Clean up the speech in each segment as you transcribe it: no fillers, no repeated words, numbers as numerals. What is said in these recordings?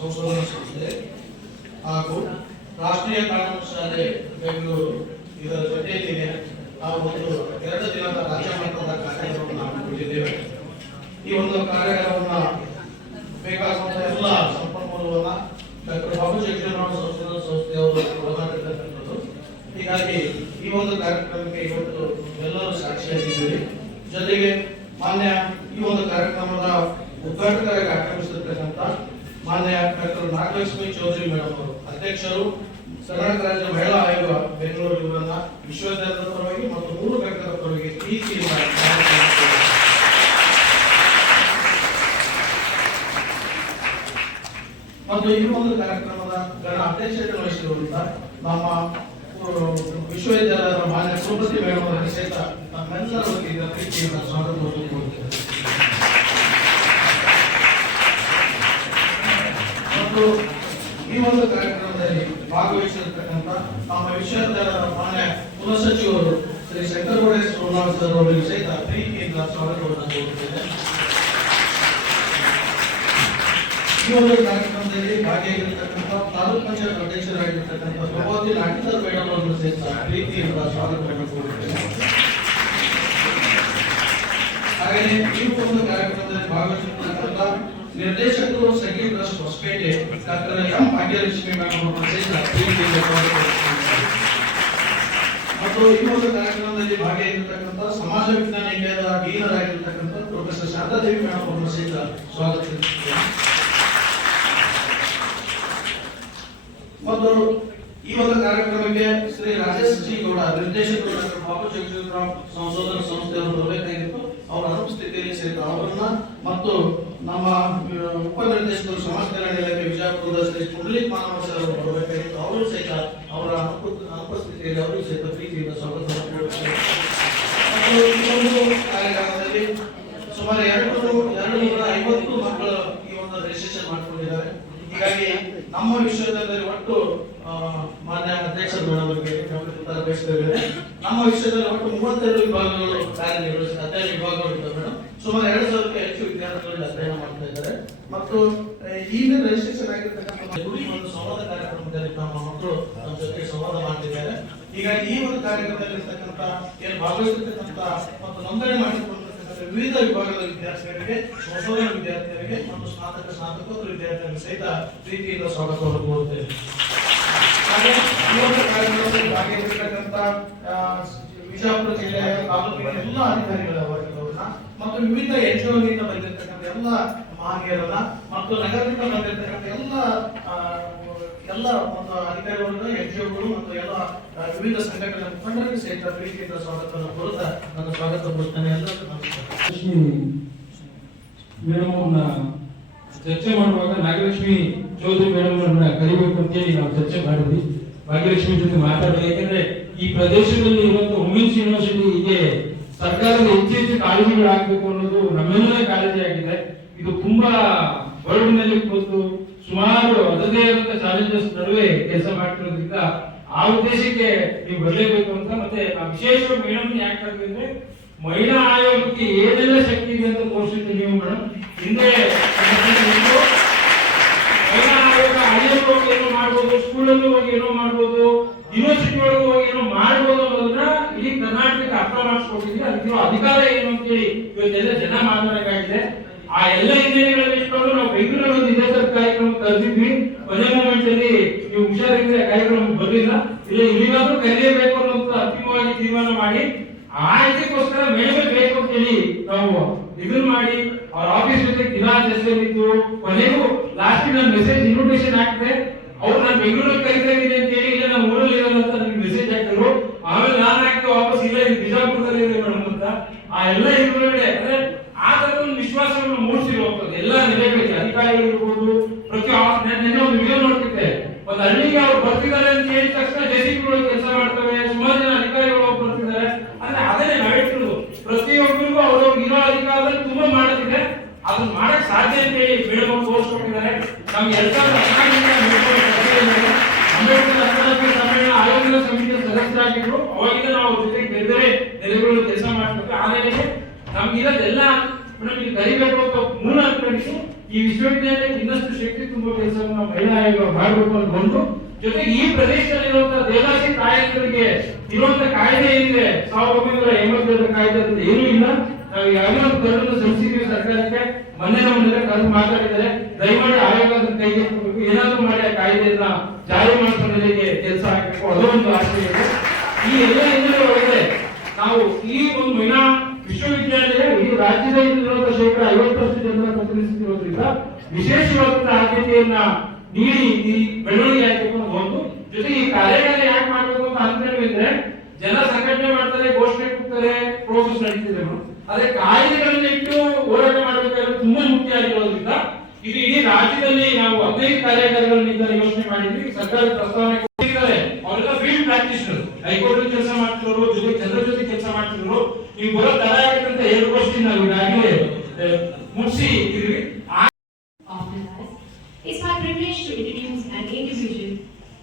ಸಂಶೋಧನಾ ಸಂಸ್ಥೆ ಹಾಗೂ ರಾಷ್ಟ್ರೀಯ ಕಾನೂನು ಶಾಲೆ ಬೆಂಗಳೂರು ಇದರ ಜೊತೆಯಲ್ಲಿದೆ. ನಾವು ಒಂದು 2 ದಿನದ ರಾಜ್ಯ ಮಟ್ಟದ ಕಾರ್ಯಕ್ರಮವನ್ನು ಹಮ್ಮಿಕೊಂಡಿದ್ದೇವೆ. ಈ ಒಂದು ಕಾರ್ಯಕ್ರಮವನ್ನು ಬೇಕಾಗುವಂತ ಎಲ್ಲ ಸಂಪನ್ಮೂಲವನ್ನ ಡಾಕ್ಟರ್ ಬಾಬು ಜಗಜೀವನರಾಮ್ ಸಂಶೋಧನಾ ಸಂಸ್ಥೆಯವರು ಒಳಗೊಂಡಿರತಕ್ಕಂಥದ್ದು. ಹೀಗಾಗಿ ಈ ಒಂದು ಕಾರ್ಯಕ್ರಮಕ್ಕೆ ಇವತ್ತು ಎಲ್ಲರೂ ಸಾಕ್ಷಿಯಾಗಿದ್ದೀವಿ. ಜೊತೆಗೆ ಮಾನ್ಯ ಈ ಒಂದು ಕಾರ್ಯಕ್ರಮದ ಉದ್ಘಾಟಕರಾಗಿ ಆಗಮಿಸಿರ್ತಕ್ಕಂಥ ಮಾನ್ಯ ಡಾಕ್ಟರ್ ನಾಗಲಕ್ಷ್ಮಿ ಚೌಧರಿ ಮೇಡಮ್ ಅವರು ಅಧ್ಯಕ್ಷರು, ಕರ್ನಾಟಕ ರಾಜ್ಯ ಮಹಿಳಾ ಆಯೋಗ ಬೆಂಗಳೂರು ಇವರನ್ನ ವಿಶ್ವವಿದ್ಯಾಲಯದ ಪರವಾಗಿ ಮತ್ತು 3 ಘಟಕದ ಪರವಾಗಿ ಪ್ರೀತಿಯಿಂದ ಮತ್ತು ಈ ಒಂದು ಕಾರ್ಯಕ್ರಮದ ಗಣ ಅಧ್ಯಕ್ಷತೆ ವಹಿಸಿರುವಂತಹ ನಮ್ಮ ವಿಶ್ವವಿದ್ಯಾಲಯದ ಮಾನ್ಯ ಸುಭ್ರತಿ ಮೇಡಮ್ ಅವರಿಗೆ ಸಹಿತ ನಮ್ಮೆಲ್ಲರ ವತಿಯಿಂದ ಪ್ರೀತಿಯಿಂದ ಸ್ವಾಗತವನ್ನು ಕೋರುತ್ತೇವೆ. ಮತ್ತು ಈ ಒಂದು ಕಾರ್ಯಕ್ರಮದಲ್ಲಿ ಭಾಗವಹಿಸಿರ್ತಕ್ಕಂಥ ನಮ್ಮ ವಿಶ್ವವಿದ್ಯಾಲಯದ ಮಾನ್ಯ ಕುಲಸಚಿವರು ಶ್ರೀ ಶಂಕರಗೌಡ ಸೋಮನಾಥ್ ಸರ್ ಅವರಿಗೆ ಸಹಿತ ಪ್ರೀತಿಯಿಂದ ಸ್ವಾಗತವನ್ನು ಕೋರುತ್ತೇನೆ. ಈ ಒಂದು ಕಾರ್ಯಕ್ರಮದಲ್ಲಿ ಭಾಗಿಯಾಗಿರ್ತಕ್ಕಂಥ ತಾಲೂಕು ಪಂಚಾಯತ್ ಅಧ್ಯಕ್ಷರಾಗಿರ್ತಕ್ಕಂಥ ಪ್ರಭಾವತಿ ನಾಟಕರ್ ಮೇಡಮ್ ಅವರನ್ನು ಸಹಿತ ಪ್ರೀತಿಯಿಂದ ಸ್ವಾಗತವನ್ನು ಕೋರುತ್ತೇನೆ. ಹಾಗೆಯೇ ಈ ಒಂದು ಕಾರ್ಯಕ್ರಮದಲ್ಲಿ ಭಾಗವಹಿಸಿರ್ತಕ್ಕಂಥ ನಿರ್ದೇಶಕರು ಸಂಗೀತ trust Hospet doctor M Bhagyalakshmi madam ಅವರನ್ನು ಸಹಿತ ಪ್ರೀತಿಯಿಂದ ಸ್ವಾಗತಿಸುತ್ತೇನೆ. ಮತ್ತು ಈ ಒಂದು ಕಾರ್ಯಕ್ರಮದಲ್ಲಿ ಭಾಗಿಯಾಗಿರ್ತಕ್ಕಂಥ ಸಮಾಜ ವಿಜ್ಞಾನ ಇಲಾಖೆಯ ಡೀನರ್ ಆಗಿರ್ತಕ್ಕಂಥ ಪ್ರೊಫೆಸರ್ ಶಾರದಾದೇವಿ ಮೇಡಮ್ ಅವರನ್ನು ಸಹಿತ ಸ್ವಾಗತಿಸುತ್ತೇನೆ. ಮತ್ತು ಈ ಒಂದು ಕಾರ್ಯಕ್ರಮಕ್ಕೆ ಶ್ರೀ ರಾಜೇಶ್ ಜಿ ಗೌಡ ನಿರ್ದೇಶಕರು ಡಾಕ್ಟರ್ ಬಾಬು ಜಗಜೀವರಾಮ್ ಸಂಶೋಧನಾ ಸಂಸ್ಥೆಯನ್ನು ಬರಬೇಕಾಗಿತ್ತು. ಅವರ ಅನುಪಸ್ಥಿತಿಯಲ್ಲಿ ಸಹಿತ ಅವರನ್ನ ಮತ್ತು ನಮ್ಮ ಉಪನಿರ್ದೇಶಕರು ಸಮಾಜ ಕಲ್ಯಾಣ ಇಲಾಖೆ ವಿಜಯಪುರದ ಶ್ರೀ ಪುಂಡಲಿಕ್ ಮಾನವ ಸರ್ ಅವರು ಬರಬೇಕಾಗಿತ್ತು. ಅವರು ಸಹಿತ ಅವರ ಅನುಪಸ್ಥಿತಿಯಲ್ಲಿ ಅವರು ಸಹಿತ ಪ್ರೀತಿಯಿಂದ ಸ್ವಾಗತವನ್ನು ಕೋರುತ್ತೇವೆ. ಮತ್ತು ಈ ಒಂದು ಕಾರ್ಯಕ್ರಮದಲ್ಲಿ ಸುಮಾರು 250 ಮಕ್ಕಳು ಈ ಒಂದು ರಿಜಿಸ್ಟ್ರೇಷನ್ ಮಾಡಿಕೊಂಡಿದ್ದಾರೆ. ಹೀಗಾಗಿ ನಮ್ಮ ವಿಶ್ವವಿದ್ಯಾಲಯದಲ್ಲಿ ಒಟ್ಟು ಮಾನ್ಯ ಅಧ್ಯಕ್ಷರು ಮೇಡಮ್ ಅವರಿಗೆ ಬಯಸ್ತೇವೆ. ನಮ್ಮ ವಿಷಯದಲ್ಲಿ ಒಟ್ಟು 32 ವಿಭಾಗಗಳು ಕಾರ್ಯನಿರ್ವಹಿಸಿದ 15 ವಿಭಾಗಗಳು ಇದ್ದಾವೆ ಮೇಡಮ್. ಸುಮಾರು 2000ಕ್ಕೂ ಹೆಚ್ಚು ವಿದ್ಯಾರ್ಥಿಗಳು ಅಧ್ಯಯನ ಮಾಡ್ತಾ ಇದ್ದಾರೆ. ಮತ್ತು ಈಗ ರಿಜಿಸ್ಟ್ರೇಷನ್ ಆಗಿರ್ತಕ್ಕಂಥ ಒಂದು ಸಂವಾದ ಕಾರ್ಯಕ್ರಮದಲ್ಲಿ ನಮ್ಮ ಮಕ್ಕಳು ನಮ್ಮ ಜೊತೆ ಸಂವಾದ ಮಾಡ್ತಿದ್ದಾರೆ. ಹೀಗಾಗಿ ಈ ಒಂದು ಕಾರ್ಯಕ್ರಮದಲ್ಲಿ ಇರ್ತಕ್ಕಂಥ ಏನು ಭಾಗವಹಿಸಿರ್ತಕ್ಕಂಥ ಮತ್ತು ನೋಂದಣಿ ಮಾಡಿಕೊಂಡಿರ್ತಕ್ಕಂಥ ವಿವಿಧ ವಿಭಾಗದ ವಿದ್ಯಾರ್ಥಿಗಳಿಗೆ, ಸಂಶೋಧನಾ ವಿದ್ಯಾರ್ಥಿಗಳಿಗೆ ಮತ್ತು ಸ್ನಾತಕೋತ್ತರ ವಿದ್ಯಾರ್ಥಿಗಳಿಗೆ ಸಹಿತ ಪ್ರೀತಿಯಿಂದ ಸ್ವಾಗತವನ್ನು ಕೋರುತ್ತೇವೆ. ಹಾಗೆ ಈ ಒಂದು ಕಾರ್ಯಕ್ರಮದಲ್ಲಿ ಭಾಗಿಯಾಗಿರ್ತಕ್ಕಂಥ ವಿಜಯಪುರ ಜಿಲ್ಲೆಯ ತಾಲೂಕಿನ ಎಲ್ಲ ಅಧಿಕಾರಿಗಳ ವರ್ಗದವರನ್ನ ಮತ್ತು ವಿವಿಧ ಎನ್ಜಿಒಗಳಿಂದ ಬಂದಿರತಕ್ಕಂಥ ಎಲ್ಲ ಮಹನೀಯರನ್ನ ಮತ್ತು ನಗರದಿಂದ ಬಂದಿರತಕ್ಕಂಥ ಎಲ್ಲ ಒಂದು ಅಧಿಕಾರಿಗಳು, ಎನ್ಜಿಒಗಳು ಮತ್ತು ಎಲ್ಲ ವಿವಿಧ ಸಂಘಟನೆಗಳ ಮುಖಂಡರಿಗೆ ಸಹಿತ ಪ್ರೀತಿಯಿಂದ ಸ್ವಾಗತವನ್ನು ಕೋರುತ್ತಾ ನನ್ನ ಸ್ವಾಗತ ಕೋರುತ್ತೇನೆ. ಎಲ್ಲರಿಗೂ ನಮಸ್ಕಾರ. ಮೇಡಮ್ ಅವ್ರನ್ನ ಚರ್ಚೆ ಮಾಡುವಾಗ ನಾಗಲಕ್ಷ್ಮಿ ಚೌಧರಿ ಮೇಡಮ್ ಅವ್ರನ್ನ ಕರಿಬೇಕು ಅಂತೇಳಿ ನಾವು ಚರ್ಚೆ ಮಾಡಿದ್ವಿ. ಭಾಗ್ಯಲಕ್ಷ್ಮಿ ಜೊತೆ ಮಾತಾಡೋದು, ಯಾಕಂದ್ರೆ ಈ ಪ್ರದೇಶದಲ್ಲಿ ಇರುವಂತ ವುಮೆನ್ಸ್ ಯೂನಿವರ್ಸಿಟಿಗೆ ಸರ್ಕಾರದ ಹೆಚ್ಚು ಕಾಳಜಿಗಳಾಗಬೇಕು ಅನ್ನೋದು ನಮ್ಮೆಲ್ಲರ ಕಾಳಜಿ ಆಗಿದೆ. ಇದು ತುಂಬಾ ವರ್ಲ್ಡ್ನಲ್ಲಿ ಕೂತು ಸುಮಾರು ಅದರದೇ ಆದಂತ ಚಾಲೆಂಜಸ್ ನಡುವೆ ಕೆಲಸ ಮಾಡ್ತಿರೋದ್ರಿಂದ ಆ ಉದ್ದೇಶಕ್ಕೆ ನೀವು ಬರಲೇಬೇಕು ಅಂತ. ಮತ್ತೆ ವಿಶೇಷವಾಗಿ ಮೇಡಮ್ ಯಾಕೆ ಅಂದ್ರೆ ಮಹಿಳಾ ಆಯೋಗಕ್ಕೆ ಏನೆಲ್ಲ ಶಕ್ತಿ ಇದೆ ಅಂತ ತೋರಿಸಿದ್ದು ನೀವು ಮೇಡಮ್. ಹಿಂದೆ ಮಹಿಳಾ ಆಯೋಗ ಹಳ್ಳಿಯಲ್ಲಿ ಹೋಗಿ ಏನೋ ಮಾಡ್ಬೋದು, ಸ್ಕೂಲಲ್ಲಿ ಹೋಗಿ ಏನೋ ಮಾಡ್ಬೋದು, ಯೂನಿವರ್ಸಿಟಿ ಒಳಗೆ ಹೋಗಿ ಏನೋ ಮಾಡ್ಬೋದು ಅನ್ನೋದನ್ನ ಇಡೀ ಕರ್ನಾಟಕಕ್ಕೆ ಅರ್ಥ ಮಾಡಿಸ್ಕೊಟ್ಟಿದ್ವಿ. ಅದಕ್ಕೆ ಅಧಿಕಾರ ಏನು ಅಂತೇಳಿ ಇವತ್ತೆಲ್ಲ ಜನ ಮಾತನಾಡಬೇಕಾಗಿದೆ. ಆ ಎಲ್ಲ ಹಿನ್ನೆಲೆಗಳಲ್ಲಿ ಇಟ್ಕೊಂಡು ನಾವು ಬೆಂಗಳೂರಲ್ಲಿ ಒಂದು ಇದೇ ಕಾರ್ಯಕ್ರಮ ಕರೆದಿದ್ವಿ. ಕೊನೆ ಮೂಮೆಂಟ್ ಅಲ್ಲಿ ನೀವು ಹುಷಾರಿದ್ರೆ ಕಾರ್ಯಕ್ರಮ ಬರಲಿಲ್ಲ. ಇಲ್ಲ ಇಲ್ಲಿಗಾದ್ರೂ ಕರೆಯಬೇಕು ಅನ್ನೋದು ಅಂತಿಮವಾಗಿ ತೀರ್ಮಾನ ಮಾಡಿ ಆ ಇದಕ್ಕೋಸ್ಕರ ಮೇಡಮ್ ಬೇಕು ಅಂತ ಹೇಳಿ ನಾವು ಇದನ್ನ ಮಾಡಿ ಅವ್ರ ಆಫೀಸ್ ಜೊತೆ ದಿನಾ ಚರ್ಚೆಲಿತ್ತು. ಕೊನೆಗೂ ಲಾಸ್ಟ್ ನಾನು ಮೆಸೇಜ್ ಇನ್ವಿಟೇಷನ್ ಹಾಕಿದೆ. ಅವ್ರು ನಾನು ಬೆಂಗಳೂರಲ್ಲಿ ಕರಿತಾ ಇದ್ದೀನಿ ಅಂತ ಹೇಳಿ ಇಲ್ಲ ನಾನು ಊರಲ್ಲಿ ಇರೋದು ಅಂತ ನನಗೆ ಮೆಸೇಜ್ ಹಾಕಿದ್ರು. ಆಮೇಲೆ ನಾನು ಹಾಕಿ ವಾಪಸ್ ಇಲ್ಲ ಬಿಜಾಪುರದಲ್ಲಿ ಇದೆ ಮೇಡಮ್ ಅಂತ. ಆ ಎಲ್ಲ ಇದ್ರೊಳಗಡೆ ಅಂದ್ರೆ ಆ ತರ ಒಂದು ವಿಶ್ವಾಸವನ್ನು ಮೂಡಿಸಿರುವಂತದ್ದು ಎಲ್ಲ ನೆಲೆಗಳಿಗೆ ಅಧಿಕಾರಿಗಳು ಇರ್ಬೋದು. ಪ್ರತಿ ನೆನ್ನೆ ಒಂದು ವಿಡಿಯೋ ನೋಡ್ತಿದ್ದೆ, ಒಂದು ಹಳ್ಳಿಗೆ ಅವ್ರು ಬರ್ತಿದ್ದಾರೆ ಅಂತ ಹೇಳಿದ ತಕ್ಷಣ ಜೆಸಿಬಿಗಳು ಕೆಲಸ ಮಾಡ್ತವೆ, ಸುಮಾರು ಜನ ಅಧಿಕಾರಿಗಳು ಹೋಗಿ ಬರ್ತಿದ್ದಾರೆ. ಅಂದ್ರೆ ಅದನ್ನೇ ನಾವಿಟ್ಟಿರೋದು ಪ್ರತಿಯೊಬ್ಬರಿಗೂ ಅವ್ರವ್ರಿಗೆ ಇರೋ ಅಧಿಕಾರದಲ್ಲಿ ತುಂಬಾ ಮಾಡುತ್ತಿದೆ. ಅದನ್ನ ಮಾಡಕ್ ಸಾಧ್ಯ ಅಂತ ಹೇಳಿ ಮೇಡಮ್ ಅವರು ತೋರಿಸ್ಕೊಟ್ಟಿದ್ದಾರೆ. ನಮ್ಗೆ 2016 ಅಂಬೇಡ್ಕರ್ ಅಂತಾರಾಷ್ಟ್ರೀಯ ಸಮ್ಮೇಳನ ಆಯೋಗದ ಸಮಿತಿಯ ಸದಸ್ಯರಾಗಿದ್ರು. ಅವಾಗಿಂದ ನಾವು ಜೊತೆಗೆ ಬೇರೆ ಬೇರೆ ನೆಲೆಗಳು ಕೆಲಸ ಮಾಡ್ತೀವಿ. ಆ ನೆಲೆಗೆ ನಮ್ಗಿರೋದೆಲ್ಲ ಮೇಡಮ್ ಇಲ್ಲಿ ಕರಿಬೇಕು ಅಂತ ಮೂಲ ಅನ್ಕೊಂಡಿದ್ದು ಈ ವಿಶ್ವವಿದ್ಯಾಲಯಕ್ಕೆ ಇನ್ನಷ್ಟು ಶಕ್ತಿ ತುಂಬುವ ಕೆಲಸವನ್ನು ನಾವು ಮಹಿಳಾ ಆಯೋಗ ಮಾಡಬೇಕು ಅಂತ ಬಂದು, ಜೊತೆಗೆ ಈ ಪ್ರದೇಶದಲ್ಲಿರುವಂತಹ ದೇವಾಸಿ ತಾಯಂದಿರಿಗೆ ಇರುವಂತಹ ಕಾಯ್ದೆ ಏನಿದೆ 1987 ಕಾಯ್ದೆ ಅಂತ ಏನೂ ಇಲ್ಲ. ನಾವು ಯಾವುದೇ ಒಂದು ಕರಡನ್ನು ಸಲ್ಲಿಸಿದ್ವಿ ಸರ್ಕಾರಕ್ಕೆ. ಮೊನ್ನೆ ನಮ್ಮನ್ನೆಲ್ಲ ಕರೆದು ಮಾತಾಡಿದ್ದಾರೆ. ದಯಮಾಡಿ ಆಯೋಗ ಅದನ್ನು ಕೈಗೆತ್ತಿಕೊಂಡು ಏನಾದರೂ ಮಾಡಿ ಆ ಕಾಯ್ದೆಯನ್ನ ಜಾರಿ ಮಾಡಿಸೋ ನೆಲೆಗೆ ಕೆಲಸ ಹಾಕಬೇಕು. ಅದೊಂದು ಆಸೆ ಇದೆ. ಈ ಎಲ್ಲ ಹಿನ್ನೆಲೆ ಒಳಗಡೆ ನಾವು ಈ ಒಂದು ಮಹಿಳಾ ವಿಶ್ವವಿದ್ಯಾಲಯ ಈ ರಾಜ್ಯದ ಇರುವಂತಹ 50% ಜನರ ಪ್ರತಿನಿಧಿಸುತ್ತಿರೋದ್ರಿಂದ ವಿಶೇಷವಾದಂತಹ ಆದ್ಯತೆಯನ್ನ ನೀಡಿ ಈ ಬೆಳವಣಿಗೆ ಆಗಬೇಕು ಅನ್ನೋ ಒಂದು. ಜೊತೆಗೆ ಈ ಕಾರ್ಯಗಳನ್ನ ಯಾಕೆ ಮಾಡಬೇಕು ಅಂತ ಅಂದ್ರೆ ಜನ ಸಂಘಟನೆ ಮಾಡ್ತಾರೆ, ಘೋಷಣೆ ಕೂಗ್ತಾರೆ, ಪ್ರೋಸೆಸ್ ನಡೀತಿದೆ. ಆದ್ರೆ ಕಾಯ್ದೆಗಳನ್ನ ಇಟ್ಟು ಹೋರಾಟ ಮಾಡಬೇಕಾದ್ರೆ ತುಂಬಾ ಮುಖ್ಯ ಆಗಿರೋದ್ರಿಂದ ಇದು ಇಡೀ ರಾಜ್ಯದಲ್ಲಿ ನಾವು 15 ಕಾರ್ಯಾಗಾರಗಳನ್ನ ಯೋಚನೆ ಮಾಡಿದ್ವಿ. ಸರ್ಕಾರ ಪ್ರಸ್ತಾವನೆ ಕೊಟ್ಟಿದ್ದಾರೆ. ಅವರೆಲ್ಲ ಫೀಲ್ಡ್ ಪ್ರಾಕ್ಟೀಷನರ್, ಹೈಕೋರ್ಟ್ ಕೆಲಸ ಮಾಡ್ತಿರೋರು, ಜೊತೆಗೆ ಜನರ ಜೊತೆ ಕೆಲಸ ಮಾಡ್ತಿರೋರು. ನೀವು ಬರೋ ತರ ಆಗುತ್ತೆ ಅಂತ 2 ವರ್ಷದಿಂದ ನಾವು ಈಗಾಗಲೇ ಮುಗಿಸಿದ್ದೀವಿ. It's my privilege to introduce an individual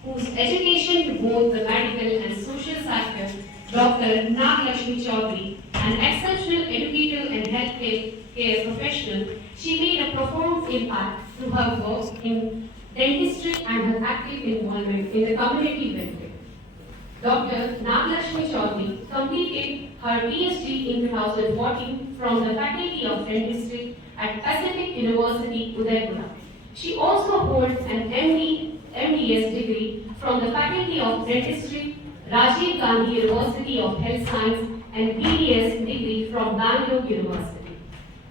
whose education to both the medical and social sector Dr. Naglakshmi Chaudhary, an exceptional educator and healthcare professional, she made a profound impact through her work in dentistry and her active involvement in the community welfare. Dr. Naglakshmi Chaudhary completed her PhD in 2014 from the Faculty of Dentistry at Pacific University, Udaipura. She also holds an MDS degree from the Faculty of Dentistry, Rajiv Gandhi University of Health Science, and BDS degree from Bangalore University.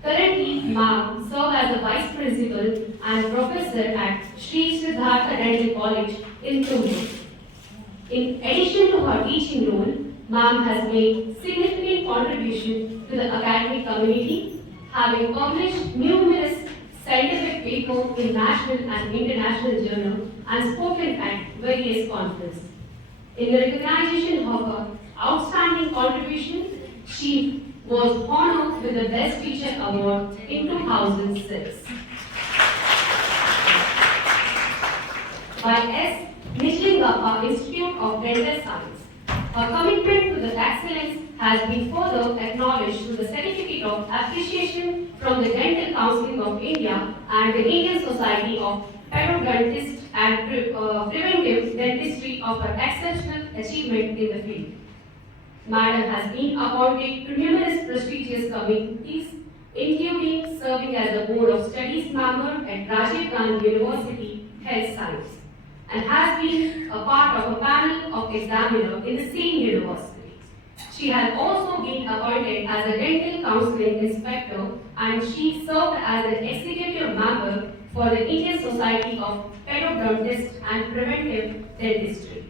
Currently, Ma'am serves as a Vice Principal and Professor at Sri Siddhartha Dental College in Tumkur. In addition to her teaching role, Ma'am has made significant contribution to the academic community, having published numerous scientific papers in national and international journals and spoken at various conferences. In recognition of her outstanding contribution, she was honored with the Best Teacher Award in 2006 by S. Nijlingappa Institute of Dental Science. Her commitment to the excellence has been further acknowledged through the Certificate of Appreciation from the Dental Council of India and the Indian Society of Periodontists and Preventive Dentistry of her exceptional achievement in the field. Madam has been appointed to numerous prestigious committees, including serving as the Board of Studies member at Rajiv Gandhi University Health Science, and has been a part of a panel of examiners in the same university. She has also been appointed as a dental counseling inspector, and she served as an executive member for the Indian Society of Periodontists and Preventive Dentistry.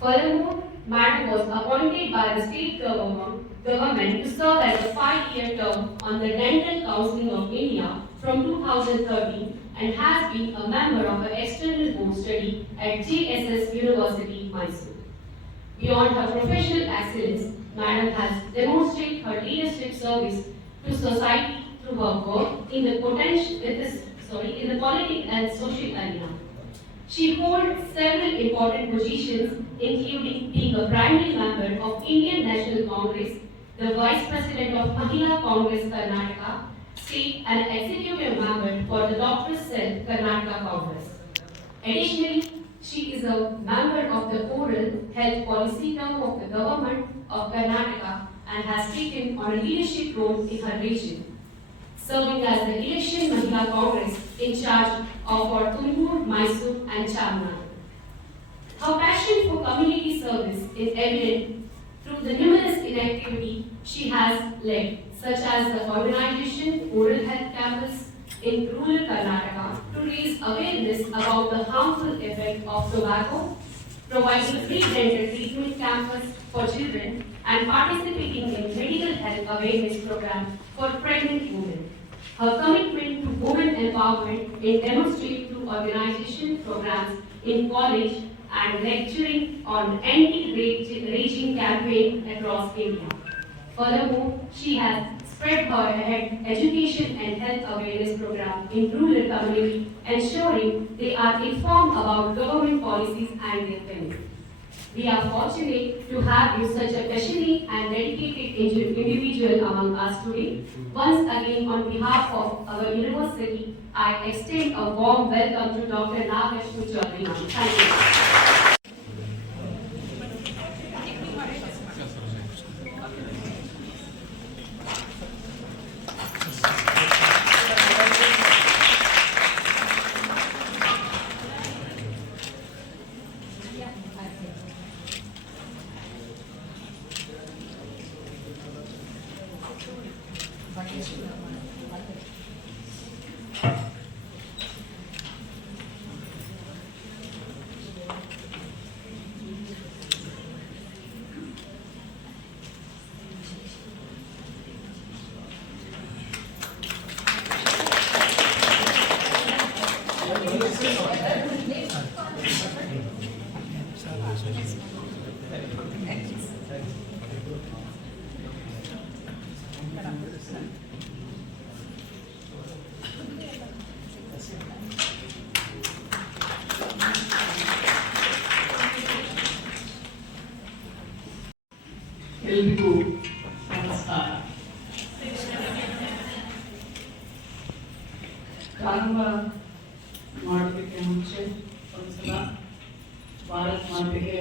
Furthermore, Madam was appointed by the state government to serve as a 5-year term on the Dental Council of India from 2013 and has been a member of the external board study at JSS University, Mysore. Beyond her professional excellence, Madam has demonstrated her leadership service to society through her work in the political and social arena. She holds several important positions, including being a primary member of Indian National Congress, the Vice President of Mahila Congress Karnataka State, and an executive member for the Doctors' Cell Karnataka Congress. Additionally, she is a member of the Oral Health Policy Term of the Government of Karnataka and has taken on a leadership role in her region, serving as the Election Mahila Congress in charge of our Tumkur, Mysore, and Chamnad. Her passion for community service is evident through the numerous inactivities she has led, such as the organization Oral Health Campus in rural Karnataka to raise awareness about the harmful effect of tobacco, providing free dental treatment campus for children, and participating in medical health awareness program for pregnant women. Her commitment to women empowerment is demonstrated through organization programs in college and lecturing on anti-raging campaign across India. Furthermore, she has spread her education and health awareness program in rural communities, ensuring they are informed about government policies and their benefits. We are fortunate to have you such a passionate and dedicated individual among us today. Once again, on behalf of our university, I extend a warm welcome to Dr. Naglakshmi Chaudhary. Thank you. ಎಲ್ರಿಗೂ ನಮಸ್ಕಾರ. ಪ್ರಾರಂಭ ಮಾಡೋದಕ್ಕೆ ಮುಂಚೆ ಒಂದ್ಸಲ ಭಾರತ್ ಮಾತೆಗೆ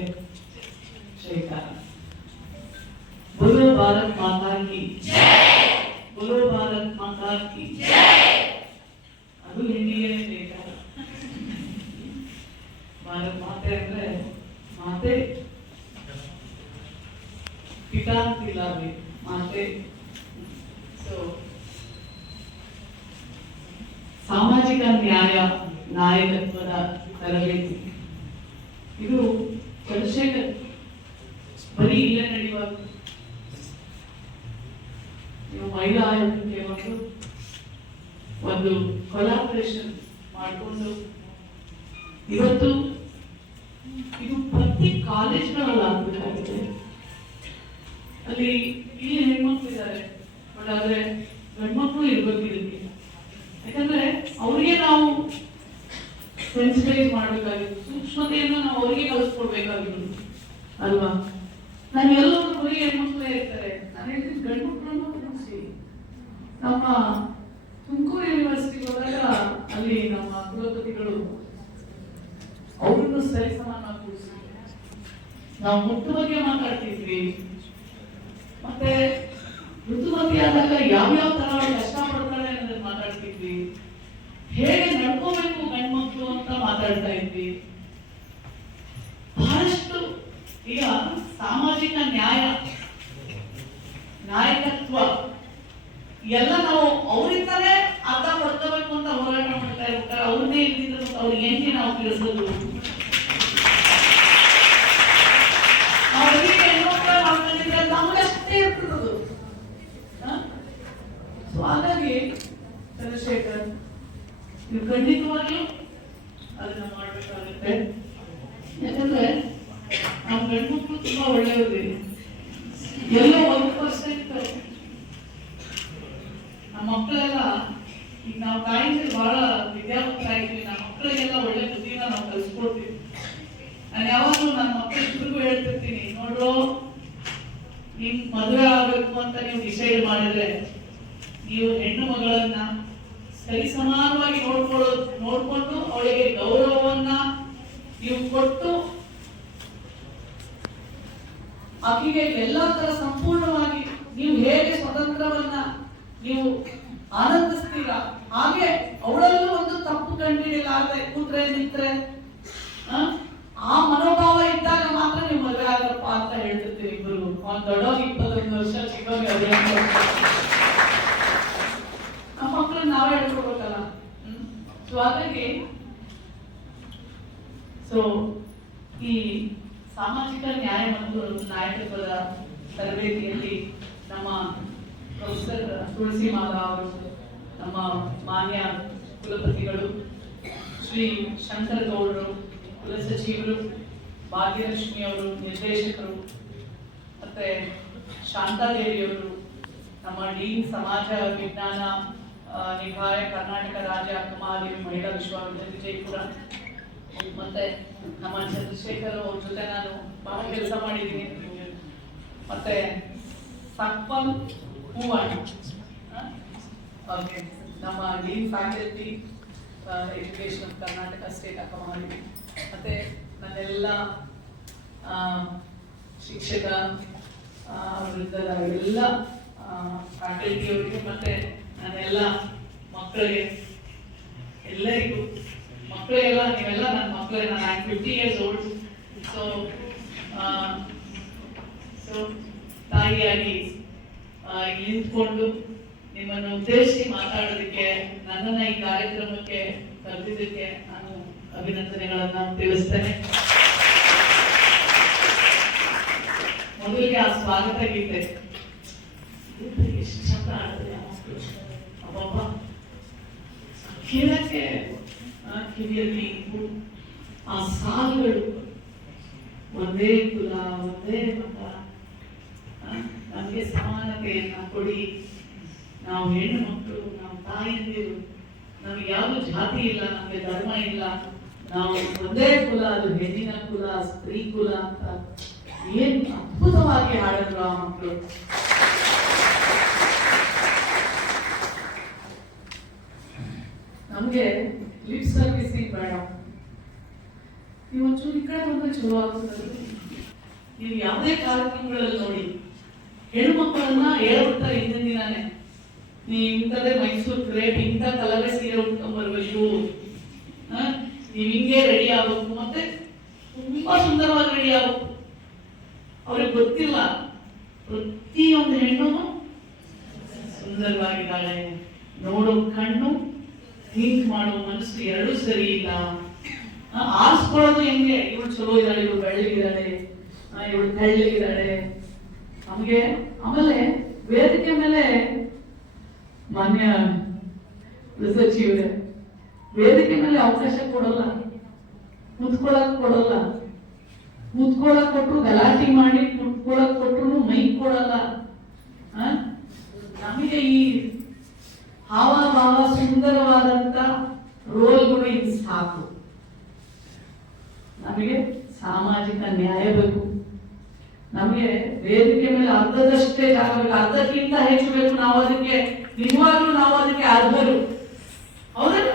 ಜೈಕಾರ. बोलो भारत माता की जय, बोलो भारत माता की जय. ಅದು ಹಿಂದಿಗೆ ಜೈಕಾರ. ಭಾರತ್ ಮಾತೆ ಅಂದ್ರೆ ಮಾತೆ ಪಿತಾ ಅಂತಿಲ್ಲ, ಮಾತೆ. ಸೊ ಸಾಮಾಜಿಕ ನ್ಯಾಯ ನಾಯಕತ್ವದ ತರಬೇತಿ ಇದು ಚಂದ್ರಶೇಖರ್ ಬರೀ ಇಲ್ಲೇ ನಡೆಯುವಾಗ ನೀವು ಮಹಿಳಾ ಆಯೋಗಕ್ಕೆ ಒಂದು ಕೊಲಾಬರೇಷನ್ ಮಾಡಿಕೊಂಡು ಇವತ್ತು ಇದು ಪ್ರತಿ ಕಾಲೇಜ್ಗಳಲ್ಲಿ ಆಗ್ಬೇಕಾಗಿದೆ. ಅಲ್ಲಿ ಇಲ್ಲಿ ಹೆಣ್ಮಕ್ಳು ಇದ್ದಾರೆ, ಬಟ್ ಆದ್ರೆ ಗಂಡ್ಮಕ್ಳು ಇರ್ಬೇಕು ಇದಕ್ಕೆ. ಯಾಕಂದ್ರೆ ಅವ್ರಿಗೆ ನಾವು ಸೆನ್ಸಿಟೈಸ್ ಮಾಡ್ಬೇಕಾಗಿತ್ತು, ಸೂಕ್ಷ್ಮತೆಯನ್ನು ನಾವು ಅವರಿಗೆ ಕಲಿಸ್ಕೊಡ್ಬೇಕಾಗಿತ್ತು ಅಲ್ವಾ. ನಾನು ಎಲ್ಲರೂ ಬರೀ ಹೆಣ್ಮಕ್ಳೇ ಇರ್ತಾರೆ, ನಾನು ಹೇಳ್ತೀನಿ ಗಂಡು ಮಕ್ಕಳನ್ನು ಕೂರಿಸಿ. ನಮ್ಮ ತುಮಕೂರು ಯೂನಿವರ್ಸಿಟಿ ಹೋದಾಗ ಅಲ್ಲಿ ನಮ್ಮ ಕುಲಪತಿಗಳು ಅವ್ರನ್ನು ಸರಿ ಸಮಾನ ಕೂರಿಸಿ ನಾವು ಮುಟ್ಟು ಬಗ್ಗೆ ಮಾತಾಡ್ತಿದ್ವಿ. ಮತ್ತೆ ಋತುಮತಿ ಆದಾಗ ಯಾವ್ಯಾವ ತರ ಕಷ್ಟ ಪಡ್ತಾಳೆ ಅನ್ನೋದನ್ನ ಮಾತಾಡ್ತಿದ್ವಿ. ಹೇಗೆ ನಡ್ಕೋಬೇಕು ಗಂಡ್ಮಕ್ಳು ಅಂತ ಮಾತಾಡ್ತಾ ಇದ್ವಿ. ಬಹಳಷ್ಟು ಈಗ ಸಾಮಾಜಿಕ ನ್ಯಾಯ ನಾಯಕತ್ವ ಎಲ್ಲ ನಾವು ಅವರಿಂದಲೇ ಅರ್ಥ ಪಡ್ಕೋಬೇಕು ಅಂತ ಹೋರಾಟ ಮಾಡ್ತಾ ಇರ್ತಾರೆ. ಅವ್ರನ್ನೇ ಇದ್ದಿದ್ದು ಅವ್ರಿಗೆ ಹೆಂಗೆ ನಾವು ತಿಳಿಸೋದು? ಅವರಿಗೆ ನಮಗಷ್ಟೇ ಇರ್ತದದು. ಸೊ ಹಾಗಾಗಿ ಚಂದ್ರಶೇಖರ್ ನೀವು ಖಂಡಿತವಾಗಿಯೂ ಅದನ್ನ ಮಾಡ್ಬೇಕಾಗುತ್ತೆ. ಯಾಕಂದ್ರೆ ನಮ್ಮ ಗಂಡ್ಮಕ್ಳು ತುಂಬಾ ಒಳ್ಳೆಯವ್ರಿ. ಎಲ್ಲೋ 1% ನಮ್ಮ ಮಕ್ಕಳೆಲ್ಲ ಈಗ ನಾವು ತಾಯಿಗೆ ಬಹಳ ವಿದ್ಯಾವಂತರಾಗಿದ್ವಿ. ನಮ್ಮ ಮಕ್ಕಳಿಗೆಲ್ಲ ಒಳ್ಳೆ ಬುದ್ಧಿನ ನಾವು ಕಲಿಸ್ಕೊಡ್ತೀವಿ. ನಾನು ಯಾವಾಗಲೂ ನನ್ನ ಮಕ್ಕಳಿಗೂ ಹೇಳ್ತಿರ್ತೀನಿ, ನೋಡ್ರು ನಿಮ್ ಮದುವೆ ಆಗ್ಬೇಕು ಅಂತ ನೀವು ಡಿಸೈಡ್ ಮಾಡಿದ್ರೆ ನೀವು ಹೆಣ್ಣು ಮಗಳನ್ನ ಸರಿ ಸಮಾನವಾಗಿ ನೋಡ್ಕೊಂಡು ಅವಳಿಗೆ ಗೌರವವನ್ನ ನೀವು ಕೊಟ್ಟು ಆಕೆಗೆ ಎಲ್ಲಾ ತರ ಸಂಪೂರ್ಣವಾಗಿ ನೀವು ಹೇಗೆ ಸ್ವತಂತ್ರವನ್ನ ನೀವು ಆನಂದಿಸ್ತೀರಾ ಹಾಗೆ ಅವಳಲ್ಲೂ ಒಂದು ತಪ್ಪು ಕಂಡಿಡಿಲಾಗದೆ ಕೂತ್ರೆ ನಿಂತ್ರೆ ಆ ಮನೋಭಾವ ಇದ್ದಾಗ ಮಾತ್ರ ನೀವು ಮದುವೆ ಆಗಪ್ಪ ಅಂತ ಹೇಳ್ತಿರ್ತೀವಿ ಇಬ್ಬರು. ಒಂದ್ ದೊಡ್ಡವಾಗ 21 ವರ್ಷ, ಚಿಕ್ಕವಾಗ 18 ವರ್ಷ. ನಮ್ಮ ಮಕ್ಕಳನ್ನ ನಾವೇ ಹೇಳ್ಕೊಡ್ಬೇಕಲ್ಲ. ಸೊ ಹಾಗಾಗಿ ಈ ಸಾಮಾಜಿಕ ನ್ಯಾಯ ಮತ್ತು ನಾಯಕತ್ವದ ತರಬೇತಿಯಲ್ಲಿ ನಮ್ಮ ಪ್ರೊಫೆಸರ್ ತುಳಸಿ ಮಾಲಾ ಅವರು, ನಮ್ಮ ಮಾನ್ಯ ಕುಲಪತಿಗಳು ಶ್ರೀ ಶಂಕರ್ ಗೌಡರು ಕುಲಸಚಿವರು, ಭಾಗ್ಯಲಕ್ಷ್ಮಿ ಅವರು ನಿರ್ದೇಶಕರು, ಮತ್ತೆ ಶಾಂತಾದೇವಿಯವರು ನಮ್ಮ ಡೀನ್ ಸಮಾಜ ವಿಜ್ಞಾನ ನಿಕಾಯ ಕರ್ನಾಟಕ ರಾಜ್ಯ ಅಕ್ಕಮಹಾದೇವಿ ಮಹಿಳಾ ವಿಶ್ವವಿದ್ಯಾಲಯ ವಿಜಯಪುರ, ಮತ್ತೆ ನಮ್ಮ ಚಂದ್ರಶೇಖರ್ ಅವ್ರ ಜೊತೆ ನಾನು ಬಹಳ ಕೆಲಸ ಮಾಡಿದ್ದೀನಿ. ಮತ್ತೆ ಸಕ್ಪಲ್ ಹೂವಣ್ಣ ಓಕೆ ನಮ್ಮ dean faculty education Karnataka state Akkamahadevi, ಮತ್ತೆ ನನ್ನೆಲ್ಲ ಶಿಕ್ಷಕ ವೃಂದದ ಎಲ್ಲ ಫ್ಯಾಕಲ್ಟಿಯವರಿಗೆ ಮತ್ತೆ ನನ್ನೆಲ್ಲ ಮಕ್ಕಳಿಗೆ ಎಲ್ಲರಿಗೂ, ಮಕ್ಕಳೆಲ್ಲ ನೀವೆಲ್ಲ ನನ್ನ ಮಕ್ಕಳೇ. ನಾನು 50 years old. ಸೊ ತಾಯಿಯಾಗಿ ನಿಂತ್ಕೊಂಡು ನಿಮ್ಮನ್ನು ಉದ್ದೇಶಿಸಿ ಮಾತಾಡೋದಕ್ಕೆ, ನನ್ನನ್ನ ಈ ಕಾರ್ಯಕ್ರಮಕ್ಕೆ ಕರೆದಿದ್ದಕ್ಕೆ ನಾನು ಅಭಿನಂದನೆಗಳನ್ನ ತಿಳಿಸ್ತೇನೆ. ಮೊದಲಿಗೆ ಆ ಸ್ವಾಗತ ಗೀತೆ ಎಷ್ಟು ಚಂದ ಆಡಿದ್ರೆ ಅಬ್ಬಬ್ಬ, ಕೇಳಕ್ಕೆ ಕಿವಿಯಲ್ಲಿ ಆ ಸಾಲುಗಳು, ಒಂದೇ ಕುಲ ಒಂದೇ ಮತ, ನಮಗೆ ಸಮಾನತೆಯನ್ನ ಕೊಡಿ, ನಾವು ಹೆಣ್ಣು ಮಕ್ಕಳು, ನಾವು ತಾಯಂದಿರು, ನಮ್ಗೆ ಯಾವ್ದು ಜಾತಿ ಇಲ್ಲ, ನಮ್ಗೆ ಧರ್ಮ ಇಲ್ಲ, ನಾವು ಒಂದೇ ಕುಲ, ಅದು ಹೆಣ್ಣಿನ ಕುಲ, ಸ್ತ್ರೀ ಕುಲ ಅಂತ ಏನ್ ಅದ್ಭುತವಾಗಿ ಹಾಡಿದ್ರು ಆ ಮಕ್ಕಳು. ನಮ್ಗೆ ಲಿಪ್ ಸರ್ವಿಸಿಂಗ್ ಬೇಡ, ನೀವು ಒಂಚೂರು ಈ ಕಡೆ ಬಂದ್ರೆ ಚಲೋ ಆಗ್ತದೆ. ನೀವು ಯಾವುದೇ ಕಾರ್ಯಕ್ರಮಗಳಲ್ಲಿ ನೋಡಿ ಹೆಣ್ಮಕ್ಳನ್ನ ಹೇಳ್ಬಿಡ್ತಾರೆ ಹಿಂದಿನ ದಿನಾನೇ, ನೀವ್ ಇಂಥದೇ ಮೈಸೂರು ಕ್ರೇಪ್ ಇಂಥ ಕಲರೇ ಸೀರೆ ಉಟ್ಕೊಂಡ್ ಬರ್ಬೇಕು, ನೀವ್ ಹಿಂಗೆ ರೆಡಿ ಆಗ್ಬೇಕು, ಮತ್ತೆ ತುಂಬಾ ಸುಂದರವಾಗಿ ರೆಡಿ ಆಗ್ಬೇಕು. ಅವ್ರಿಗೆ ಗೊತ್ತಿಲ್ಲ ಪ್ರತಿಯೊಂದು ಹೆಣ್ಣು ಸುಂದರವಾಗಿದ್ದಾಳೆ, ನೋಡೋ ಕಣ್ಣು ಥಿಂಕ್ ಮಾಡೋ ಮನಸ್ಸು ಎರಡೂ ಸರಿ ಇಲ್ಲ. ಆರಿಸ್ಕೊಳ್ಳೋದು ಹೆಂಗೆ, ಇವಳು ಚಲೋ ಇದ್ದಾಳೆ, ಇವಳು ಬೆಳ್ಳಗಿದ್ದಾಳೆ, ಇವಳು ತೆಳ್ಳಗಿದ್ದಾಳೆ. ನಮಗೆ ಆಮೇಲೆ ವೇದಿಕೆ ಮೇಲೆ ಮಾನ್ಯ ಸಚಿವರೇ ವೇದಿಕೆ ಮೇಲೆ ಅವಕಾಶ ಕೊಡಲ್ಲ, ಮುತ್ಕೊಳಕ್ ಕೊಡಲ್ಲ, ಮುತ್ಕೊಳಕ್ ಕೊಟ್ರು ಗಲಾಟೆ ಮಾಡಿ ಮುತ್ಕೊಳಕ್ ಕೊಟ್ರು ಮೈಕ್ ಕೊಡಲ್ಲ. ನಮಗೆ ಈ ಹಾವಭಾವ ಸುಂದರವಾದಂತ ರೋಲ್ಗಳು ಇದು ಸಾಕು. ನಮಗೆ ಸಾಮಾಜಿಕ ನ್ಯಾಯ ಬೇಕು, ನಮಗೆ ವೇದಿಕೆ ಮೇಲೆ ಅರ್ಧದಷ್ಟೇ ಜಾಗ ಬೇಕು, ಅರ್ಧಕ್ಕಿಂತ ಹೆಚ್ಚು ಬೇಕು. ನಾವು ಅದಕ್ಕೆ ನಿಜವಾಗ್ಲೂ ನಾವು ಅದಕ್ಕೆ ಅರ್ಹರು, ಹೌದಲ್ಲ?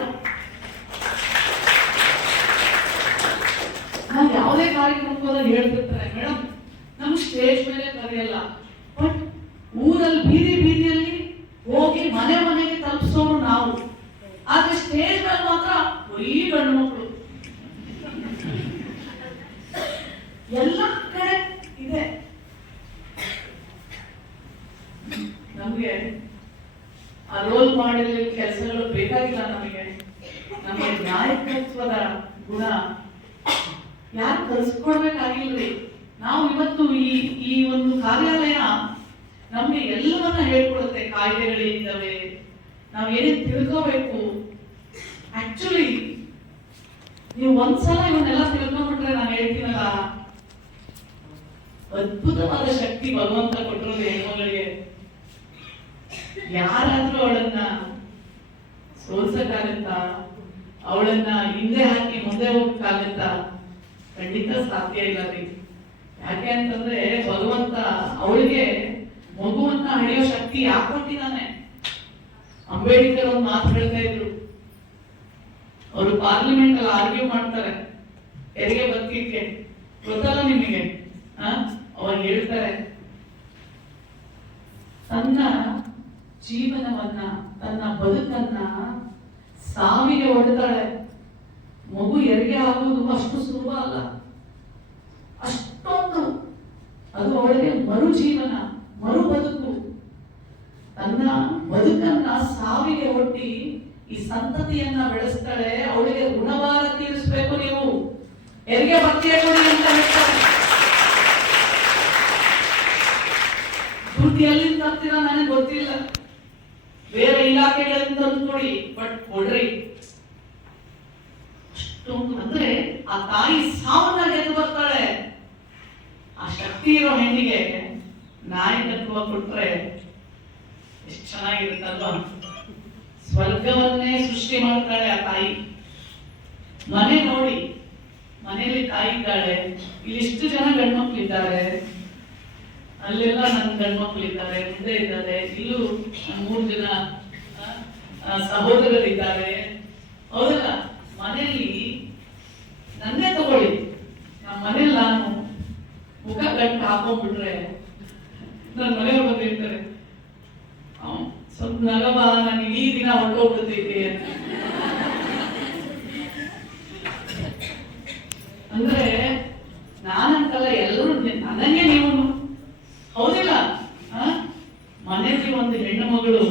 ನಾನು ಯಾವುದೇ ಕಾರ್ಯಕ್ರಮದಲ್ಲಿ ಹೇಳ್ತಿರ್ತಾರೆ, ಮೇಡಮ್ ನಮ್ಗೆ ಸ್ಟೇಜ್ ಮೇಲೆ ಕರೆಯಲ್ಲ, ಬಟ್ ಊರಲ್ಲಿ ಬೀದಿ ಬೀದಿಯಲ್ಲಿ ಹೋಗಿ ಮನೆ ಮನೆಗೆ ತಲುಪಿಸೋರು ನಾವು. ಆದ್ರೆ ಸ್ಟೇಜ್ ಮೇಲೆ ಮಾತ್ರ ಬರೀ ಗಂಡು ಮಕ್ಕಳು ಎಲ್ಲ ಕಡೆ ಇದೆ. ನಮ್ಗೆ ಆ ರೋಲ್ ಮಾಡೆಲ್ ಕೆಲಸಗಳು ಬೇಕಾಗಿಲ್ಲ. ನಮಗೆ ನಾಯಕತ್ವದ ಗುಣ ಯಾರು ಕಲಿಸ್ಕೊಡ್ಬೇಕಾಗಿಲ್ರಿ. ನಾವು ಇವತ್ತು ಈ ಒಂದು ಕಾರ್ಯಾಲಯ ನಮ್ಗೆ ಎಲ್ಲವನ್ನ ಹೇಳ್ಕೊಡುತ್ತೆ. ಕಾಯ್ದೆಗಳಿದ್ದಾವೆ, ನಾವು ಏನೇನು ತಿಳ್ಕೋಬೇಕು. ಆಕ್ಚುಲಿ ನೀವು ಒಂದ್ಸಲ ಇವನ್ನೆಲ್ಲ ತಿಳ್ಕೊಂಡ್ಬಿಟ್ರೆ, ನಾನು ಹೇಳ್ತೀನಲ್ಲ, ಅದ್ಭುತವಾದ ಶಕ್ತಿ ಭಗವಂತ ಕೊಟ್ಟಿರೋದು ಹೆಣ್ಮಗಳಿಗೆ. ಯಾರಾದ್ರೂ ಅವಳನ್ನ ಸೋಲ್ಸಕ್ಕಾಗತ್ತಾ? ಅವಳನ್ನ ಹಿಂದೆ ಹಾಕಿ ಮುಂದೆ ಹೋಗಕ್ಕಾಗತ್ತಾ? ಖಂಡಿತ ಸಾಧ್ಯ ಇಲ್ಲ ರೀ. ಯಾಕೆ ಅಂತಂದ್ರೆ ಭಗವಂತ ಅವಳಿಗೆ ಮಗುವನ್ನ ಹಳೆಯೋ ಶಕ್ತಿ ಯಾಕೆ ಕೊಟ್ಟಿದ್ದಾನೆ. ಅಂಬೇಡ್ಕರ್ ಒಂದು ಮಾತು ಹೇಳ್ತಾ ಇದ್ರು, ಅವರು ಪಾರ್ಲಿಮೆಂಟ್ ಅಲ್ಲಿ ಆರ್ಗ್ಯೂ ಮಾಡ್ತಾರೆ ಹೆರಿಗೆ ಬದುಕಿಗೆ, ಗೊತ್ತಲ್ಲ ನಿಮಗೆ? ಅವ್ರು ಹೇಳ್ತಾರೆ, ತನ್ನ ಜೀವನವನ್ನ ತನ್ನ ಬದುಕನ್ನ ಸಾವಿಗೆ ಹೊಡೆದಾಳೆ. ಮಗು ಹೆರಿಗೆ ಆಗುವುದು ಅಷ್ಟು ಸುಲಭ ಅಲ್ಲ, ಅಷ್ಟೊಂದು ಅದು ಅವಳಿಗೆ ಮರು ಜೀವನ, ಮರು ಬದುಕು. ತನ್ನ ಬದುಕನ್ನ ಸಾವಿಗೆ ಒಡ್ಡಿ ಈ ಸಂತತಿಯನ್ನ ಬೆಳೆಸ್ತಾಳೆ. ಅವಳಿಗೆ ಋಣಭಾರ ತೀರಿಸಬೇಕು, ನೀವು ಹೆರಿಗೆ ಭಕ್ತಿಯ ಕೊಡಿ ಅಂತ ಹೇಳ್ತಾರೆ. ದುಡ್ಡು ಎಲ್ಲಿಂದ ತರ್ತೀರಾ ನನಗೆ ಗೊತ್ತಿಲ್ಲ, ಬೇರೆ ಇಲಾಖೆಗಳಿಂದ ತಂದು ಕೊಡಿ, ಬಟ್ ಕೊಡ್ರಿ. ಅಷ್ಟೊಂದು ಅಂದ್ರೆ ಆ ತಾಯಿ ಸಾವನ್ನ ಗೆದ್ದು ಬರ್ತಾಳೆ. ಆ ಶಕ್ತಿ ಇರೋ ಹೆಣ್ಣಿಗೆ ನಾಯಕತ್ವ ಕೊಟ್ರೆ ಎಷ್ಟು ಚೆನ್ನಾಗಿರುತ್ತಲ್ವಾ? ಸ್ವರ್ಗವನ್ನೇ ಸೃಷ್ಟಿ ಮಾಡ್ತಾಳೆ ಆ ತಾಯಿ. ಮನೆ ನೋಡಿ, ಮನೆಯಲ್ಲಿ ತಾಯಿ ಇದ್ದಾಳೆ, ಇಲ್ಲಿ ಇಷ್ಟು ಜನ ಗಂಡ್ಮಕ್ಳಿದ್ದಾರೆ, ಅಲ್ಲೆಲ್ಲ ನನ್ನ ಗಂಡ್ಮಕ್ಳಿದ್ದಾರೆ, ಮುಂದೆ ಇದ್ದಾರೆ, ಇಲ್ಲೂ 3 ಜನ ಸಹೋದರರಿದ್ದಾರೆ, ಹೌದಲ್ಲ? ಮನೆಯಲ್ಲಿ ನನ್ನೇ ತಗೊಳ್ಳಿ, ನಮ್ಮ ಮನೇಲಿ ನಾನು ಮುಖ ಗಂಟು ಹಾಕೊಂಡ್ಬಿಟ್ರೆ ನನ್ನ ಮನೆಯವ್ರು ಬಂದಿರ್ತಾರೆ, ಸ್ವಲ್ಪ ನಗವ, ನಾನು ಇಡೀ ದಿನ ಹೊರಟೋಗ್ಬಿಡ್ತೈತೆ ಅಂದ್ರೆ ನಾನಂತಲ್ಲ, ಎಲ್ಲರೂ ನನಗೆ ನೀವು, ಹೌದಿಲ್ಲ? ಮನೆಯಲ್ಲಿ ಒಂದು ಹೆಣ್ಣು ಮಗಳು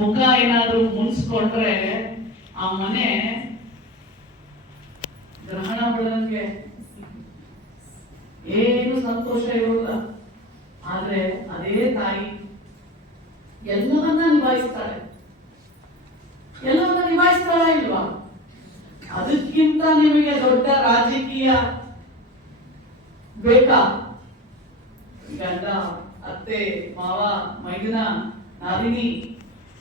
ಮುಖ ಏನಾದ್ರೂ ಮುನ್ಸ್ಕೊಂಡ್ರೆ ಆ ಮನೆ ಗ್ರಹಣ ಬಿಡಂಗೆ, ಏನು ಸಂತೋಷ ಇರೋಲ್ಲ. ಆದ್ರೆ ಅದೇ ತಾಯಿ ಎಲ್ಲವನ್ನ ನಿಭಾಯಿಸ್ತಾಳೆ. ಎಲ್ಲವನ್ನ ನಿಭಾಯಿಸ್ತಾಳ ಇಲ್ವಾ? ಅದಕ್ಕಿಂತ ನಿಮಗೆ ದೊಡ್ಡ ರಾಜಕೀಯ ಬೇಕಾ? ಗಂಡ, ಅತ್ತೆ, ಮಾವ, ಮೈದುನ, ನಾದಿನಿ,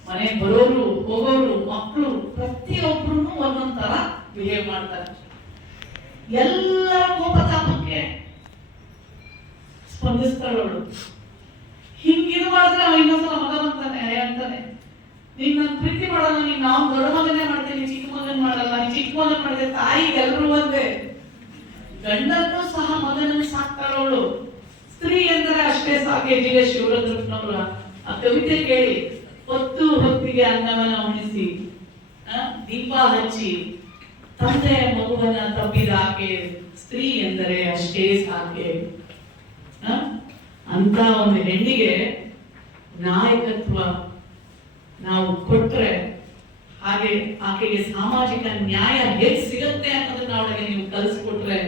ಮನೆ ಬರೋರು ಹೋಗೋರು, ಮಕ್ಕಳು, ಪ್ರತಿಯೊಬ್ರು ಒಂದೊಂದ್ ತರ ಬಿಹೇವ್ ಮಾಡ್ತಾರೆ. ಎಲ್ಲರ ಕೋಪ ತಾಪಕ್ಕೆ ಸ್ಪಂದಿಸ್ತಾಳೆ ಅವಳು. ಹಿಂಗಿರುವಾದ್ರೆ ಅವ ಇನ್ನೊಂದ್ಸಲ ಮಗ ಅಂತಾನೆ ನೀನ್ ನನ್ ಪ್ರೀತಿ ಮಾಡಲ್ಲ, ನೀನ್ ನಾವು ದೊಡ್ಡ ಮಗನೇ ಮಾಡ್ತೀನಿ, ಚಿಕ್ಕ ಮಗನ್ ಮಾಡಲ್ಲ, ನೀನ್ ಚಿಕ್ಕ ಮಗನ್ ಮಾಡಿದೆ, ತಾಯಿ ಎಲ್ರು ಒಂದೇ. ಗಂಡನ್ನು ಸಹ ಮಗನನ್ನು ಸಾಕ್ತಾಳವಳು. ಸ್ತ್ರೀ ಎಂದರೆ ಅಷ್ಟೇ ಸಾಕೆ. ಜಿಗೆ ಶಿವರುದ್ರಪ್ಪನವರ ಆ ಕವಿತೆ ಕೇಳಿ, ಹೊತ್ತು ಹೊತ್ತಿಗೆ ಅನ್ನವನ್ನ ಉಣಿಸಿ, ದೀಪ ಹಚ್ಚಿ, ತಂದೆ ಮಗುವನ್ನ ತಪ್ಪಿದಾಕೆ, ಸ್ತ್ರೀ ಎಂದರೆ ಅಷ್ಟೇ ಸಾಕೆ ಅಂತ ಒಂದು ಹೆಣ್ಣಿಗೆ ನಾಯಕತ್ವ ನಾವು ಕೊಟ್ರೆ, ಹಾಗೆ ಆಕೆಗೆ ಸಾಮಾಜಿಕ ನ್ಯಾಯ ಹೇಗೆ ಸಿಗುತ್ತೆ ಅನ್ನೋದನ್ನ ಅವಳಿಗೆ ನೀವು ಕಲಿಸ್ಕೊಟ್ರೆ,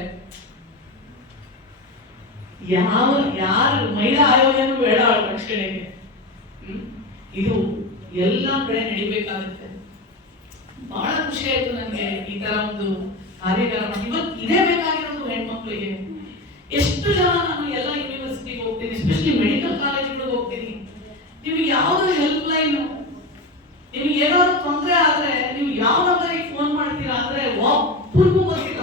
ಯಾರು ಮಹಿಳಾ ಆಯೋಗನೂ ಬೇಡ ಅವಳ ರಕ್ಷಣೆಗೆ. ಇದು ಎಲ್ಲ ಕಡೆ ನಡಿಬೇಕಾಗುತ್ತೆ. ಬಹಳ ಖುಷಿ ಆಯ್ತು ನನಗೆ ಈ ತರ ಒಂದು ಕಾರ್ಯಕ್ರಮ. ಇವತ್ತು ಇದೇ ಬೇಕಾಗಿರೋದು ಹೆಣ್ಮಕ್ಳಿಗೆ. ಎಷ್ಟು ಜನ ನಾನು ಎಲ್ಲ ಯೂನಿವರ್ಸಿಟಿಗೆ ಹೋಗ್ತೀನಿ, ಎಸ್ಪೆಷಲಿ ಮೆಡಿಕಲ್ ಕಾಲೇಜ್ಗಳಿಗೆ ಹೋಗ್ತೀನಿ. ನಿಮ್ಗೆ ಯಾವ್ದು ಹೆಲ್ಪ್ ಲೈನ್, ನಿಮ್ಗೆ ಏನಾದ್ರು ತೊಂದರೆ ಆದ್ರೆ ನೀವು ಯಾವ ನಂಬರಿಗೆ ಫೋನ್ ಮಾಡ್ತೀರಾ ಅಂದ್ರೆ ಒಬ್ಬರಿಗೂ ಗೊತ್ತಿಲ್ಲ.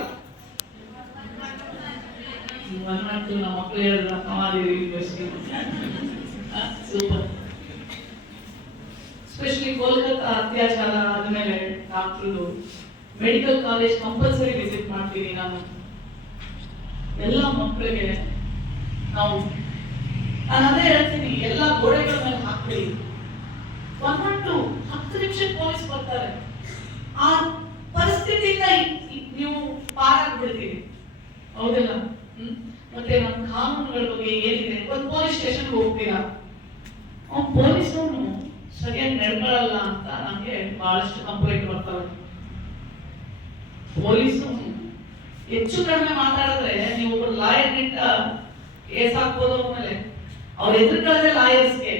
ನಮ್ಮ ಮಕ್ಕಳು ಹೇಳಿದ್ರ ಸಮಾಧಿವಿ ಯೂನಿವರ್ಸಿಟಿ ಸೂಪರ್. ಎಸ್ಪೆಷಲಿ ಕೋಲ್ಕತ್ತಾ ಅತ್ಯಾಚಾರ ಆದ್ಮೇಲೆ ಡಾಕ್ಟರ್ದು ಮೆಡಿಕಲ್ ಕಾಲೇಜ್ ಕಂಪಲ್ಸರಿ ವಿಸಿಟ್ ಮಾಡ್ತೀನಿ ನಾನು. ಎಲ್ಲ ಮಕ್ಕಳಿಗೆ ನಾನು ಅದೇ ಹೇಳ್ತೀನಿ, ಎಲ್ಲ ಗೋಡೆಗಳ ಮೇಲೆ ಹಾಕ್ಬಿಡಿ. 112 10 ನಿಮಿಷಕ್ಕೆ ಪೊಲೀಸ್ ಬರ್ತಾರೆ. ಆ ಪರಿಸ್ಥಿತಿಯಿಂದ ನೀವು ಪಾರಾಗ್ಬಿಡ್ತೀವಿ, ಹೌದಿಲ್ಲ? ಮತ್ತೆ ನಮ್ಮ ಕಾನೂನುಗಳ ಬಗ್ಗೆ ಏನಿದೆ, ಒಂದು ಪೊಲೀಸ್ ಸ್ಟೇಷನ್ಗೆ ಹೋಗ್ತೀರಾ, ಪೊಲೀಸರು ಸರಿಯಾಗಿ ನಡ್ಕೊಳ್ಳಲ್ಲ ಅಂತ ನನಗೆ ಬಹಳಷ್ಟು ಕಂಪ್ಲೇಂಟ್ ಬರ್ತವೆ. ಪೊಲೀಸು ಹೆಚ್ಚು ಕಡಿಮೆ ಮಾತಾಡಿದ್ರೆ ನೀವು ಒಬ್ಬರು ಲಾಯರ್ ನಿಂತ ಕೇಸ್ ಹಾಕ್ಬೋದು. ಆಮೇಲೆ ಅವ್ರು ಎದುರುಗಳೇ ಲಾಯರ್ಸ್ಗೆ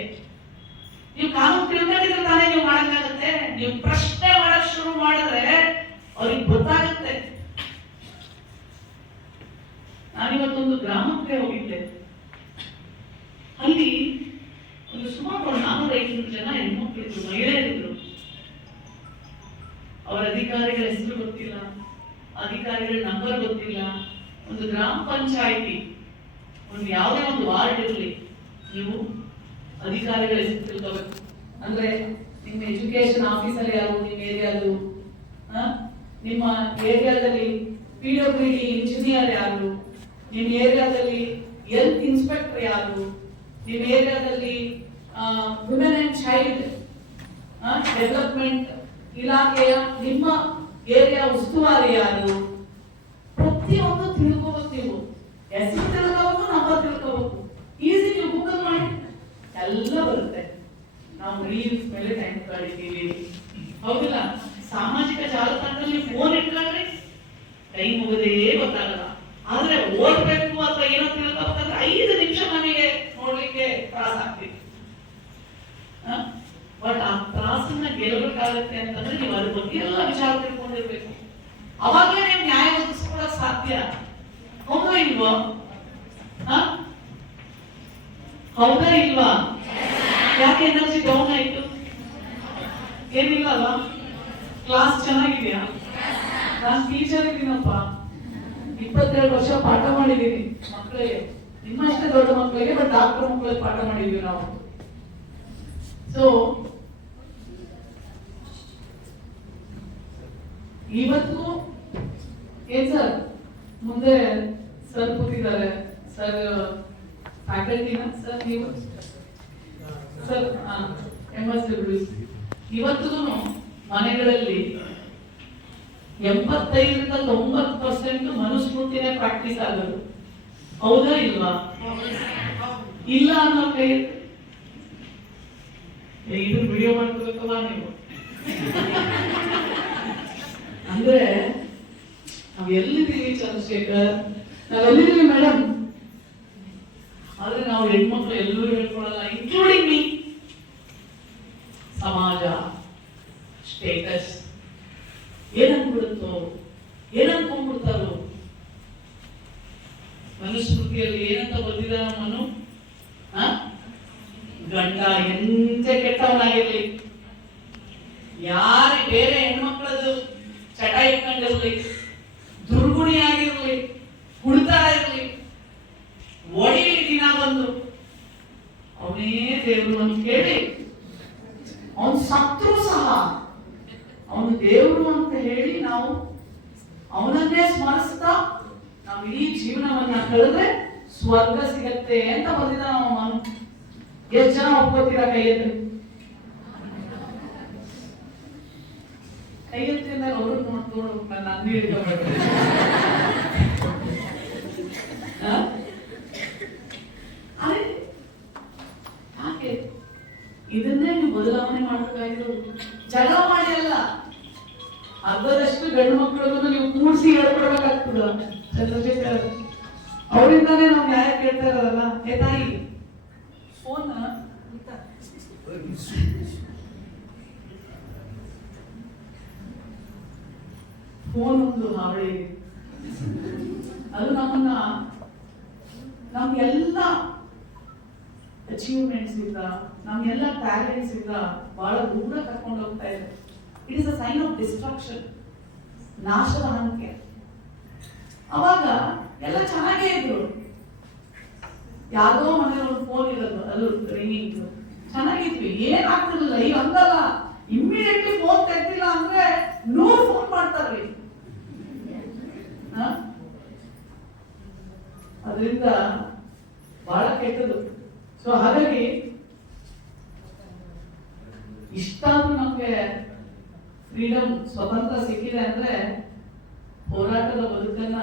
ನೀವು ಕಾನೂನು ತಿಳ್ಕೊಂಡಿದ್ರೆ ತಾನೇ ನೀವು ಮಾಡಕ್ಕಾಗತ್ತೆ. ನೀವು ಪ್ರಶ್ನೆ ಮಾಡಕ್ ಶುರು ಮಾಡಿದ್ರೆ ಅವ್ರಿಗೆ ಗೊತ್ತಾಗುತ್ತೆ. ನಾನಿವತ್ತೊಂದು ಗ್ರಾಮಕ್ಕೆ ಹೋಗಿದ್ದೆ. ಅಲ್ಲಿ ಒಂದು ಸುಮಾರು 400-500 ಜನ ಹೆಣ್ಮಕ್ಳಿದ್ರು, ಮಹಿಳೆಯರಿದ್ರು. ಅವರ ಅಧಿಕಾರಿಗಳ ಹೆಸರು ಗೊತ್ತಿಲ್ಲ, ಅಧಿಕಾರಿಗಳ ನಂಬರ್ ಗೊತ್ತಿಲ್ಲ. ಒಂದು ಗ್ರಾಮ ಪಂಚಾಯಿತಿ, ಒಂದು ಯಾವುದೇ ಒಂದು ವಾರ್ಡ್ ಇರಲಿ, ನೀವು ಅಧಿಕಾರಿಗಳ ಹೆಸರು ತಿಳ್ಕೋಬೇಕು. ಅಂದ್ರೆ ನಿಮ್ಮ ಎಜುಕೇಶನ್ ಆಫೀಸರ್ ಯಾರು, ನಿಮ್ಮ ಏರಿಯಾದು, ನಿಮ್ಮ ಏರಿಯಾದಲ್ಲಿ PWD ಇಂಜಿನಿಯರ್ ಯಾರು, ನಿಮ್ಮ ಏರಿಯಾದಲ್ಲಿ ಹೆಲ್ತ್ ಇನ್ಸ್ಪೆಕ್ಟರ್ ಯಾರು, ನಿಮ್ಮ ಏರಿಯಾದಲ್ಲಿ ವುಮೆನ್ ಅಂಡ್ ಚೈಲ್ಡ್ ಡೆವಲಪ್ಮೆಂಟ್ ಇಲಾಖೆಯ ನಿಮ್ಮ ಏರಿಯಾ ಉಸ್ತುವಾರಿ ಯಾರು, ಪ್ರತಿಯೊಂದು ತಿಳ್ಕೋಬೇಕು. ನೀವು ಹೆಸರು ತಿಳ್ಕೋಬೇಕು, ನಂಬರ್ ತಿಳ್ಕೋಬೇಕು. ಈಸಿ, ನೀವು ಗೂಗಲ್ ಮಾಡಿ ಎಲ್ಲ ಬರುತ್ತೆ. ನಾವು ರೀಲ್ಸ್ ಮೇಲೆ ಟೈಮ್ ಕಳಿತೀವಿ, ಹೌದಿಲ್ಲ? ಸಾಮಾಜಿಕ ಜಾಲತಾಣದಲ್ಲಿ ಫೋನ್ ಇಟ್ಕೊಂಡ್ರೆ ಟೈಮ್ ಹೋಗೋದೇ ಗೊತ್ತಾಗಲ್ಲ. ಆದ್ರೆ ಓದ್ಬೇಕು ಅಥವಾ ಏನೋ ತಿಳ್ಕೋಬೇಕಂದ್ರೆ 5 ನಿಮಿಷ ನಮಗೆ ನೋಡ್ಲಿಕ್ಕೆ ತ್ರಾಸ ಆಗ್ತೀವಿ. ಬಟ್ ಆ ತ್ರಾಸನ್ನ ಗೆಲ್ಲಬೇಕಾಗತ್ತೆ ಅಂತಂದ್ರೆ ನೀವು ಅದ್ರ ಬಗ್ಗೆ ಎಲ್ಲ ವಿಚಾರ ತಿಳ್ಕೊಂಡಿರ್ಬೇಕು. ಅವಾಗಲೇ ನೀವು ನ್ಯಾಯ ಒದಗಿಸ್ಕೊಳಕ್ ಸಾಧ್ಯ. ಹೌದಾ ಇಲ್ವಾ? ಹೌದಾ ಇಲ್ವಾ? ಯಾಕೆ ಎನರ್ಜಿ ಡೌನ್ ಆಯ್ತು? ಏನಿಲ್ಲ ಅಲ್ವಾ? ಕ್ಲಾಸ್ ಚೆನ್ನಾಗಿದೆಯಾ? ನಾನು ಟೀಚರ್ ಇದ್ದೀನಪ್ಪ, 22 ವರ್ಷ ಪಾಠ ಮಾಡಿದ್ದೀನಿ ಮಕ್ಕಳಿಗೆ, ನಿಮ್ಮಷ್ಟೇ ದೊಡ್ಡ ಮಕ್ಕಳಿಗೆ, ಬಟ್ ಡಾಕ್ಟರ್ ಮಕ್ಕಳಿಗೆ ಪಾಠ ಮಾಡಿದೀವಿ ನಾವು. ಸೊ ಇವತ್ತು ಏನ್ ಸರ್, ಮುಂದೆ ಸರ್ ಕೂತಿದ್ದಾರೆ, ಸರ್ ಫ್ಯಾಕಲ್ಟಿನ ಸರ್, ನೀವು ಸರ್ MSW. ಇವತ್ತು ಮನೆಗಳಲ್ಲಿ 85-90% ಮನುಸ್ಮೃತಿನೇ ಪ್ರಾಕ್ಟೀಸ್ ಆಗೋದು, ಹೌದಾ ಇಲ್ವಾ? ಇಲ್ಲ ಅನ್ನೋ ಕೈ ಇದು ವಿಡಿಯೋ ಮಾಡ್ಕೋಬೇಕಲ್ಲ ನೀವು. ಅಂದ್ರೆ ನಾವ್ ಎಲ್ಲಿದ್ದೀವಿ ಚಂದ್ರಶೇಖರ್? ನಾವೆಲ್ಲಿದ್ದೀವಿ ಮೇಡಮ್? ಆದ್ರೆ ನಾವು ಹೆಣ್ಮಕ್ಳು ಎಲ್ಲರೂ ಹೇಳ್ಕೊಳಲ್ಲ, ಇನ್ಕ್ಲೂಡಿಂಗ್ ಮೀ. ಸಮಾಜ, ಸ್ಟೇಟಸ್ ಏನನ್ಬಿಡುತ್ತೋ, ಏನನ್ಕೊಂಡ್ಬಿಡ್ತಾರೋ. ಮನುಸ್ಮೃತಿಯಲ್ಲಿ ಏನಂತ ಬಂದಿದ ನಮ್ಮನ್ನು, ಗಂಡ ಎಂತೆ ಕೆಟ್ಟವನಾಗಿರ್ಲಿ, ಯಾರು ಬೇರೆ ಹೆಣ್ಮಕ್ಳದು ಚಟ ಇಟ್ಕೊಂಡಿರ್ಲಿ, ದುರ್ಗುಣಿ ಆಗಿರ್ಲಿ, ಕುಡ್ತಾ ಇರ್ಲಿ, ಒಡಿಲಿ ದಿನ ಅವನನ್ನೇ ಸ್ಮರಿಸ್ತಾ ನಾವು ಇಡೀ ಜೀವನವನ್ನ ಕಳೆದ್ರೆ ಸ್ವರ್ಗ ಸಿಗತ್ತೆ ಅಂತ ಬಂದಿದ್ದ ನಾವು. ಎಷ್ಟು ಜನ ಒಪ್ಕೋತೀರಾ? ಕೈ ಎತ್ತಿ ಅಂದಾಗ ಅವರು ನೋಡ್ಕೊಂಡು ನನ್ನ ಅಂಗಡಿ ಹಿಡ್ಕೊಬೇಕು. ಯಾಕೆ ಇದನ್ನೇ ನೀವು ಬದಲಾವಣೆ ಮಾಡಬೇಕಾಗಿರೋದು? ಜಗಳ ಮಾಡಿ ಅಲ್ಲ, ಅರ್ಧದಷ್ಟು ಗಂಡು ಮಕ್ಕಳಿಗೂ ನೀವು ಕೂಡಿಸಿ ಹೇಳ್ಕೊಡ್ಬೇಕಾಗ್ತದ. ಚಂದ್ರಶೇಖರ್ ಅವರಿಂದಾನೇ ನಾವು ನ್ಯಾಯ ಕೇಳ್ತಾ ಇರೋದಲ್ಲ. ಏ ತಾಯಿ, ಫೋನ್ ಒಂದು ಹಾವಳಿ, ಅದು ನಮ್ಗೆಲ್ಲ ಅಚೀವ್ಮೆಂಟ್ಸ್ ಇಂದ, ನಮ್ಗೆಲ್ಲ ಟ್ಯಾಲೆಂಟ್ಸ್ ಇಂದ ಬಹಳ ದೂರ ಕರ್ಕೊಂಡು ಹೋಗ್ತಾ ಇದೆ. It is a sign of destruction, ನಾಶದ ಹಂಕೆ. ಅವಾಗ ಎಲ್ಲ ಚೆನ್ನಾಗೇ ಇದ್ರು, ಯಾವ್ದೋ ಮನೇಲಿ ಒಂದು ಫೋನ್ ಇರೋದು, ಅದು ರಿಂಗಿಂಗ್ ಚೆನ್ನಾಗಿದ್ವಿ, ಏನಾಗ್ತಿರ್ಲಿಲ್ಲ. ಈಗ ಹಂಗಲ್ಲ, ಇಮ್ಮಿಡಿಯೇಟ್ಲಿ ಫೋನ್ ತೆಗ್ದಿಲ್ಲ ಅಂದ್ರೆ 100 ಫೋನ್ ಮಾಡ್ತಾರ್ರಿ. ಅದರಿಂದ ಬಹಳ ಕೆಟ್ಟದು. ಸೊ ಹಾಗಾಗಿ ಇಷ್ಟಾದ್ರೂ ನಮ್ಗೆ ಫ್ರೀಡಮ್, ಸ್ವತಂತ್ರ ಸಿಕ್ಕಿದೆ ಅಂದ್ರೆ ಹೋರಾಟದ ಬದುಕನ್ನ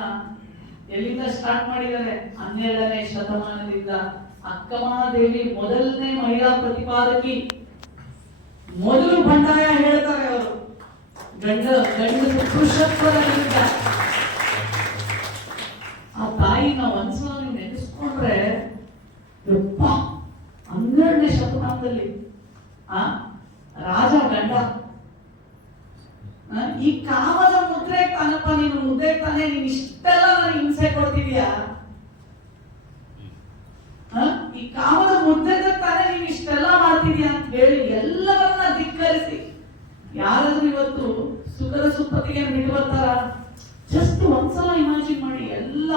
ಎಲ್ಲಿಂದ ಸ್ಟಾರ್ಟ್ ಮಾಡಿದ್ದಾರೆ? 12ನೇ ಶತಮಾನದಿಂದ. ಅಕ್ಕಮಹಾದೇವಿ ಮೊದಲನೇ ಮಹಿಳಾ ಪ್ರತಿಪಾದಕಿ. ಮೊದಲು ಬಂಡಾಯ ಹೇಳ್ತಾರೆ ಅವರು, ಗಂಡ ಪುರುಷತ್ವದ ವಿರುದ್ಧ. ಆ ತಾಯಿನ ಒಂದ್ಸಲ ನೀವು ನೆನೆಸ್ಕೊಂಡ್ರೆ, 12ನೇ ಶತಮಾನದಲ್ಲಿ ರಾಜ ಗಂಡ ಈ ಕಾಮದ ಮುದ್ರೆ ತಾನಪ್ಪ, ನೀನು ಮುದ್ದೆ ತಾನೆ, ನೀನ್ ಇಷ್ಟೆಲ್ಲ ನನಗೆ ಹಿಂಸೆ ಕೊಡ್ತಿದ್ಯಾ? ಈ ಕಾಮದ ಮುದ್ದೆ ತಾನೆ ನೀನ್ ಇಷ್ಟೆಲ್ಲ ಮಾಡ್ತಿದ್ಯಾ ಅಂತ ಹೇಳಿ ಎಲ್ಲವನ್ನ ಧಿಕ್ಕರಿಸಿ ಯಾರಾದ್ರೂ ಇವತ್ತು ಸುಖದ ಸುಪ್ಪತ್ತಿಗೆ ಬಿಟ್ಟು ಬರ್ತಾರ? ಜಸ್ಟ್ ಒಂದ್ಸಲ ಇಮ್ಯಾಜಿನ್ ಮಾಡಿ, ಎಲ್ಲ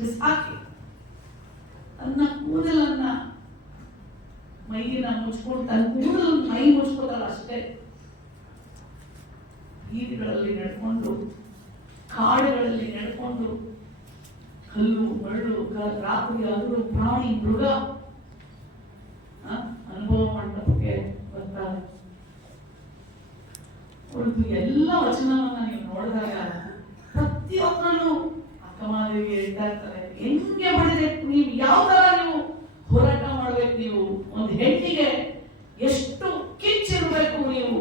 ಬಿಸಾಕಿ ತನ್ನ ಕೂದಲನ್ನ ಮೈನ ಮುಚ್ಕೊಂಡು, ತನ್ನ ಕೂದಲು ಮೈ ಮುಚ್ಕೋತಾರ ಅಷ್ಟೇ. ಬೀದಿಗಳಲ್ಲಿ ನಡ್ಕೊಂಡು, ಕಾಡುಗಳಲ್ಲಿ ನಡ್ಕೊಂಡು, ಕಲ್ಲು ಮರಳು, ರಾತ್ರಿ ಹಗಲು, ಪ್ರಾಣಿ ಮೃಗ ಅನುಭವ ಮಂಟಪಕ್ಕೆ ಬರ್ತಾರೆ. ಉಳಿದು ಎಲ್ಲ ವಚನವನ್ನ ನೀವು ನೋಡಿದಾಗ ಪ್ರತಿಯೊಬ್ಬರಲ್ಲೂ ಅಕ್ಕಮಹಾದೇವಿ ಹೇಳ್ತಾ ಇರ್ತಾರೆ, ಹೆಂಗೆ ಮಾಡಬೇಕು ನೀವು, ಯಾವ ತರ ನೀವು ಹೋರಾಟ ಮಾಡ್ಬೇಕು, ನೀವು ಒಂದು ಹೆಣ್ಣಿಗೆ ಎಷ್ಟು ಕಿಚ್ಚಿರ್ಬೇಕು ನೀವು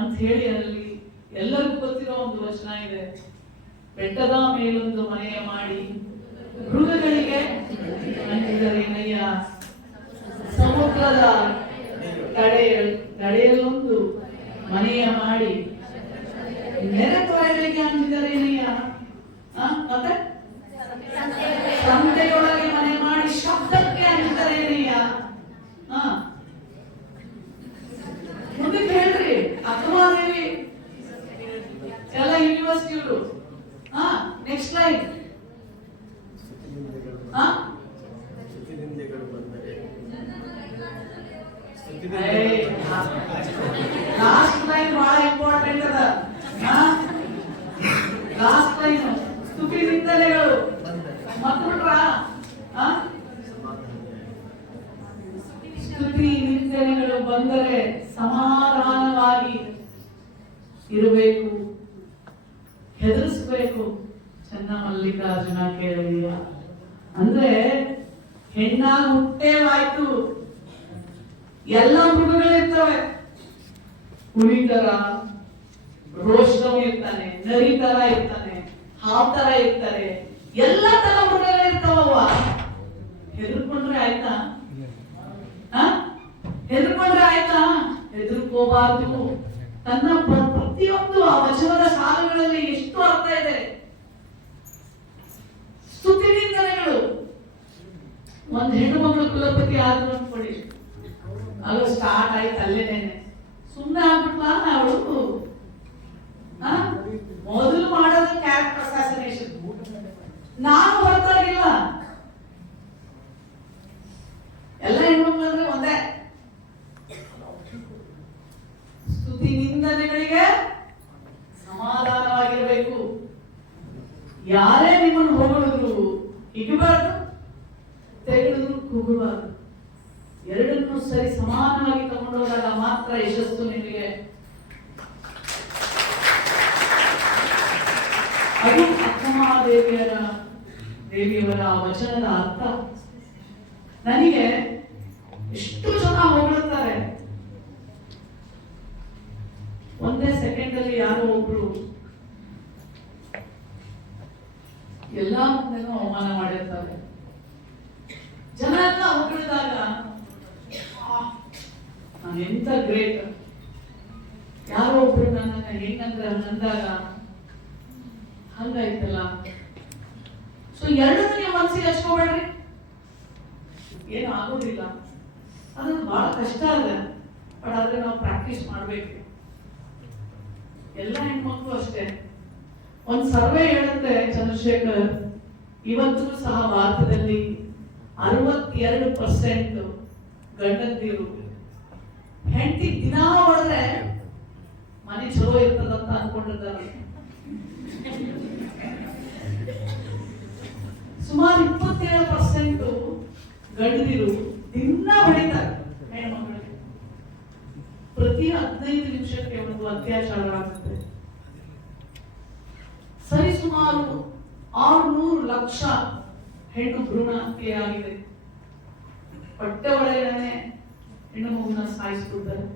ಅಂತ ಹೇಳಿ. ಅದರಲ್ಲಿ ಎಲ್ಲರಿಗೂ ಗೊತ್ತಿರೋ ಒಂದು ವಚನ ಇದೆ, ಬೆಟ್ಟದ ಮೇಲೊಂದು ಮನೆಯ ಮಾಡಿ ಮೃಗಗಳಿಗೆ ಅಂಜಿದರೇನಯ್ಯ, ಸಮುದ್ರದ ಕಡೆಯಲ್ಲೊಂದು ಮನೆಯ ಮಾಡಿ ನೆರೆತೊರೆಗಳಿಗೆ ಅಂಜಿದರೇನಯ್ಯ, ಮತ್ತೆ ಸಂತೆಯೊಳಗೆ ಮನೆ ಮಾಡಿ ಶಬ್ದಕ್ಕೆ ಅಂಜಿದರೇನಯ್ಯ. ಮುಂದಕ್ಕೆ ಹೇಳ್ರಿ, ಅಕ್ಕಮಹಾದೇವಿ ಎಲ್ಲ ಯೂನಿವರ್ಸಿಟಿಗಳು. ನೆಕ್ಸ್ಟ್ ಲೈನ್, ಲಾಸ್ಟ್ ಲೈನ್ ಬಹಳ ಇಂಪಾರ್ಟೆಂಟ್ ಅದ. ಲಾಸ್ಟ್ ಲೈನ್, ಸ್ತುತಿ ನಿಂದನೆಗಳು ಮತ್ಬಿಟ್ರ? ಸ್ತುತಿ ನಿಂದನೆಗಳು ಬಂದರೆ ಸಮಾಧಾನವಾಗಿ ಇರಬೇಕು, ಹೆದರಿಸಬೇಕು. ಚೆನ್ನ ಮಲ್ಲಿಕಾರ್ಜುನ ಕೇಳಿದೀಯ ಅಂದ್ರೆ ಹೆಣ್ಣಾಗಿ ಹುಟ್ಟೇವಾಯ್ತು, ಎಲ್ಲ ಮೃಗಗಳಿರ್ತವೆ. ಹುಲಿ ತರ, ರೋಷದವ ಇರ್ತಾನೆ, ನರಿ ತರ ಇರ್ತಾನೆ, ಹಾವು ತರ ಇರ್ತಾರೆ, ಎಲ್ಲ ತರ ಮೃಗಗಳಿರ್ತಾವ. ಹೆದರ್ಕೊಂಡ್ರೆ ಆಯ್ತಾ? ಹೆದರ್ಕೊಂಡ್ರೆ ಆಯ್ತಾ? ಹೆದರ್ಕೋಬಾರ್ದು. ತನ್ನ ಪ್ರತಿಯೊಂದು ಆ ವಚನದ ಸಾಲುಗಳಲ್ಲಿ ಎಷ್ಟು ಅರ್ಥ ಇದೆ. ಸ್ತುತಿ ನಿಂದನೆಗಳು. ಒಂದ್ ಹೆಣ್ಣು ಮಗಳು ಕುಲಪತಿ ಆದ್ರು ಅನ್ಕೊಡಿ, ಅದು ಸ್ಟಾರ್ಟ್ ಆಯ್ತು ಅಲ್ಲೇನೇನೆ. ಸುಮ್ಮನೆ ಆಗ್ಬಿಟ್ಲ ಅವಳು. ಮೊದಲು ಮಾಡೋದು ಕ್ಯಾರೆಕ್ಟರ್ ಅಸಾಸಿನೇಷನ್. ನಾನು ಹೊರತಾಗಿಲ್ಲ, ಎಲ್ಲ ಹೆಣ್ಮಕ್ಳು ಅಂದ್ರೆ ಒಂದೇ. ಸ್ತುತಿ ನಿಂದನೆಗಳಿಗೆ ಸಮಾಧಾನವಾಗಿರ್ಬೇಕು. ಯಾರೇ ನಿಮ್ಮನ್ನು ಹೊಗಳಿದ್ರು ಹಿಗಬಾರ್ದು, ತೆಗೆದ್ರು ಕುಗ್ಗಬಾರ್ದು. ಎರಡನ್ನೂ ಸರಿ ಸಮಾನವಾಗಿ ತಗೊಂಡೋದಾಗ ಮಾತ್ರ ಯಶಸ್ಸು ನಿಮಗೆ. ಅದು ಅಕ್ಕಮಹಾದೇವಿಯವರ ವಚನದ ಅರ್ಥ. ನನಗೆ ಎಷ್ಟು ಜನ ಹೊಗಳುತ್ತಾರೆ, ಒಂದೇ ಸೆಕೆಂಡ್ ಅಲ್ಲಿ ಯಾರೋ ಒಬ್ರು ಎಲ್ಲ ಮುಂದೆನೂ ಅವಮಾನ ಮಾಡಿರ್ತಾರೆ. ಜನ ಎಲ್ಲ ಹೊಗಳಿದಾಗ ನಾನು ಎಂತ ಗ್ರೇಟ್, ಯಾರೋ ಒಬ್ರು ನನ್ನ ಹೆಂಗಂದ್ರೆ ಅಂದಾಗ ಹಂಗಾಯ್ತಲ್ಲ. ಸೊ ಎರಡನ್ನೂ ನೀವು ಮನಸ್ಸಿಗೆ ಹಚ್ಕೋಬೇಡ್ರಿ, ಏನು ಆಗೋದಿಲ್ಲ. ಅದು ಬಹಳ ಕಷ್ಟ ಅದ, ಬಟ್ ಆದ್ರೆ ನಾವು ಪ್ರಾಕ್ಟೀಸ್ ಮಾಡ್ಬೇಕು. ಎಲ್ಲ ಹೆಣ್ಮಕ್ಳು ಅಷ್ಟೇ. ಒಂದು ಸರ್ವೆ ಹೇಳುತ್ತೆ ಚಂದ್ರಶೇಖರ್, ಇವತ್ತು ಸಹ ಭಾರತದಲ್ಲಿ 62% ಗಂಡಂದಿರು ಹೆಂಡತಿ ದಿನ ಹೊಡೆದ್ರೆ ಮನೆ ಚಲೋ ಇರ್ತದಂತ ಅನ್ಕೊಂಡಿದ್ದಾರೆ. ಸುಮಾರು 27% ಗಂಡದಿರು ದಿನ ಹೊಡಿತಾರೆ ಹೆಣ್ಮಕ್ಳಿಗೆ. ಪ್ರತಿ 15 ನಿಮಿಷಕ್ಕೆ ಒಂದು ಅತ್ಯಾಚಾರ ಆಗುತ್ತೆ. ಸರಿ ಸುಮಾರು 600 ಲಕ್ಷ ಹೆಣ್ಣು ಭ್ರೂಣ ಹತ್ಯೆ ಆಗಿದೆ. ಹೊಟ್ಟೆ ಒಳಗಡೆ ಹೆಣ್ಣು ಮಗುನ ಸಾಯಿಸ್ಬಿಡ್ತಾರೆ.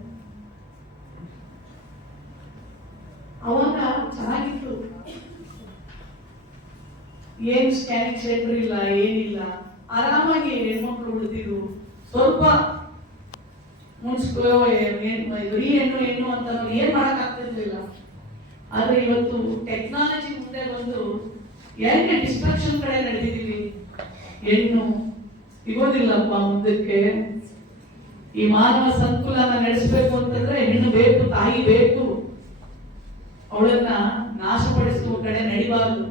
ಅವಾಗ ಚೆನ್ನಾಗಿತ್ತು, ಏನ್ ಸ್ಕ್ಯಾನಿಂಗ್ ಸೆಂಟರ್ ಇಲ್ಲ, ಏನಿಲ್ಲ, ಆರಾಮಾಗಿ ಹೆಣ್ಮಕ್ಳು ಉಳಿದಿದ್ರು. ಸ್ವಲ್ಪ ಮುನ್ಸ್ಕೋ ಈ ಹೆಣ್ಣು ಅಂತ ಏನ್ ಮಾಡಕ್ ಆಗ್ತಿರ್ಲಿಲ್ಲ. ಆದ್ರೆ ಇವತ್ತು ಟೆಕ್ನಾಲಜಿ ಮುಂದೆ ಬಂದು ಯಾಕೆ ಡಿಸ್ಟ್ರಕ್ಷನ್ ಕಡೆ ನಡೆದಿದ್ದೀವಿ. ಹೆಣ್ಣು ಸಿಗೋದಿಲ್ಲಪ್ಪ ಮುಂದಕ್ಕೆ. ಈ ಮಾನವ ಸಂಕುಲನ ನಡೆಸಬೇಕು ಅಂತಂದ್ರೆ ಹೆಣ್ಣು ಬೇಕು, ತಾಯಿ ಬೇಕು. ಅವಳನ್ನ ನಾಶಪಡಿಸುವ ಕಡೆ ನಡಿಬಾರದು.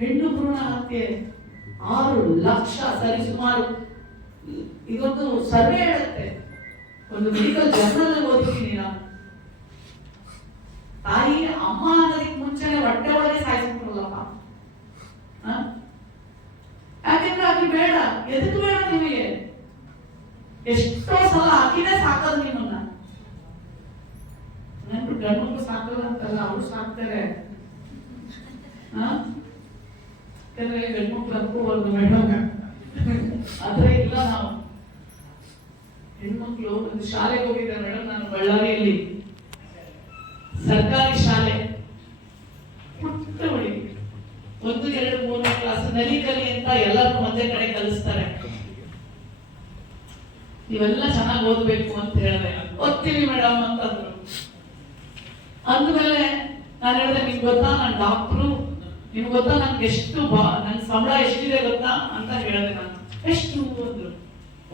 ಹೆಣ್ಣು ಭ್ರೂಣ ಹತ್ಯೆ 6 ಲಕ್ಷ, ಸರಿ ಸುಮಾರು. ಇದೊಂದು ಸರ್ವೆ ಹೇಳುತ್ತೆ, ಒಂದು ಮೆಡಿಕಲ್ ಜರ್ನಲ್ ಓದಿದ್ದೀನಿ ನಾನು. ತಾಯಿ ಅಮ್ಮ ಅನ್ನೋದಕ್ಕೆ ಮುಂಚೆನೆ ಹೊಟ್ಟೆ ಒಳಗೆ ಸಾಯಿಸ್ಬಿಟ್ರಲ್ಲಪ್ಪ. ಯಾಕೆಂದ್ರೆ ಆಕೆ ಬೇಡ, ಎದಕ್ಕೆ ಬೇಡ ನಿಮಗೆ? ಎಷ್ಟೋ ಸಲ ಆಕಿನೇ ಸಾಕೋದು ನಿಮ್ಮನ್ನ. ನನ್ರು ಗಂಡು ಸಾಕಲ್ಲ ಅಂತಲ್ಲ, ಅವ್ರು ಸಾಕ್ತಾರೆ. ಯಾಕಂದ್ರೆ ಗಂಡ್ಮಕ್ಳು ಅನ್ಕೋಬಾರ್ದು ಮೇಡಮ್, ಆದ್ರೆ ಇಲ್ಲ. ನಾವು ಹೆಣ್ಮಕ್ಳು ಒಂದು ಶಾಲೆಗೆ ಹೋಗಿದ್ದೆ ಮೇಡಮ್, ನಾನು ಬಳ್ಳಾರಿಯಲ್ಲಿ ಸರ್ಕಾರಿ ಶಾಲೆ, ಪುಟ್ಟ ಹುಡುಗಿ, 1, 2, 3 ಕ್ಲಾಸ್ ನಲಿಕಲಿ ಅಂತ ಎಲ್ಲರೂ ಒಂದೇ ಕಡೆ ಕಲಿಸ್ತಾರೆ. ನೀವೆಲ್ಲ ಚೆನ್ನಾಗಿ ಓದ್ಬೇಕು ಅಂತ ಹೇಳಿದೆ. ಓದ್ತೀವಿ ಮೇಡಮ್ ಅಂತಂದ್ರು. ಅಂದ್ಮೇಲೆ ನಾನು ಹೇಳಿದೆ, ನಿಮ್ಗೆ ಗೊತ್ತಾ ನಾನು ಡಾಕ್ಟ್ರು, ನಿಮ್ಗೆ ಗೊತ್ತಾ ನನ್ಗೆ ಎಷ್ಟು ನನ್ ಸಂಬಳ ಎಷ್ಟಿದೆ ಗೊತ್ತಾ ಅಂತ ಹೇಳಿದೆ. ನಾನು ಎಷ್ಟು ಅಂದ್ರು.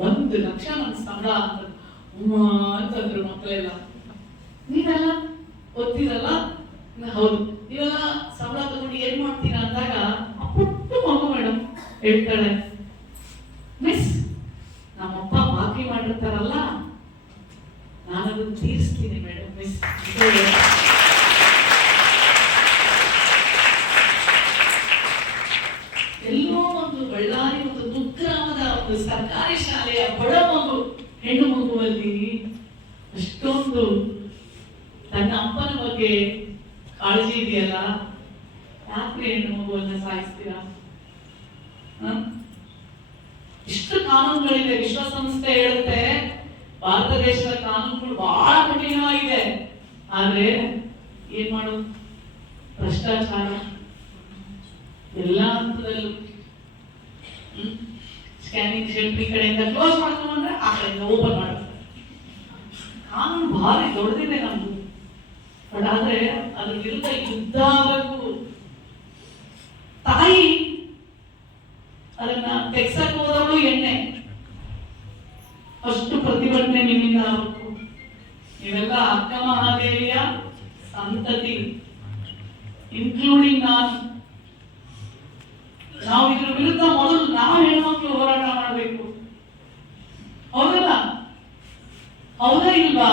1 ಲಕ್ಷ ನನ್ ಸಂಬಳ ಅಂದ್ರು. ಅಂತಂದ್ರು ಮಕ್ಕಳೆಲ್ಲ. ನೀವೆಲ್ಲ ಓದ್ತೀರಲ್ಲ? ಹೌದು. ನೀವೆಲ್ಲ ಸಂಬಳ ತಗೊಂಡು ಏನ್ ಮಾಡ್ತೀರಾ ಅಂದಾಗ ಆ ಪುಟ್ಟ ಮಗು ಮೇಡಮ್ ಹೇಳ್ತಾಳೆ, ಮಿಸ್ ನಮ್ಮಪ್ಪ ಬಾಕಿ ಮಾಡಿರ್ತಾರಲ್ಲ, ನಾನದನ್ನು ತೀರಿಸ್ತೀನಿ ಮೇಡಮ್ ಮಿಸ್. ಎಲ್ಲೋ ಒಂದು ಬಳ್ಳಾರಿ ಒಂದು ದುಗ್ಗ್ರಾಮದ ಒಂದು ಸರ್ಕಾರಿ ಶಾಲೆಯ ಬಡ ಮಗು, ಹೆಣ್ಣು ಮಗುವಲ್ಲಿ ಅಷ್ಟೊಂದು ತನ್ನ ಅಪ್ಪನ ಬಗ್ಗೆ ಕಾಳಜಿ ಇದೆಯಲ್ಲ, ಯಾಕೆ ಹೆಣ್ಣು ಮಗುವನ್ನ ಸಾಯಿಸ್ತೀರಾ? ಇಷ್ಟು ಕಾನೂನುಗಳಿದೆ. ವಿಶ್ವಸಂಸ್ಥೆ ಹೇಳುತ್ತೆ ಭಾರತ ದೇಶದ ಕಾನೂನುಗಳು ಬಹಳ ಕಠಿಣವಾಗಿದೆ. ಆದ್ರೆ ಏನ್ ಮಾಡೋದು? ಭ್ರಷ್ಟಾಚಾರ ಎಲ್ಲ ಹಂತದಲ್ಲೂ. ಸ್ಕ್ಯಾನಿಂಗ್ ಸೆಂಟರ್ ಈ ಕಡೆಯಿಂದ ಕ್ಲೋಸ್ ಮಾಡ್ಕೊಂಡ್ರೆ ಆ ಕಡೆಯಿಂದ ಓಪನ್ ಮಾಡ್ತಾರೆ. ಕಾನೂನು ಭಾರಿ ದೊಡ್ಡದಿದೆ ನಮ್ದು. ಬಟ್ ಆದ್ರೆ ಅದ್ರ ವಿರುದ್ಧ ಯುದ್ಧ ಆಗಬೇಕು. ತಾಯಿ ಅದನ್ನ ತೆಗ್ಸಕ್ ಹೋದವಳು ಎಣ್ಣೆ. ಅಷ್ಟು ಪ್ರತಿಭಟನೆ ನಿಮ್ಮಿಂದ ಆಗಬೇಕು. ನೀವೆಲ್ಲ ಅಕ್ಕ ಮಹಾದೇವಿಯ ಸಂತತಿ, ಇನ್ಕ್ಲೂಡಿಂಗ್ ನಾನು. ನಾವು ಇದ್ರ ವಿರುದ್ಧ ಮೊದಲು ನಾವು ಹೆಣ್ಮಕ್ಳು ಹೋರಾಟ ಮಾಡಬೇಕು. ಹೌದಲ್ಲ? ಹೌದಾ ಇಲ್ವಾ?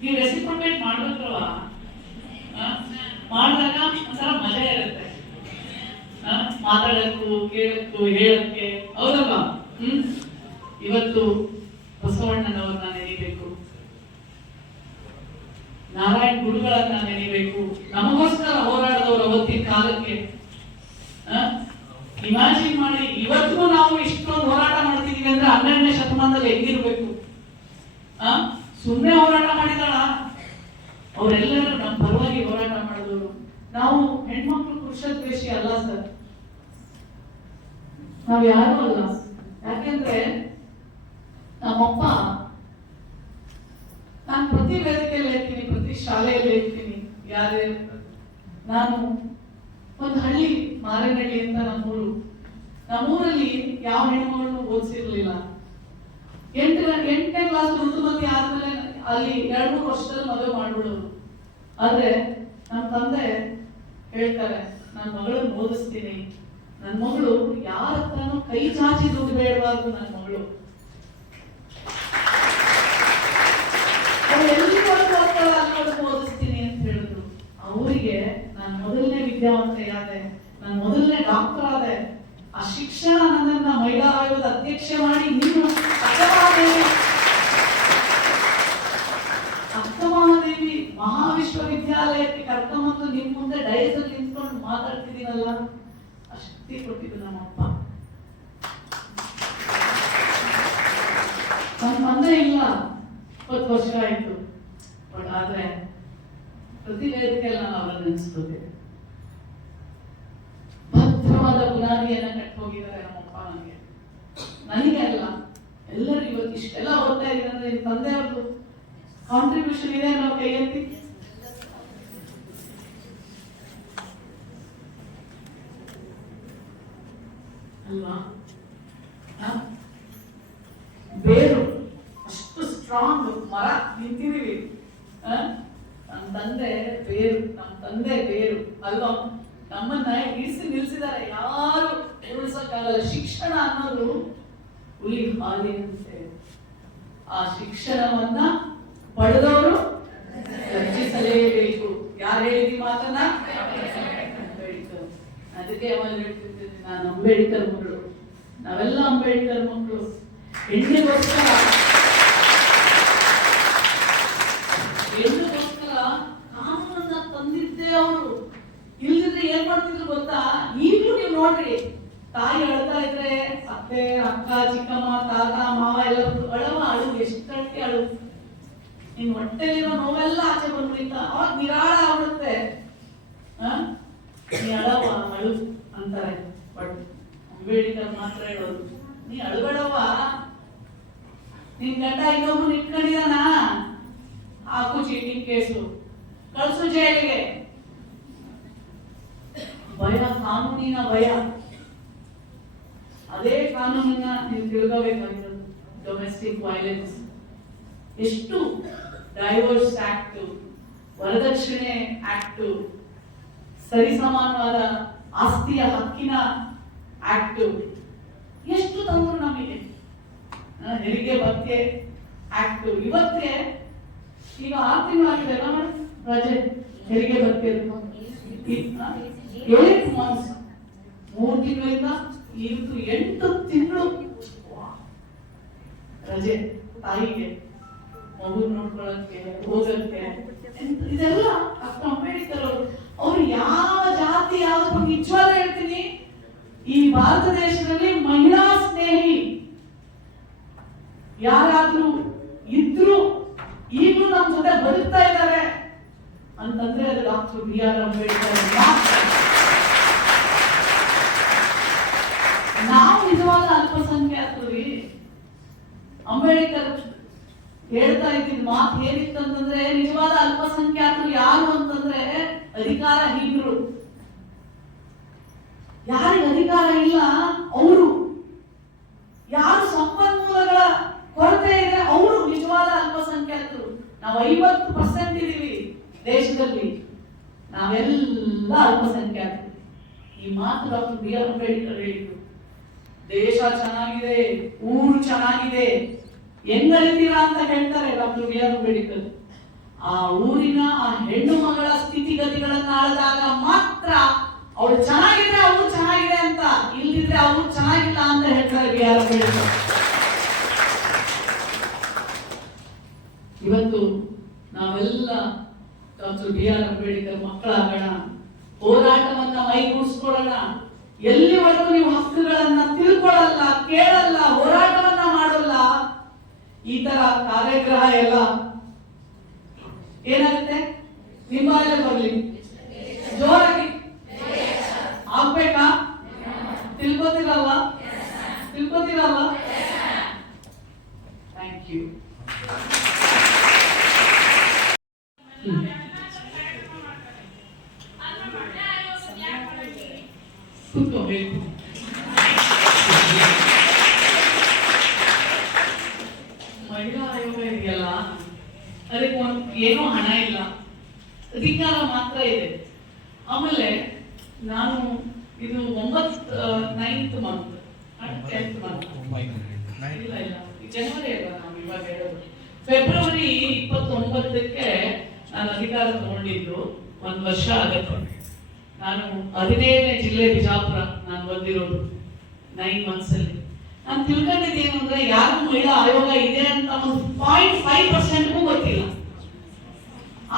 ನೀವು ರೆಸಿಪ್ರೊಕೇಟ್ ಮಾಡ್ಬೇಕಲ್ವಾ? ಮಾಡಿದಾಗ ಒಂಥರ ಮಜಾ ಇರುತ್ತೆ. ಮಾತಾಡಕ್ಕೂ ಕೇಳಕ್ಕೂ ಹೇಳಕ್ಕೆ, ಹೌದಲ್ವಾ? ಇವತ್ತು ಬಸವಣ್ಣನವ್ರನ್ನ ನೆನೆಯಬೇಕು, ನಾರಾಯಣ ಗುರುಗಳನ್ನ ನೆನೆಯಬೇಕು, ನಮಗೋಸ್ಕರ ಹೋರಾಡಿದವರು ಅವತ್ತಿನ ಕಾಲಕ್ಕೆ. ಇಮ್ಯಾಜಿನ್ ಮಾಡಿ, ಇವತ್ತಿಗೂ ನಾವು ಇಷ್ಟೊಂದು ಹೋರಾಟ ಮಾಡ್ತಿದೀವಿ ಅಂದ್ರೆ 12ನೇ ಶತಮಾನದಲ್ಲಿ ಹೆಂಗಿರ್ಬೇಕು? ಸುಮ್ಮನೆ ಹೋರಾಟ ಮಾಡಿದಾಳ? ಅವರೆಲ್ಲರೂ ನಮ್ಮ ಪರವಾಗಿ ಹೋರಾಟ ಮಾಡಿದವರು. ನಾವು ಹೆಣ್ಮಕ್ಳು ಪುರುಷ ದ್ವೇಷಿ ಅಲ್ಲ ಸರ್, ನಾವ್ ಯಾರು ಅಲ್ಲ. ಯಾಕೆಂದ್ರೆ ನಮ್ಮಪ್ಪ, ನಾನು ಪ್ರತಿ ವೇದಿಕೆಯಲ್ಲಿ ಹೇಳ್ತೀನಿ, ಪ್ರತಿ ಶಾಲೆಯಲ್ಲಿ ಹೇಳ್ತೀನಿ, ಯಾರೇ ನಾನು ಒಂದು ಹಳ್ಳಿ, ಮಾರೇನಹಳ್ಳಿ ಅಂತ ನಮ್ಮೂರು. ನಮ್ಮೂರಲ್ಲಿ ಯಾವ ಹೆಣ್ಮಗಳನ್ನು ಓದಿಸಿರ್ಲಿಲ್ಲ. 8ನೇ ಕ್ಲಾಸ್ ಋತುಮತಿ ಆದ್ಮೇಲೆ ಅಲ್ಲಿ 2-3 ವರ್ಷದಲ್ಲಿ ಮದುವೆ ಮಾಡ್ಬಿಡೋರು. ಆದ್ರೆ ನಮ್ಮ ತಂದೆ ಹೇಳ್ತಾರೆ, ನನ್ನ ಮಗಳನ್ನ ಓದಿಸ್ತೀನಿ, ನನ್ನ ಮಗಳು ಯಾರ ಹತ್ರನೂ ಕೈ ಚಾಚಿ ದುಡ್ಡು ಬೇಡಬಾರ್ದು, ನನ್ನ ಮಗಳು ಎಲ್ಲಿವರೆಗೂ ಅಲ್ಲಿವರೆಗೂ ಓದಿಸ್ತೀನಿ ಅಂತ ಹೇಳಿದ್ರು. ಅವರಿಗೆ ನಾನು ಮೊದಲನೇ ವಿದ್ಯಾವಂತೆ ಆದೆ, ನಾನು ಮೊದಲನೇ ಡಾಕ್ಟರ್ ಆದೆ. ಆ ಶಿಕ್ಷಣ ನನ್ನನ್ನ ಮಹಿಳಾ ಆಯೋಗದ ಅಧ್ಯಕ್ಷೆ ಮಾಡಿ, ನೀನು ಅಕ್ಕಮಹಾದೇವಿ ಮಹಾವಿಶ್ವವಿದ್ಯಾಲಯಕ್ಕೆ ಕರ್ಕೊಂಬಂದು ನಿಮ್ ಮುಂದೆ ಡೈಸಲ್ಲಿ ನಿಂತ್ಕೊಂಡು ಮಾತಾಡ್ತಿದ್ದೀನಲ್ಲ, ಆ ಶಕ್ತಿ ಕೊಟ್ಟಿದ್ದು ನಮ್ಮಪ್ಪ. ನನ್ನ ತಂದೆ ಇಲ್ಲ, 20 ವರ್ಷ ಆಯ್ತು. ಬಟ್ ಆದ್ರೆ ಪ್ರತಿ ವೇದಿಕೆಯಲ್ಲಿ ನಾನು ಅವರನ್ನು ನೆನೆಸ್ಕೋತೇನೆ. ಭದ್ರವಾದ ಬುನಾದಿಯನ್ನ ಕಟ್ಟಿ ಹೋಗಿದ್ದಾರೆ ನಮ್ಮಪ್ಪ ನನಗೆ ಅಲ್ಲ, ಎಲ್ಲರೂ ಇವತ್ತು ಇಷ್ಟೆಲ್ಲ ಓದ್ತಾ ಇದ್ದೀವಿ ಅಂದ್ರೆ ನಿಮ್ ತಂದೆಯವ್ರದ್ದು ಕಾಂಟ್ರಿಬ್ಯೂಷನ್ ಇದೆ ಅನ್ನೋ ಕೈ ಎತ್ತಿ. ಅಲ್ವಾ? ಬೇರು ಅಷ್ಟು ಸ್ಟ್ರಾಂಗ್ ಮರ ನಿಂತಿದೀವಿ. ನಮ್ಮ ತಂದೆ ಬೇರು, ನಮ್ಮ ತಂದೆ ಬೇರು ಅಲ್ವಾ? ನಮ್ಮನ್ನ ಇಳಿಸಿ ನಿಲ್ಸಿದ್ದಾರೆ, ಯಾರು ಉಳಿಸಕ್ಕಾಗಲ್ಲ. ಶಿಕ್ಷಣ ಅನ್ನೋದು ಹುಲಿ ಹಾಲಿನಂತೆ. ಆ ಶಿಕ್ಷಣವನ್ನ ಪಡೆದವರು ರಕ್ಷಿಸಲೇಬೇಕು. ಯಾರು ಹೇಳಿದಿ ಮಾತನ್ನ? ಅಂಬೇಡ್ಕರ್. ಅದಕ್ಕೆ ಅವಾಗ ಹೇಳ್ತಿದ್ದೀನಿ, ನಾನು ಅಂಬೇಡ್ಕರ್ ಮಗಳು, ನಾವೆಲ್ಲ ಅಂಬೇಡ್ಕರ್ ಮಕ್ಕಳು. ಹೆಣ್ಣಿಗೋಸ್ಕರ ಕಾನೂನನ್ನ ತಂದಿದ್ದೇ ಅವರು. ಇಲ್ಲದಿದ್ರೆ ಏನ್ ಮಾಡ್ತಿದ್ರು ಗೊತ್ತಾ? ಈಗಲೂ ನೀವು ನೋಡ್ರಿ, ತಾಯಿ ಅಳ್ತಾ ಇದ್ರೆ ಅತ್ತೆ, ಅಕ್ಕ, ಚಿಕ್ಕಮ್ಮ, ತಾತ, ಮಾವ ಎಲ್ಲರೂ ಅಳು, ಎಷ್ಟಕ್ಕೆ ಅಳು. ನಿನ್ ಹೊಟ್ಟೆಲಿರೋ ನೋವೆಲ್ಲ ಆಚೆ ಬಂದ್ಬಿಡ್ತ, ಅವಾಗ ನಿರಾಳ ಆಗ್ಬಿಡುತ್ತೆ. ನೀ ಅಳವ, ಅಳು ಅಂತಾರೆ. ಬಟ್ ಅಂಬೇಡ್ಕರ್ ಮಾತ್ರ ಹೇಳೋದು, ನೀ ಅಳುಬೇಡವ, ನಿನ್ ಗಂಡ ಇನ್ನೊಬ್ರು ಇಟ್ಕೊಂಡಿದಾನ, ಹಾಕು ಚೀಟಿಂಗ್ ಕೇಸು, ಕಳ್ಸು ಜೈಲಿಗೆ. ಭಯ, ಕಾನೂನಿನ ಭಯ. ಅದೇ ಕಾನೂನನ್ನ ನೀವು ತಿಳ್ಕೋಬೇಕಾಗಿರೋದು. ಡೊಮೆಸ್ಟಿಕ್ ವೈಲೆನ್ಸ್ ಎಷ್ಟು, ಡೈವೋರ್ಸ್ ಆಕ್ಟ್, ವರದಕ್ಷಿಣೆ ಆಕ್ಟ್, ಸರಿಸಮಾನವಾದ ಆಸ್ತಿಯ ಹಕ್ಕಿನ ಆಕ್ಟ್ ಎಷ್ಟು ತಂದ್ರು ನಮಗೆ. ಹೆರಿಗೆ ಭತ್ಯೆ ಆಕ್ಟ್ ಇವತ್ತೇ ಈಗ 6 ತಿಂಗಳಾಗಿದೆ ರಜೆ, ಹೆರಿಗೆ ಭತ್ಯೆ 8 ಮಂತ್ಸ್, 3 ತಿಂಗಳಿಂದ ಇವತ್ತು 8 ತಿಂಗಳು ರಜೆ ತಾಯಿಗೆ, ಮಗು ನೋಡ್ಕೊಳ್ಳಕ್ಕೆ, ಹೋಗಕ್ಕೆ. ಇದೆಲ್ಲ ಡಾಕ್ಟರ್ ಅಂಬೇಡ್ಕರ್ ಅವರು ಯಾವ ಜಾತಿ ಯಾವ್ದು ನಿಜವಾದ ಹೇಳ್ತೀನಿ, ಈ ಭಾರತ ದೇಶದಲ್ಲಿ ಮಹಿಳಾ ಸ್ನೇಹಿ ಯಾರಾದ್ರೂ ಇದ್ರು ಈಗಲೂ ನಮ್ಮ ಜೊತೆ ಬದುಕ್ತಾ ಇದ್ದಾರೆ ಅಂತಂದ್ರೆ ಅದು ಡಾಕ್ಟರ್ BR ಅಂಬೇಡ್ಕರ್. ನಾವು ನಿಜವಾದ ಅಲ್ಪಸಂಖ್ಯಾತರು. ಅಂಬೇಡ್ಕರ್ ಹೇಳ್ತಾ ಇದ್ದಿದ್ ಮಾತು ಏನಿತ್ತಂತಂದ್ರೆ, ನಿಜವಾದ ಅಲ್ಪಸಂಖ್ಯಾತರು ಯಾರು ಅಂತಂದ್ರೆ ಅಧಿಕಾರಹೀನರು. ಯಾರಿಗೆ ಅಧಿಕಾರ ಇಲ್ಲ ಅವರು, ಯಾರು ಸಂಪನ್ಮೂಲಗಳ ಕೊರತೆ ಇದೆ ಅವರು ನಿಜವಾದ ಅಲ್ಪಸಂಖ್ಯಾತರು. ನಾವು 50% ಇದೀವಿ ದೇಶದಲ್ಲಿ, ನಾವೆಲ್ಲ ಅಲ್ಪಸಂಖ್ಯಾತರು. ಈ ಮಾತು ಡಾಕ್ಟರ್ BR ಅಂಬೇಡ್ಕರ್ ಹೇಳಿದ್ರು. ದೇಶ ಚೆನ್ನಾಗಿದೆ, ಊರು ಚೆನ್ನಾಗಿದೆ, ಹೆಂಗಳಿದ್ದೀರಾ ಅಂತ ಹೇಳ್ತಾರೆ ಡಾಕ್ಟರ್ BR ಅಂಬೇಡ್ಕರ್. ಆ ಊರಿನ ಆ ಹೆಣ್ಣು ಮಗಳ ಸ್ಥಿತಿಗತಿಗಳನ್ನ ಆಳಿದಾಗ ಮಾತ್ರ ಅವಳು ಚೆನ್ನಾಗಿದ್ರೆ, ಅವಳು ಚೆನ್ನಾಗಿದೆ ಅಂತ ಅವ್ರು ಚೆನ್ನಾಗಿಲ್ಲ ಅಂತ ಹೇಳ್ತಾರೆ ಬಿಆರ್ ಅಂಬೇಡ್ಕರ್. ಇವತ್ತು ನಾವೆಲ್ಲ ಡಾಕ್ಟರ್ ಬಿಆರ್ ಅಂಬೇಡ್ಕರ್ ಮಕ್ಕಳಾಗೋಣ, ಹೋರಾಟವನ್ನ ಮೈಗೂಡಿಸ್ಕೊಳ್ಳೋಣ. ಎಲ್ಲಿವರೆಗೂ ನೀವು ಹಕ್ಕುಗಳನ್ನ ತಿಳ್ಕೊಳ್ಳಲ್ಲ, ಕೇಳಲ್ಲ, ಹೋರಾಟವನ್ನ ಮಾಡಲ್ಲ, ಈ ತರ ಕಾರ್ಯಗ್ರಹ ಎಲ್ಲ ಏನಾಗುತ್ತೆ? ನಿಮ್ಮಲ್ಲೇ ಬರ್ಲಿ, ಜೋರಾಗಿ ಆಗ್ಬೇಕಾ? ತಿಳ್ಕೊತಿರಲ್ಲ? Thank you. ಕೂತ್ಕೋಬೇಕು. ಮಹಿಳಾ ಆಯೋಗ ಇದೆಯಲ್ಲ, ಅದಕ್ಕೆ ಏನೂ ಹಣ ಇಲ್ಲ, ಅಧಿಕಾರ ಮಾತ್ರ ಇದೆ. ಆಮೇಲೆ ನಾನು ಇದು 9th ಮಂತ್ 10th ಮಂತ್ ಇಲ್ಲ ಜನವರಿ ಅಲ್ಲ, ನಾವು ಇವಾಗ ಹೇಳೋದು ಫೆಬ್ರವರಿ 29ಕ್ಕೆ ನಾನು ಅಧಿಕಾರ ತಗೊಂಡಿದ್ದು. 1 ವರ್ಷ ಆಗತ್ತೆ. ನಾನು 15ನೇ ಜಿಲ್ಲೆ ಬಿಜಾಪುರ ನಾನು ಬಂದಿರೋದು 9 months ಅಲ್ಲಿ. ನಾನು ತಿಳ್ಕೊಂಡಿದ್ದೇನು ಅಂದ್ರೆ ಯಾರು ಮಹಿಳಾ ಆಯೋಗ ಇದೆ ಅಂತ ಒಂದು 0.5% ಗೊತ್ತಿಲ್ಲ.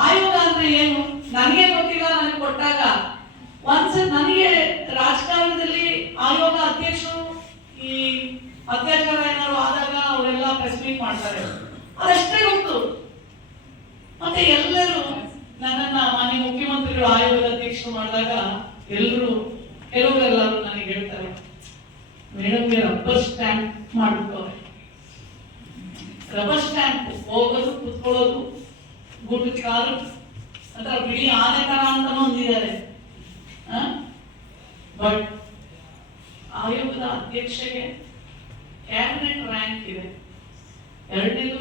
ಆಯೋಗ ಅಂದ್ರೆ ಏನು ನನಗೆ ಗೊತ್ತಿಲ್ಲ. ನನಗೆ ಕೊಟ್ಟಾಗ ಒಂದ್ಸಲ ನನಗೆ ರಾಜಕಾರಣದಲ್ಲಿ ಆಯೋಗ ಅಧ್ಯಕ್ಷರು ಈ ಅತ್ಯಾಚಾರ ಏನಾದ್ರು ಆದಾಗ ಅವರೆಲ್ಲ ಪ್ರೆಸ್ ಮೀಟ್ ಮಾಡ್ತಾರೆ, ಅದಷ್ಟೇ ಗೊತ್ತು. ಮತ್ತೆ ಎಲ್ಲರೂ ನನ್ನನ್ನ ಮಾನ್ಯ ಮುಖ್ಯಮಂತ್ರಿಗಳು ಆಯೋಗದ ಅಧ್ಯಕ್ಷರು ಮಾಡಿದಾಗ ಕೆಲವರೆಲ್ಲರೂ ನನಗೆ ಹೇಳ್ತಾರೆ, ಮೇಡಮ್ಗೆ ರಬ್ಬರ್ ಸ್ಟ್ಯಾಂಪ್ ಮಾಡ್ಬಿಟ್ಟವ್ರೆ. ರಬ್ಬರ್ ಸ್ಟ್ಯಾಂಪ್ ಹೋಗೋದು, ಕುತ್ಕೊಳ್ಳೋದು, ಗುಡ್ಡ ಕಾರು ಅಂತ ಬಿಳಿ ಆನೆ ತರ ಅಂತ ಹೊಂದಿದ್ದಾರೆ. ಬಟ್ ಆಯೋಗದ ಅಧ್ಯಕ್ಷಗೆ ಕ್ಯಾಬಿನೆಟ್ ರ್ಯಾಂಕ್ ಇದೆ. ಎರಡನೇದು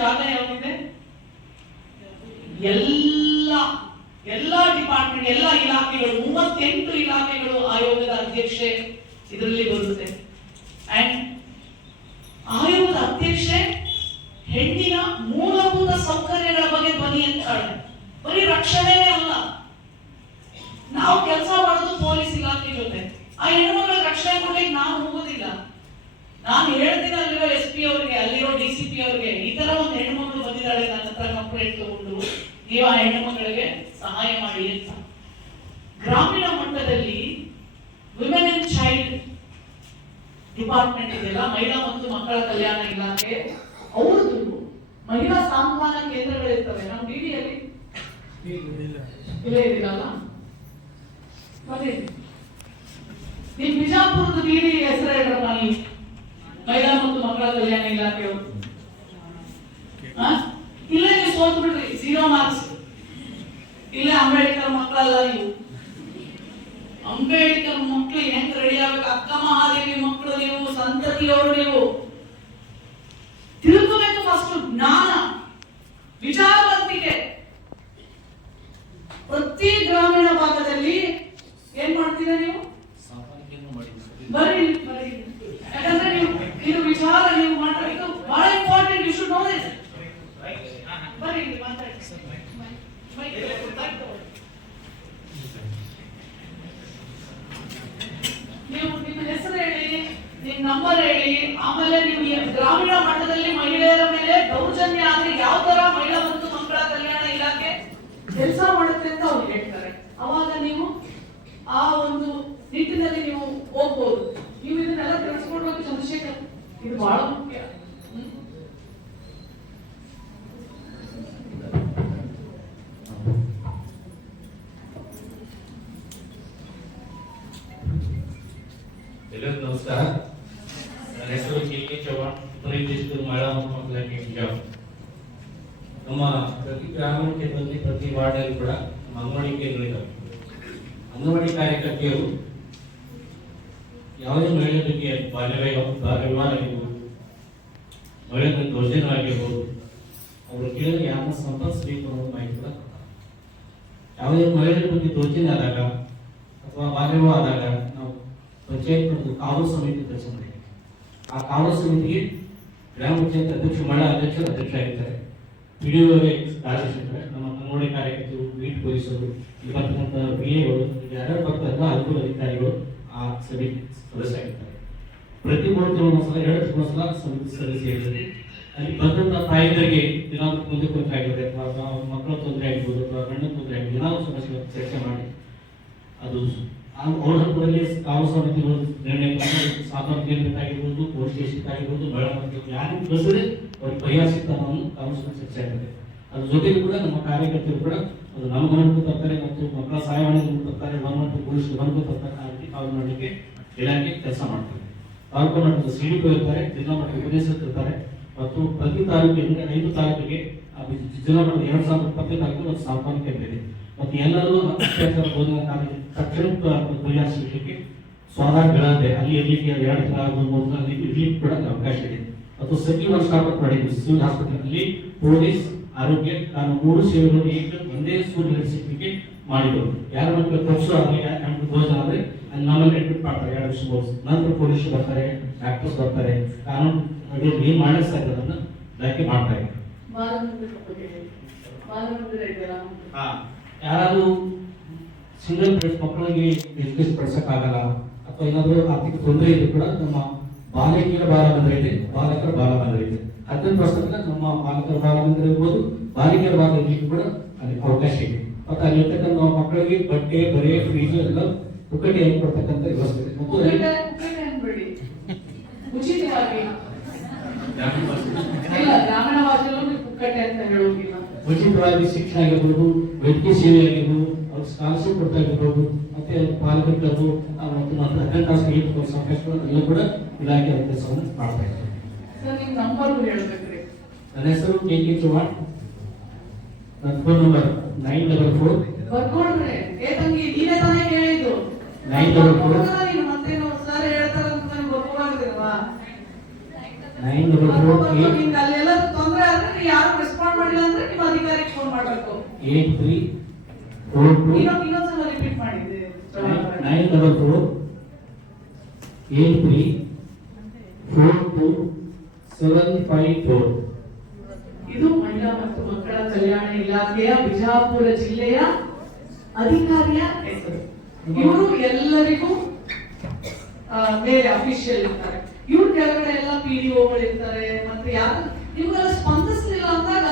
ಜಾಗ ಯಾವ್ದಿದೆ? ಎಲ್ಲ ಡಿಪಾರ್ಟ್ಮೆಂಟ್, ಎಲ್ಲ ಇಲಾಖೆಗಳು, 38 ಇಲಾಖೆಗಳು ಆಯೋಗದ ಅಧ್ಯಕ್ಷೆ ಇದರಲ್ಲಿ ಬರುತ್ತೆ. ಅಂಡ್ ಆಯೋಗದ ಅಧ್ಯಕ್ಷೆ ಹೆಣ್ಣಿನ ಮೂಲಭೂತ ಸೌಕರ್ಯಗಳ ಬಗ್ಗೆ ಧ್ವನಿ ಎತ್ತಾಳೆ. ಬರೀ ರಕ್ಷಣೆನೇ ಅಲ್ಲ, ನಾವು ಕೆಲಸ ಮಾಡೋದು ಪೊಲೀಸ್ ಇಲಾಖೆ ಜೊತೆ. ಆ ಹೆಣ್ಮಕ್ಳ ರಕ್ಷಣೆ ಕೊಡ್ಲಿಕ್ಕೆ ನಾವು ಹೋಗೋದಿಲ್ಲ. ನಾನು ಹೇಳ್ತೀನಿ ಅಲ್ಲಿರೋ SP ಅವ್ರಿಗೆ, ಅಲ್ಲಿರೋ DCP ಅವ್ರಿಗೆ, ಈ ತರ ಒಂದು ಹೆಣ್ಮಕ್ಳು ಬಂದಿದ್ದಾಳೆ ನನ್ನ ಹತ್ರ ಕಂಪ್ಲೇಂಟ್ ತಗೊಂಡು, ನೀವು ಆ ಹೆಣ್ಮಕ್ಳಿಗೆ ಸಹಾಯ ಮಾಡಿ ಅಂತ. ಗ್ರಾಮೀಣ ಮಟ್ಟದಲ್ಲಿ ವಿಮೆನ್ ಅಂಡ್ ಚೈಲ್ಡ್ ಡಿಪಾರ್ಟ್ಮೆಂಟ್ ಇದೆಯಲ್ಲ, ಮಹಿಳಾ ಮತ್ತು ಮಕ್ಕಳ ಕಲ್ಯಾಣ ಇಲಾಖೆ, ಅವ್ರದ್ದು ಮಹಿಳಾ ಸಾಂತ್ವನ ಕೇಂದ್ರಗಳಿರ್ತವೆ. ನಮ್ಮ ಡಿಡಿಯಲ್ಲಿ ಇಲ್ಲೇ ಇದಿರಲ್ಲ, ನಿಮ್ ಬಿಜಾಪುರದ ಡಿಡಿ ಹೆಸರು ಹೇಳ್ರಪ್ಪ ನೀವು, ಮಹಿಳಾ ಮತ್ತು ಮಕ್ಕಳ ಕಲ್ಯಾಣ ಇಲಾಖೆಯವರು. ಇಲ್ಲೇ ನೀವು ಸೋತ್ ಬಿಡ್ರಿ, 0 marks. ಇಲ್ಲೇ ಅಂಬೇಡ್ಕರ್ ಮಕ್ಕಳಲ್ಲ ನೀವು. ಅಂಬೇಡ್ಕರ್ ಮಕ್ಕಳು ಹೆಂಗ್ ರೆಡಿ ಆಗ್ಬೇಕು? ಅಕ್ಕ ಮಹಾದೇವಿ ಮಕ್ಕಳು ನೀವು, ಸಂತತಿಯವರು ನೀವು. ತಿಳ್ಕೋಬೇಕು ಫಸ್ಟ್ ಜ್ಞಾನ, ವಿಚಾರವಂತಿಕೆ. ಪ್ರತಿ ಗ್ರಾಮೀಣ ಭಾಗದಲ್ಲಿ ಏನ್ ಮಾಡ್ತೀರಾ ನೀವು? ಬರೀ ಯಾಕಂದ್ರೆ ನೀವು ವಿಚಾರ ನೀವು ಮಾತಾಡೋದು ಬಹಳ important. You should know this. ಬರೀ ಮಾತಾಡಿ. ನೀವು ನಿಮ್ಮ ಹೆಸರು ಹೇಳಿ, ನಿಮ್ಮ ನಂಬರ್ ಹೇಳಿ, ಆಮೇಲೆ ನೀವು ಗ್ರಾಮೀಣ ಮಟ್ಟದಲ್ಲಿ ಮಹಿಳೆಯರ ಮೇಲೆ ದೌರ್ಜನ್ಯ ಆದ್ರೆ ಯಾವ ತರ ಮಹಿಳಾ ಮತ್ತು ಮಕ್ಕಳ ಕಲ್ಯಾಣ ಇಲಾಖೆ ಕೆಲಸ ಮಾಡುತ್ತೆ ಅಂತ ಅವ್ರು ಹೇಳ್ತಾರೆ. ಅವಾಗ ನೀವು ಆ ಒಂದು ನಿಟ್ಟಿನಲ್ಲಿ ನೀವು ಹೋಗ್ಬೋದು. ನೀವು ಇದನ್ನೆಲ್ಲ ತಿಳಿಸ್ಕೊಂಡು ಹೋಗಿ ಚಂದ್ರಶೇಖರ್, ಇದು ಬಹಳ ಮುಖ್ಯ. ಎಲ್ಲರಿಗೂ ನಮಸ್ಕಾರ. ನನ್ನ ಹೆಸರು KK ಚೌಹಾಣ್, ಪ್ರೀತಿಸಿದ ಮಹಿಳಾ ಮತ್ತು ಮಕ್ಕಳ ಬಿಜಾಪುರ. ನಮ್ಮ ಪ್ರತಿ ಗ್ರಾಮೀಣ ಕ್ಷೇತ್ರದಲ್ಲಿ ಪ್ರತಿ ವಾರ್ಡಲ್ಲಿ ಕೂಡ ಅಂಗನವಾಡಿ ಕೇಂದ್ರಗಳಿದ್ದಾವೆ. ಅಂಗನವಾಡಿ ಕಾರ್ಯಕರ್ತೆಯರು ಯಾವುದೇ ಮಹಿಳೆ ಬಗ್ಗೆ ಬಾಲ್ಯ ವಿವಾಹ ಆಗಿರ್ಬೋದು, ಮಹಿಳೆ ಬಗ್ಗೆ ದೌರ್ಜನ್ಯ ಆಗಿರ್ಬೋದು, ಅವರು ಕೇಳಿದ್ರೆ ಯಾರನ್ನ ಸಂಪರ್ಕಿಸಬೇಕು ಅನ್ನೋ ಮಾಹಿತಿ ಕೂಡ ಕೊಡ್ತಾರೆ. ಯಾವುದೇ ಮಹಿಳೆಯರ ಬಗ್ಗೆ ದೌರ್ಜನ್ಯ ಆದಾಗ ಅಥವಾ ಬಾಲ್ಯ ವಿವಾಹ ಆದಾಗ ನಾವು ಪಂಚಾಯತ್ ಒಂದು ಕಾನೂನು ಸಮಿತಿ ರಚನೆ ಮಾಡಿದ್ದೀವಿ. ಆ ಕಾನೂನು ಸಮಿತಿಗೆ ಗ್ರಾಮ ಪಂಚಾಯತ್ ಅಧ್ಯಕ್ಷ, ಮಹಿಳಾ ಅಧ್ಯಕ್ಷರು ಅಧ್ಯಕ್ಷ ಆಗಿರ್ತಾರೆ. PDO ರಾಜಶೇಖರ, ನಮ್ಮ ಅಂಗನವಾಡಿ ಕಾರ್ಯಕರ್ತರು, ಬೀಟ್ ಪೊಲೀಸರು, ಇಲ್ಲಿ ಬರ್ತಕ್ಕಂಥ BAಗಳು, ಯಾರ್ಯಾರು ಬರ್ತಾರಲ್ಲ ಅನುಕೂಲ ಅಧಿಕಾರಿಗಳು, ಆ ಸಮಿತಿ ಸದಸ್ಯ ಆಗಿರ್ತಾರೆ. ಪ್ರತಿ 3 ತಿಂಗಳೊಂದ್ಸಲ 2 ತಿಂಗಳೊಂದ್ಸಲ ಸಮಿತಿ ಸದಸ್ಯ ಇರ್ತದೆ. ಅಲ್ಲಿ ಬಂದಂತ ತಾಯಿಯರಿಗೆ ಏನಾದ್ರು ಕುಂದುಕೊರತೆ ಆಗಿರುತ್ತೆ ಅಥವಾ ಮಕ್ಕಳ ತೊಂದರೆ ಆಗ್ಬೋದು ಅಥವಾ ಗಂಡನ ತೊಂದರೆ ಆಗ್ಬೋದು ಏನಾದ್ರು ಸಮಸ್ಯೆ ಚರ್ಚೆ ಮಾಡಿ ಅದು ಅವ್ರ ಹಂತದಲ್ಲಿ ಕಾವು ಸಮಿತಿಗಳು ನಿರ್ಣಯ ಸಾಧನ ಕೇಂದ್ರಕ್ಕಾಗಿರ್ಬೋದು, ಪೊಲೀಸ್ ಸ್ಟೇಷನ್ ಆಗಿರ್ಬೋದು, ಮಹಿಳಾ ಮಂತ್ರಿ ಯಾರಿಗೆ ಕಳಿಸಿದ್ರೆ ಅವ್ರಿಗೆ ಪರಿಹಾರ ಸಿಗ್ತಾನೆ ಕಾನೂನು ಚರ್ಚೆ ಆಗುತ್ತೆ. ಅದ್ರ ಜೊತೆಗೆ ಕೂಡ ನಮ್ಮ ಕಾರ್ಯಕರ್ತರು ಕೂಡ ಅದು ನಮ್ಮ ಗಮನಕ್ಕೂ ತರ್ತಾರೆ ಮತ್ತು ಮಕ್ಕಳ ಸಹಾಯವಾಣಿಗೂ ತರ್ತಾರೆ, ಗವರ್ಮೆಂಟ್ ಪೊಲೀಸ್ ಗಮನಕ್ಕೂ ತರ್ತಾರೆ. ಆ ರೀತಿ ಕಾನೂನು ಮಾಡಲಿಕ್ಕೆ ಇಲಾಖೆ ಕೆಲಸ ಮಾಡ್ತಾರೆ. ತಾಲೂಕು ಮಟ್ಟದ ಸಿಡಿಪಿ ಇರ್ತಾರೆ, ಜಿಲ್ಲಾ ಮಟ್ಟದ ಉಪದೇಶಕರು ಇರ್ತಾರೆ ಮತ್ತು ಪ್ರತಿ ತಾಲೂಕಿಗೆ 5 ತಾಲೂಕಿಗೆ ಜಿಲ್ಲಾ ಮಟ್ಟದ 2020 ತಾಲೂಕು ಒಂದು ಸಾಂತ್ವನ ಕೇಂದ್ರ ಇದೆ. ಮತ್ತು ಎಲ್ಲರೂ ಅತ್ಯಾಚಾರ ಬೋಧನಾ ಕಾರ್ಯ ತಕ್ಷಣ ಪರಿಹರಿಸಲಿಕ್ಕೆ ಸ್ವಾಧಾರ ಬೆಳದೆ ಅಲ್ಲಿ ಇರ್ಲಿಕ್ಕೆ 2 ತಿಂಗಳ 3 ತಿಂಗಳ ಇರ್ಲಿಕ್ಕೆ ಕೂಡ ಅವಕಾಶ ಇದೆ. ಮತ್ತು ಸಚಿವ ಸ್ಥಾಪನೆ ಮಾಡಿದ್ವಿ ಸಿವಿಲ್ ಹಾಸ್ಪಿಟಲ್ ಪೊಲೀಸ್, ಆರೋಗ್ಯ, ಕಾನೂನು 3 ಸೇವೆಗಳು ಒಂದೇ ಸೂರು ನಡೆಸಲಿಕ್ಕೆ ಮಾಡಿದ್ರು. ಯಾರ ಮಕ್ಕಳು ತಪ್ಸು ಆಗಲಿ ಭೋಜನ ಆದರೆ ಅಲ್ಲಿ ನಮ್ಮಲ್ಲಿ ಅಡ್ಮಿಟ್ ಮಾಡ್ತಾರೆ 2 ದಿವಸ ಬೋರ್ಸ್. ನಂತರ ಪೊಲೀಸ್ ಬರ್ತಾರೆ, ಡಾಕ್ಟರ್ಸ್ ಬರ್ತಾರೆ, ಕಾನೂನು ಏನ್ ಮಾಡಿಸ್ತಾ ಇರೋದನ್ನ ಇಲಾಖೆ ಮಾಡ್ತಾರೆ. ಯಾರಾದ್ರೂ ಸಿಂಗಲ್ ಪೇರೆಂಟ್ಸ್ ಮಕ್ಕಳಿಗೆ ಎಜುಕೇಶನ್ ಪಡಿಸಕ್ಕಾಗಲ್ಲ ಅಥವಾ ಏನಾದರೂ ಆರ್ಥಿಕ ತೊಂದರೆ ಇದ್ರೂ ಕೂಡ ನಮ್ಮ ಬಾಲಕಿಯರ ಬಾಲ ಮಂದಿರ ಇದೆ, ಬಾಲಕರ ಬಾಲ ಮಂದಿರ ಇದೆ. 18% ನಮ್ಮ ಬಾಲಕರ ಬಾಲ ಮಂದಿರ ಇರ್ಬೋದು, ಬಾಲಿಕೆಯರ ಬಾಲ ಇರ್ಲಿಕ್ಕೆ ಕೂಡ ಅಲ್ಲಿ ಅವಕಾಶ ಇದೆ. ಮತ್ತು ಅಲ್ಲಿರ್ತಕ್ಕಂಥ ಮಕ್ಕಳಿಗೆ ಬಟ್ಟೆ, ಬರೆ, ಫೀಸು ಎಲ್ಲ ಪುಕ್ಕಟೆಯಾಗಿ ಕೊಡ್ತಕ್ಕಂಥ ವ್ಯವಸ್ಥೆ ಇದೆ. ಮತ್ತು ಉಚಿತವಾಗಿ ಗ್ರಾಮೀಣ ಭಾಷೆಯಲ್ಲಿ ಪುಕ್ಕಟೆ ಅಂತ ಹೇಳೋದಿಲ್ಲ. ಉಚಿತವಾಗಿ ಶಿಕ್ಷಣ ಆಗಿರ್ಬೋದು, ವೈದ್ಯಕೀಯ ಸೇವೆ ಆಗಿರ್ಬೋದು, ಅವ್ರಿಗೆ ಸ್ಕಾಲರ್ಶಿಪ್ ಕೊಡ್ತಾ ಇರ್ಬೋದು, ಮತ್ತೆ ಪಾಲಕರು ಮತ್ತು 18 ತಾಸು ಸಾಕಷ್ಟು ಕೂಡ ಇಲಾಖೆ ಕೆಲಸವನ್ನು ಮಾಡ್ತಾ ಇದ್ದಾರೆ. ಸರ್ ನಿಮ್ಮ ನಂಬರ್ ಹೇಳ್ಬೇಕ್ರಿ. ನನ್ನ ಹೆಸರು ಕೆ ಚೌಹಾಣ್. ನನ್ನ ಫೋನ್ ನಂಬರ್ 944 ಬರ್ಕೊಂಡ್ರೆ ಏ ತಂಗಿ ನೀನೇ ತಾನೇ ಹೇಳಿದ್ದು 944 ಮತ್ತೇನು ಸರ್ ಹೇಳ್ತಾರೆ ಅಂತ ನನಗೆ ಗೊತ್ತಾಗೋದಿಲ್ವಾ? 944 ನಿಮ್ಗೆ ಅಲ್ಲೆಲ್ಲ ತೊಂದರೆ ಆದ್ರೆ ನೀವು ಯಾರು ರೆಸ್ಪಾಂಡ್ ಮಾಡಿಲ್ಲ ಅಂದ್ರೆ ನಿಮ್ಮ ಅಧಿಕಾರಿಗೆ ಫೋನ್ ಮಾಡಬೇಕು. 8342 ಇನ್ನೊಂದ್ಸಲ ರಿಪೀಟ್ ಮಾಡಿದ್ದೆ. 944 8342 754. ಇದು ಮಹಿಳಾ ಮತ್ತು ಮಕ್ಕಳ ಕಲ್ಯಾಣ ಇಲಾಖೆಯ ಬಿಜಾಪುರ ಜಿಲ್ಲೆಯ ಅಧಿಕಾರಿಯ ಹೆಸರು. ಇವರು ಎಲ್ಲರಿಗೂ ಮೇಲೆ ಅಫಿಷಿಯಲ್ ಇರ್ತಾರೆ. ಇವ್ರ ಕೆಳಗಡೆ ಎಲ್ಲ PDOಗಳು ಇರ್ತಾರೆ. ಮತ್ತೆ ಯಾರು ನಿಮ್ಗೆಲ್ಲ ಸ್ಪಂದಿಸಲಿಲ್ಲ ಅಂದಾಗ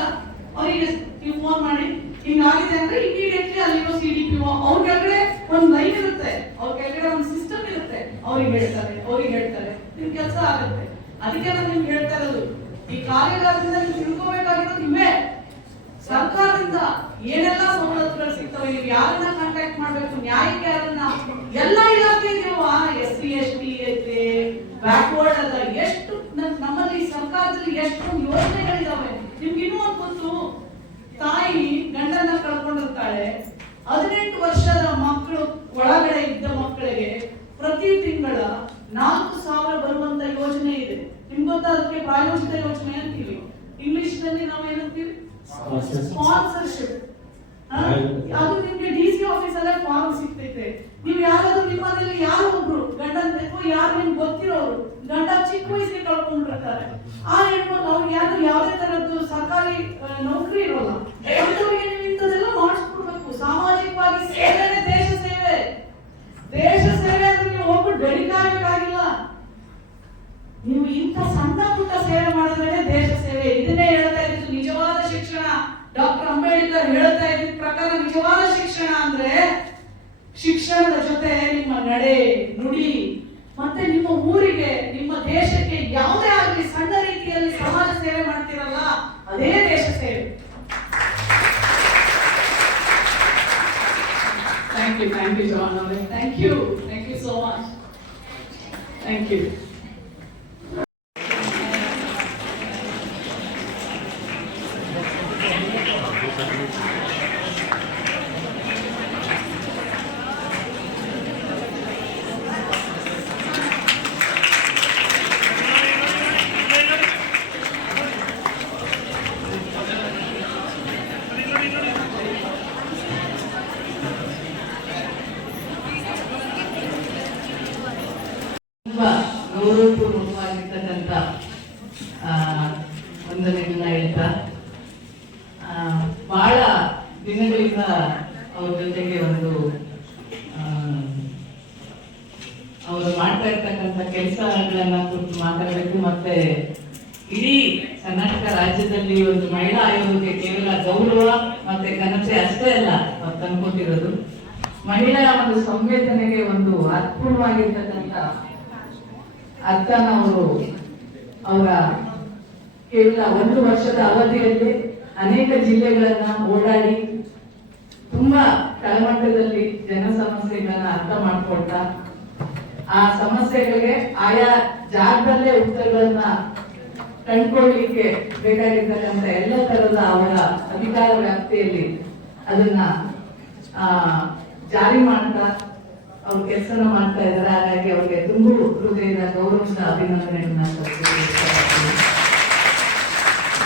ಅವರಿಗೆ ನೀವು ಫೋನ್ ಮಾಡಿ ಹಿಂಗಾಗಿದೆ ಅಂದ್ರೆ ಇಮಿಡಿಯೇಟ್ಲಿ ಅಲ್ಲಿರೋ CDPO ಅವ್ರ ಕೆಳಗಡೆ ಒಂದು ಲೈನ್ ಇರುತ್ತೆ, ಅವ್ರ ಕೆಳಗಡೆ ಒಂದು ಸಿಸ್ಟಮ್ ಇರುತ್ತೆ, ಅವ್ರಿಗೆ ಹೇಳ್ತಾರೆ ನಿಮ್ ಕೆಲಸ ಆಗುತ್ತೆ. ಅದಕ್ಕೆ ನಾನು ನಿಮ್ಗೆ ಹೇಳ್ತಾ ಇರೋದು, ಈ ಕಾರ್ಯಾಗಾರದಿಂದ ನೀವು ತಿಳ್ಕೋಬೇಕಾಗಿರೋದು ನಿಮ್ಮೇ ಸರ್ಕಾರದಿಂದ ಏನೆಲ್ಲ ಸವಲತ್ತುಗಳು ಸಿಗ್ತವೆ, ನೀವು ಯಾರನ್ನ ಕಾಂಟ್ಯಾಕ್ಟ್ ಮಾಡ್ಬೇಕು, ನ್ಯಾಯಕ್ಕೆ ಯಾರನ್ನ, ಎಲ್ಲ ಇಲಾಖೆ ನೀವು SC ST ಐತೆ, ಬ್ಯಾಕ್ವರ್ಡ್ ಅಲ್ಲ, ಎಷ್ಟು ನಮ್ಮಲ್ಲಿ ಸರ್ಕಾರದಲ್ಲಿ ಎಷ್ಟು ಯೋಜನೆಗಳಿದಾವೆ. ನಿಮ್ಗೆ ಇನ್ನೂ ಒಂದು ಗೊತ್ತು, ತಾಯಿ ಗಂಡನ್ನ ಕಳ್ಕೊಂಡಿರ್ತಾಳೆ, 18 ವರ್ಷದ ಮಕ್ಕಳು ಒಳಗಡೆ ಇದ್ದ ಮಕ್ಕಳಿಗೆ ಪ್ರತಿ ತಿಂಗಳ 4,000 ಬರುವಂತ ಯೋಜನೆ ಇದೆ. ನಿಮ್ಗೆ ಗೊತ್ತಾ? ಅದಕ್ಕೆ ಪ್ರಾಯೋಜಿತ ಯೋಜನೆ ಅಂತೀವಿ. ಇಂಗ್ಲಿಷ್ ನಲ್ಲಿ ನಾವು ಏನಂತೀವಿ? ಸ್ಪಾನ್ಸರ್ಶಿಪ್. ಅದು ನಿಮ್ಗೆ DC ಆಫೀಸ್ ಅಲ್ಲೇ ಫಾರ್ಮ್ ಸಿಗ್ತೈತೆ. ನೀವು ಯಾರಾದ್ರೂ ನಿಮ್ಮಲ್ಲಿ ಯಾರು ಒಬ್ರು ಗಂಡನ ಅಥವಾ ಯಾರು ನಿಮ್ಗೆ ಗೊತ್ತಿರೋರು ಗಂಡ ಚಿಕ್ಕ ವಯಸ್ಸಿಗೆ ಕಳ್ಕೊಂಡಿರ್ತಾರೆ, ಆ ಹೆಣ್ಮಕ್ಳು ಅವ್ರಿಗೆ ಯಾವುದೇ ತರದ್ದು ಸರ್ಕಾರಿ ನೌಕರಿ ಇರೋಲ್ಲ, ಅಂತವರಿಗೆ ನೀವು ಇಂಥದೆಲ್ಲ ಮಾಡಿಸ್ಕೊಡ್ಬೇಕು. ಸಾಮಾಜಿಕವಾಗಿ ಸೇವೆನೇ ದೇಶ ಸೇವೆ. ದೇಶ ಸೇವೆ ಅಂದ್ರೆ ನೀವು ಒಬ್ಬರು ಬೆಳಿಕಾಗಬೇಕಾಗಿಲ್ಲ, ನೀವು ಇಂಥ ಸಣ್ಣ ಪುಟ್ಟ ಸೇವೆ ಮಾಡಿದ್ರೆ ದೇಶ ಸೇವೆ. ಇದನ್ನೇ ಹೇಳ್ತಾ ಇದ್ದು ನಿಜವಾದ ಶಿಕ್ಷಣ. ಡಾಕ್ಟರ್ ಅಂಬೇಡ್ಕರ್ ಹೇಳ್ತಾ ಇದ್ದ ಪ್ರಕಾರ ನಿಜವಾದ ಶಿಕ್ಷಣ ಅಂದ್ರೆ ಶಿಕ್ಷಣದ ಜೊತೆ ನಿಮ್ಮ ನಡೆ, ನುಡಿ, ಮತ್ತೆ ನಿಮ್ಮ ಊರಿಗೆ, ನಿಮ್ಮ ದೇಶಕ್ಕೆ ಯಾವುದೇ ಆಗಲಿ ಸಣ್ಣ ರೀತಿಯಲ್ಲಿ ಸಮಾಜ ಸೇವೆ ಮಾಡ್ತಿರಲ್ಲ, ಅದೇ ದೇಶ ಸೇವೆ. ಥ್ಯಾಂಕ್ ಯು ಜಾನ್ ಅವರೇ. Thank you so much. Thank you. ಗೌರವಪೂರ್ವಕವಾಗಿರ್ತಕ್ಕಂಥ ವಂದನೆಗಳನ್ನ ಹೇಳ್ತಾ, ಬಹಳ ದಿನಗಳಿಂದ ಅವ್ರ ಜೊತೆಗೆ ಒಂದು ಮಾಡ್ತಾ ಇರ್ತಕ್ಕಂಥ ಕೆಲಸಗಳನ್ನ ಕುರಿತು ಮಾತಾಡಬೇಕು. ಮತ್ತೆ ಇಡೀ ಕರ್ನಾಟಕ ರಾಜ್ಯದಲ್ಲಿ ಒಂದು ಮಹಿಳಾ ಆಯೋಗಕ್ಕೆ ಕೇವಲ ಗೌರವ ಮತ್ತೆ ಘನತೆ ಅಷ್ಟೇ ಅಲ್ಲ ಅಂತ ಅನ್ಕೋತಿರೋದು, ಮಹಿಳೆಯ ಒಂದು ಸಂವೇದನೆಗೆ ಒಂದು ಅರ್ಥಪೂರ್ಣವಾಗಿರ್ತಕ್ಕಂಥ ಅರ್ಥನ ಅವರ ಕೇವಲ 1 ವರ್ಷದ ಅವಧಿಯಲ್ಲಿ ಅನೇಕ ಜಿಲ್ಲೆಗಳನ್ನ ಓಡಾಡಿ ತುಂಬಾ ಕೆಳಮಟ್ಟದಲ್ಲಿ ಜನ ಸಮಸ್ಯೆಗಳನ್ನ ಅರ್ಥ ಮಾಡ್ಕೊಳ್ತಾ ಆ ಸಮಸ್ಯೆಗಳಿಗೆ ಆಯಾ ಜಾಗದಲ್ಲೇ ಉತ್ತರಗಳನ್ನ ಕಂಡುಕೊಳ್ಳಲಿಕ್ಕೆ ಬೇಕಾಗಿರ್ತಕ್ಕಂಥ ಎಲ್ಲ ತರದ ಅವರ ಅಧಿಕಾರ ವ್ಯಾಪ್ತಿಯಲ್ಲಿ ಅದನ್ನ ಜಾರಿ ಮಾಡ್ತಾ ಅವ್ರ ಕೆಲಸನ ಮಾಡ್ತಾ ಇದ್ದಾರೆ. ಹಾಗಾಗಿ ಅವ್ರಿಗೆ ತುಂಬು ಹೃದಯದ ಗೌರವದ ಅಭಿನಂದನೆಗಳನ್ನ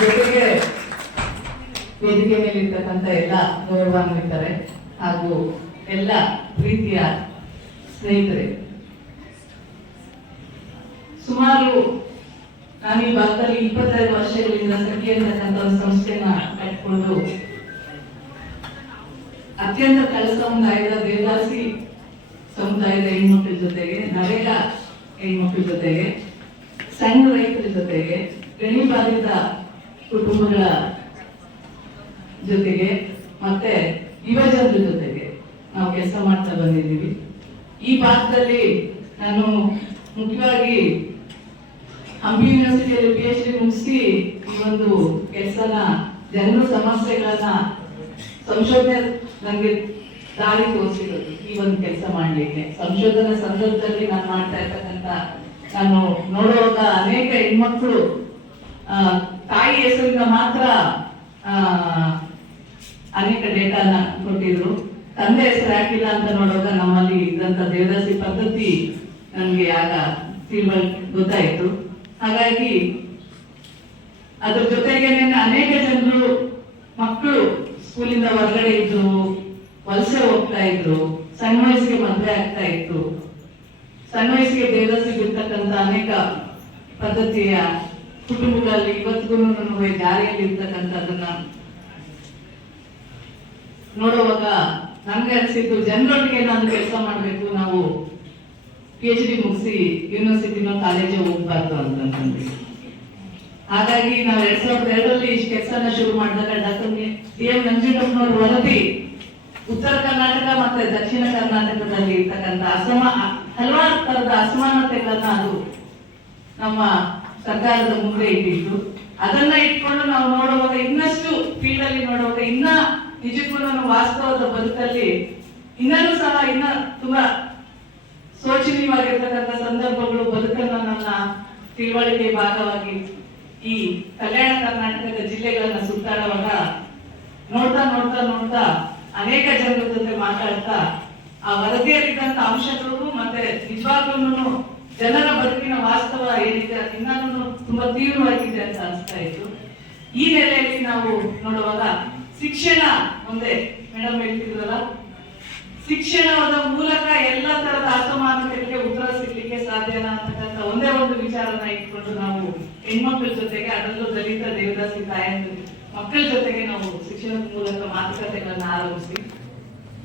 ಜೊತೆಗೆ ವೇದಿಕೆ ಮೇಲೆ ಇರ್ತಕ್ಕಂಥ ಎಲ್ಲ ಗೌರವಾನ್ವಿತರೆ ಹಾಗೂ ಎಲ್ಲ ಪ್ರೀತಿಯ ಸ್ನೇಹಿತರೆ, ಸುಮಾರು ನಾನು ಈ ಭಾಗದಲ್ಲಿ 25 ವರ್ಷಗಳಿಂದ ಸಖಿ ಅಂತಕ್ಕಂಥ ಒಂದು ಸಂಸ್ಥೆನ ಕಟ್ಟಿಕೊಂಡು ಅತ್ಯಂತ ಕೆಳ ಸಮುದಾಯದ ದೇವದಾಸಿ ಸಮುದಾಯದ ಹೆಣ್ಮಕ್ಳ ಜೊತೆಗೆ, ನರೇಗಾ ಹೆಣ್ಮಕ್ಳ ಜೊತೆಗೆ, ಸಣ್ಣ ರೈತರ ಜೊತೆಗೆ, ಗಣಿ ಬಾಧಿತ ಕುಟುಂಬಗಳ ಜೊತೆಗೆ ಮತ್ತೆ ಯುವಜನರ ಜೊತೆಗೆ ನಾವು ಕೆಲಸ ಮಾಡ್ತಾ ಬಂದಿದ್ದೀವಿ. ಈ ಭಾಗದಲ್ಲಿ ನಾನು ಮುಖ್ಯವಾಗಿ ಹಂಪಿ ಯೂನಿವರ್ಸಿಟಿಯಲ್ಲಿ PhD ಮುಗಿಸಿ ಈ ಒಂದು ಕೆಲಸನ ಜನರ ಸಮಸ್ಯೆಗಳನ್ನ ಸಂಶೋಧನೆ ನನಗೆ ದಾರಿ ತೋರಿಸಿರೋದು. ಈ ಒಂದು ಕೆಲಸ ಮಾಡ್ಲಿಕ್ಕೆ ಸಂಶೋಧನಾ ಸಂದರ್ಭದಲ್ಲಿ ನಾನು ಮಾಡ್ತಾ ಇರ್ತಕ್ಕಂಥ, ನಾನು ನೋಡುವಾಗ ಅನೇಕ ಹೆಣ್ಮಕ್ಳು ತಾಯಿ ಹೆಸರಿಂದ ಮಾತ್ರ ಅನೇಕ ಡೇಟಾನ ಕೊಟ್ಟಿದ್ರು, ತಂದೆ ಹೆಸರು ಹಾಕಿಲ್ಲ ಅಂತ ನೋಡುವಾಗ ನಮ್ಮಲ್ಲಿ ಇದ್ದಂತ ದೇವದಾಸಿ ಪದ್ಧತಿ ನನ್ಗೆ ಆಗ ಗೊತ್ತಾಯ್ತು. ಹಾಗಾಗಿ ಅದ್ರ ಜೊತೆಗೆ ಅನೇಕ ಜನರು ಮಕ್ಕಳು ಸ್ಕೂಲಿಂದ ಹೊರಗಡೆ ಇದ್ರು, ವಲಸೆ ಹೋಗ್ತಾ ಇದ್ರು, ಸಣ್ಣ ವಯಸ್ಸಿಗೆ ಮದುವೆ ಆಗ್ತಾ ಇತ್ತು, ಸಣ್ಣ ವಯಸ್ಸಿಗೆ ದೇವದಾಸಿ ಇರ್ತಕ್ಕಂಥ ಅನೇಕ ಪದ್ಧತಿಯ ಕುಟುಂಬಗಳಲ್ಲಿ ಇವತ್ತಿಗೂ ಜಾರಿಯಲ್ಲಿ ಇರ್ತಕ್ಕಂಥದ್ದನ್ನ ನೋಡುವಾಗ ನನ್ಗೆ ಅನ್ಸಿದ್ದು ಜನರೊಟ್ಟಿಗೆ ಏನಾದ್ರು ಕೆಲಸ ಮಾಡ್ಬೇಕು, ನಾವು PhD ಮುಗಿಸಿ ಯೂನಿವರ್ಸಿಟಿನೋ ಕಾಲೇಜ್ ಹೋಗ್ಬಾರ್ದು ಅಂತಂದ್ರೆ. ಹಾಗಾಗಿ ನಾವು 2002ರಲ್ಲಿ ಇಷ್ಟು ಕೆಲಸನ ಶುರು ಮಾಡಿದಾಗ ಡಾಕ್ಟರ್ DM ನಂಜುಂಡಪ್ಪನವ್ರ ವರದಿ ಉತ್ತರ ಕರ್ನಾಟಕ ಮತ್ತೆ ದಕ್ಷಿಣ ಕರ್ನಾಟಕದಲ್ಲಿ ಇರ್ತಕ್ಕಂಥ ಹಲವಾರು ತರದ ಅಸಮಾನತೆಗಳನ್ನ ಅದು ನಮ್ಮ ಸರ್ಕಾರದ ಮುಂದೆ ಇಟ್ಟಿತ್ತು. ಅದನ್ನ ಇಟ್ಕೊಂಡು ನಾವು ನೋಡುವಾಗ ಇನ್ನಷ್ಟು ಫೀಲ್ಡ್ ಅಲ್ಲಿ ನೋಡುವಾಗ ಇನ್ನ ನಿಜಕ್ಕೂ ವಾಸ್ತವದ ಬದುಕಲ್ಲಿ ಇನ್ನೂ ಸಹ ತುಂಬಾ ಶೋಚನೀಯವಾಗಿರ್ತಕ್ಕಂಥ ಸಂದರ್ಭಗಳು ಬದುಕನ್ನ ನನ್ನ ತಿಳುವಳಿಕೆ ಭಾಗವಾಗಿ ಈ ಕಲ್ಯಾಣ ಕರ್ನಾಟಕದ ಜಿಲ್ಲೆಗಳನ್ನ ಸುತ್ತಾಡುವಾಗ ನೋಡ್ತಾ ನೋಡ್ತಾ ನೋಡ್ತಾ ಅನೇಕ ಜನರ ಜೊತೆ ಮಾತಾಡ್ತಾ ಆ ವರದಿಯಲ್ಲಿದ್ದಂತ ಅಂಶಗಳು ಮತ್ತೆ ನಿಜವಾಗ್ಲೂ ಜನರ ಬದುಕಿನ ವಾಸ್ತವ ಏನಿದೆ ಇನ್ನೂ ತುಂಬಾ ತೀವ್ರವಾಗಿದೆ ಅಂತ ಅನಿಸ್ತಾ ಇತ್ತು. ಈ ನೆಲೆಯಲ್ಲಿ ನಾವು ನೋಡುವಾಗ ಶಿಕ್ಷಣ ಒಂದೇ, ಮೇಡಮ್ ಹೇಳ್ತಿದ್ರಲ್ಲ, ಶಿಕ್ಷಣದ ಮೂಲಕ ಎಲ್ಲ ತರದ ಅಸಮಾನತೆಗಳಿಗೆ ಉತ್ತರ ಸಿಗ್ಲಿಕ್ಕೆ ಸಾಧ್ಯನಾ ಅಂತಕ್ಕಂಥ ಒಂದೇ ಒಂದು ವಿಚಾರನ ಇಟ್ಕೊಂಡು ನಾವು ಹೆಣ್ಮಕ್ಳ ಜೊತೆಗೆ, ಅದರಲ್ಲೂ ದಲಿತ ದೇವದಾಸಿ ತಾಯಂದಿರ ಮಕ್ಕಳ ಜೊತೆಗೆ ನಾವು ಶಿಕ್ಷಣದ ಮೂಲಕ ಮಾತುಕತೆಗಳನ್ನ ಆರಂಭಿಸಿ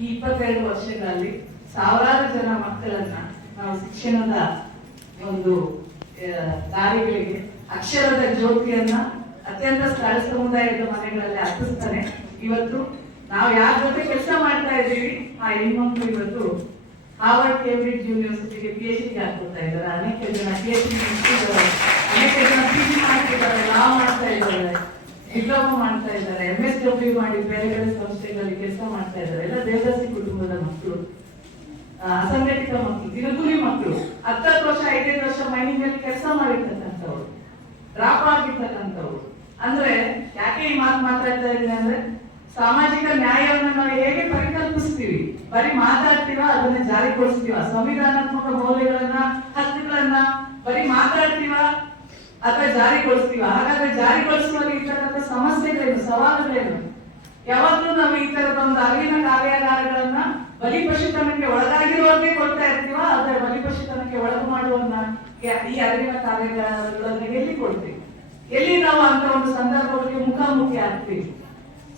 ಈ 22 ವರ್ಷಗಳಲ್ಲಿ ಸಾವಿರಾರು ಜನ ಮಕ್ಕಳನ್ನ ನಾವು ಶಿಕ್ಷಣದ ಒಂದು ದಾರಿಗಳಿಗೆ ಅಕ್ಷರದ ಜ್ಯೋತಿಯನ್ನ ಅತ್ಯಂತ ಸ್ಥಳ ಸಮುದಾಯದ ಮನೆಗಳಲ್ಲಿ ಹತ್ತಿಸ್ತಾನೆ. ಇವತ್ತು ನಾವು ಯಾರ ಜೊತೆ ಕೆಲಸ ಮಾಡ್ತಾ ಇದ್ದೀವಿ ಆ ಹೆಣ್ಮಕ್ಳು ಇವತ್ತು ಹಾರ್ವರ್ಡ್ ಕೇಂಬ್ರಿಡ್ಜ್ ಯೂನಿವರ್ಸಿಟಿಗೆ PhD ಹಾಕ್ಕೊಳ್ತಾ ಇದ್ದಾರೆ. ಅನೇಕ ಜನ PhD ಮಾಡ್ತಿದ್ದಾರೆ, ಅನೇಕ ಜನ PG ಮಾಡ್ತಿದ್ದಾರೆ, ಲಾ ಮಾಡ್ತಾ ಇದ್ದಾರೆ, ಡಿಪ್ಲೊಮಾ ಮಾಡ್ತಾ ಇದ್ದಾರೆ, MSW ಮಾಡಿ ಬೇರೆ ಬೇರೆ ಸಂಸ್ಥೆಗಳಲ್ಲಿ ಕೆಲಸ ಮಾಡ್ತಾ ಇದ್ದಾರೆ. ಎಲ್ಲ ದೇವದಾಸಿ ಕುಟುಂಬದ ಮಕ್ಕಳು, ಅಸಂಘಟಿತ ಮಕ್ಕಳು, ದಿನಗೂಲಿ ಮಕ್ಕಳು, 10 ವರ್ಷ 15 ವರ್ಷ ಮೈನಿಂಗ್ ಕೆಲಸ ಮಾಡಿರ್ತಕ್ಕಂಥವ್ರು, ಡ್ರಾಪ್ ಆಗಿರ್ತಕ್ಕಂಥವ್ರು. ಅಂದ್ರೆ ಯಾಕೆ ಈ ಮಾತು ಮಾತಾಡ್ತಾ ಇದ್ದೀನಿ ಅಂದ್ರೆ, ಸಾಮಾಜಿಕ ನ್ಯಾಯವನ್ನು ನಾವು ಹೇಗೆ ಪರಿಕಲ್ಪಿಸ್ತೀವಿ, ಬರೀ ಮಾತಾಡ್ತೀವ ಅದನ್ನ ಜಾರಿಗೊಳಿಸ್ತೀವ, ಸಂವಿಧಾನಾತ್ಮಕ ಮೌಲ್ಯಗಳನ್ನ ಹಕ್ಕುಗಳನ್ನ ಬರೀ ಮಾತಾಡ್ತೀವ ಅಥವಾ ಜಾರಿಗೊಳಿಸ್ತೀವ. ಹಾಗಾದ್ರೆ ಜಾರಿಗೊಳಿಸುವಲ್ಲಿ ಇರ್ತಕ್ಕಂಥ ಸಮಸ್ಯೆಗಳೇನು, ಸವಾಲುಗಳೇನು? ಯಾವಾಗ್ಲೂ ನಾವು ಈ ತರದ ಒಂದು ಅರಿವಿನ ಕಾರ್ಯಾಗಾರಗಳನ್ನ ಬಲಿಪಶುತನಕ್ಕೆ ಒಳಗಾಗಿರುವವರಿಗೆ ಕೊಡ್ತಾ ಇರ್ತೀವ, ಆದ್ರೆ ಬಲಿಪಶುತನಕ್ಕೆ ಒಳಗು ಮಾಡುವನ್ನ ಈ ಅರಿವಿನ ಕಾರ್ಯಾಗಾರಗಳನ್ನ ಎಲ್ಲಿ ಕೊಡ್ತೀವಿ, ಎಲ್ಲಿ ನಾವು ಅಂತ ಒಂದು ಸಂದರ್ಭಗಳಿಗೆ ಮುಖಾಮುಖಿ ಆಗ್ತೀವಿ.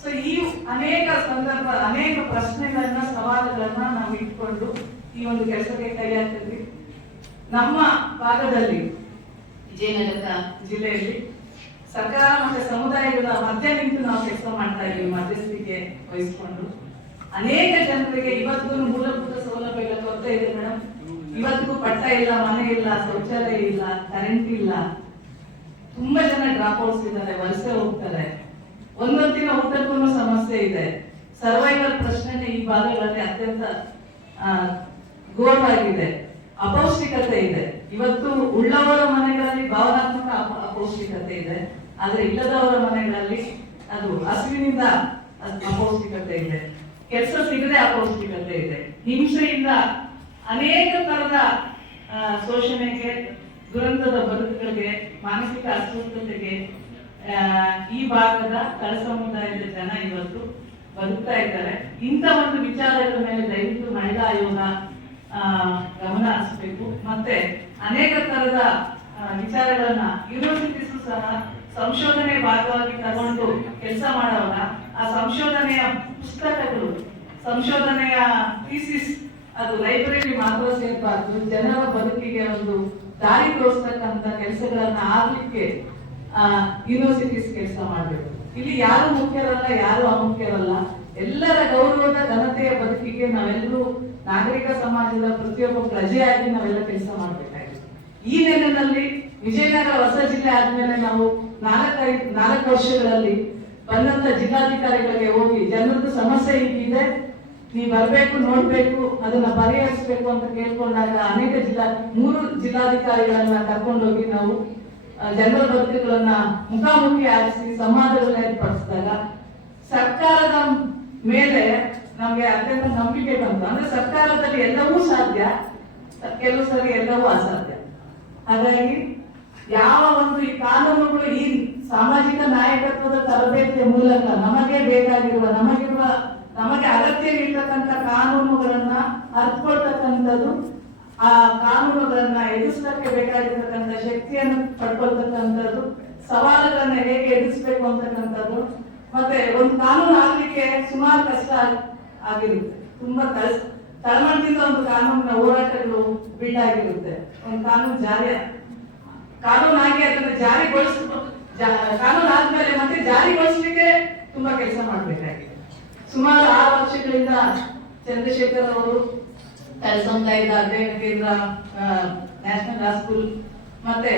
ಸೊ ಈ ಅನೇಕ ಸಂದರ್ಭ, ಅನೇಕ ಪ್ರಶ್ನೆಗಳನ್ನ, ಸವಾಲುಗಳನ್ನ ನಾವು ಇಟ್ಕೊಂಡು ಈ ಒಂದು ಕೆಲಸಕ್ಕೆ ಕೈ ಹಾಕಿದ್ವಿ. ನಮ್ಮ ಭಾಗದಲ್ಲಿ ವಿಜಯನಗರ ಜಿಲ್ಲೆಯಲ್ಲಿ ಸರ್ಕಾರ ಮತ್ತೆ ಸಮುದಾಯಗಳ ಮಧ್ಯೆ ನಿಂತು ನಾವು ಕೆಲಸ ಮಾಡ್ತಾ ಇದ್ದೀವಿ, ಮಧ್ಯಸ್ಥಿಕೆ ವಹಿಸಿಕೊಂಡು ಅನೇಕ ಜನರಿಗೆ ಇವತ್ತಿಗೂ ಮೂಲಭೂತ ಸೌಲಭ್ಯಗಳ ಕೊರತೆ ಇದೆ ಮೇಡಮ್. ಇವತ್ತಿಗೂ ಪಟ್ಟ ಇಲ್ಲ, ಮನೆ ಇಲ್ಲ, ಶೌಚಾಲಯ ಇಲ್ಲ, ಕರೆಂಟ್ ಇಲ್ಲ. ತುಂಬಾ ಜನ ಡ್ರಾಪ್ ಔಟ್ಸ್ ಇದ್ದಾರೆ, ವಲಸೆ ಹೋಗ್ತಾರೆ. ಒಂದೊಂದಿನ ಊಟಕ್ಕೂ ಸಮಸ್ಯೆ ಇದೆ. ಸರ್ವೈವಲ್ ಪ್ರಶ್ನೆ ಈ ಭಾಗಗಳಲ್ಲಿ ಅತ್ಯಂತ ಘೋರವಾಗಿದೆ. ಅಪೌಷ್ಟಿಕತೆ ಇದೆ. ಇವತ್ತು ಉಳ್ಳವರ ಮನೆಗಳಲ್ಲಿ ಭಾವನಾತ್ಮಕ ಅಪೌಷ್ಟಿಕತೆ ಇದೆ, ಆದ್ರೆ ಇಲ್ಲದವರ ಮನೆಗಳಲ್ಲಿ ಅದು ಹಸಿವಿನಿಂದ ಅಪೌಷ್ಟಿಕತೆ ಇದೆ, ಕೆಲಸ ಸಿಗದೆ ಅಪೌಷ್ಟಿಕತೆ ಇದೆ, ಹಿಂಸೆಯಿಂದ ಅನೇಕ ತರದ ಶೋಷಣೆಗೆ, ದುರಂತದ ಬದುಕುಗಳಿಗೆ, ಮಾನಸಿಕ ಅಸ್ವಸ್ಥತೆಗೆ ಈ ಭಾಗದ ತಳ ಸಮುದಾಯದ ಜನ ಇವತ್ತು ಬದುಕ್ತಾ ಇದ್ದಾರೆ. ಇಂಥ ಒಂದು ವಿಚಾರಗಳ ಮೇಲೆ ದಯವಿಟ್ಟು ಮಹಿಳಾ ಆಯೋಗ ಗಮನ ಹರಿಸಬೇಕು. ಮತ್ತೆ ಅನೇಕ ತರದ ವಿಚಾರಗಳನ್ನ ಯೂನಿವರ್ಸಿಟೀಸು ಸಹ ಸಂಶೋಧನೆ ಭಾಗವಾಗಿ ತಗೊಂಡು ಕೆಲಸ ಮಾಡೋಣ. ಆ ಸಂಶೋಧನೆಯ ಪುಸ್ತಕಗಳು, ಸಂಶೋಧನೆಯ ಥೀಸಿಸ್ ಅದು ಲೈಬ್ರರಿ ಮಾತ್ರ ಸೇರ್ಬಾರ್ದು, ಜನರ ಬದುಕಿಗೆ ಒಂದು ದಾರಿ ತೋರಿಸ್ತಕ್ಕಂಥ ಕೆಲಸಗಳನ್ನ ಆಗ್ಲಿಕ್ಕೆ ಯೂನಿವರ್ಸಿಟೀಸ್ ಕೆಲಸ ಮಾಡಬೇಕು. ಇಲ್ಲಿ ಯಾರು ಮುಖ್ಯರಲ್ಲ, ಯಾರು ಅಮುಖ್ಯರಲ್ಲ. ಎಲ್ಲರ ಗೌರವದ ಘನತೆಯ ಬದುಕಿಗೆ ನಾವೆಲ್ಲರೂ ನಾಗರಿಕ ಸಮಾಜದ ಪ್ರತಿಯೊಬ್ಬ ಪ್ರಜೆಯಾಗಿ ನಾವೆಲ್ಲ ಕೆಲಸ ಮಾಡಬೇಕಾಗಿದೆ. ಈ ನೆಲೆಯಲ್ಲಿ ವಿಜಯನಗರ ಹೊಸ ಜಿಲ್ಲೆ ಆದ್ಮೇಲೆ ನಾವು 4 ವರ್ಷಗಳಲ್ಲಿ ಬಂದಂತ ಜಿಲ್ಲಾಧಿಕಾರಿಗಳಿಗೆ ಹೋಗಿ ಜನರದ್ದು ಸಮಸ್ಯೆ ಹೀಗಿದೆ, ನೀವು ಬರ್ಬೇಕು, ನೋಡ್ಬೇಕು, ಅದನ್ನ ಪರಿಹರಿಸಬೇಕು ಅಂತ ಕೇಳ್ಕೊಂಡಾಗ ಅನೇಕ 3 ಜಿಲ್ಲಾಧಿಕಾರಿಗಳನ್ನ ಕರ್ಕೊಂಡೋಗಿ ನಾವು ಜನರ ಬದುಕುಗಳನ್ನ ಮುಖಾಮುಖಿ ಆರಿಸಿ ಸಂವಾದಗಳನ್ನ ಏರ್ಪಡಿಸಿದಾಗ ಸರ್ಕಾರದ ಮೇಲೆ ನಮ್ಗೆ ಅತ್ಯಂತ ನಂಬಿಕೆ ಬಂತು. ಅಂದ್ರೆ ಸರ್ಕಾರದಲ್ಲಿ ಎಲ್ಲವೂ ಸಾಧ್ಯ, ಕೆಲವು ಸರಿ ಎಲ್ಲವೂ ಅಸಾಧ್ಯ. ಹಾಗಾಗಿ ಯಾವ ಒಂದು ಈ ಕಾನೂನುಗಳು ಈ ಸಾಮಾಜಿಕ ನಾಯಕತ್ವದ ತರಬೇತಿಯ ಮೂಲಕ ನಮಗೆ ಬೇಕಾಗಿರುವ ನಮಗೆ ಅಗತ್ಯವಿರ್ತಕ್ಕಂಥ ಕಾನೂನುಗಳನ್ನ ಅರ್ಥಕೊಳ್ತಕ್ಕಂಥದ್ದು, ಆ ಕಾನೂನುಗಳನ್ನ ಎದುರಿಸಲಿಕ್ಕೆ ಬೇಕಾಗಿರ್ತಕ್ಕಂಥ ಶಕ್ತಿಯನ್ನು ಪಡ್ಕೊಳ್ತಕ್ಕಂಥದ್ದು, ಸವಾಲುಗಳನ್ನ ಹೇಗೆ ಎದುರಿಸಬೇಕು ಅಂತಕ್ಕಂಥದ್ದು. ಮತ್ತೆ ಒಂದು ಕಾನೂನು ಆಗ್ಲಿಕ್ಕೆ ಸುಮಾರು ಕಷ್ಟ ಆಗಿರುತ್ತೆ. ತುಂಬಾ ತಳಮಟ್ಟದಿಂದ ಒಂದು ಕಾನೂನಿನ ಹೋರಾಟಗಳು ಬಿಲ್ಡ್ ಆಗಿರುತ್ತೆ. ಒಂದು ಕಾನೂನು ಆಗಿ ಅದನ್ನ ಕಾನೂನು ಆದ್ಮೇಲೆ ಮತ್ತೆ ಜಾರಿಗೊಳಿಸ್ಲಿಕ್ಕೆ ತುಂಬಾ ಕೆಲಸ ಮಾಡ್ಬೇಕಾಗಿದೆ. ಸುಮಾರು 6 ವರ್ಷಗಳಿಂದ ಚಂದ್ರಶೇಖರ್ ಅವರು ಸಮುದಾಯದ ಅಧ್ಯಯನ ಕೇಂದ್ರ, ನ್ಯಾಷನಲ್ ಲಾ ಸ್ಕೂಲ್, ಮತ್ತೆ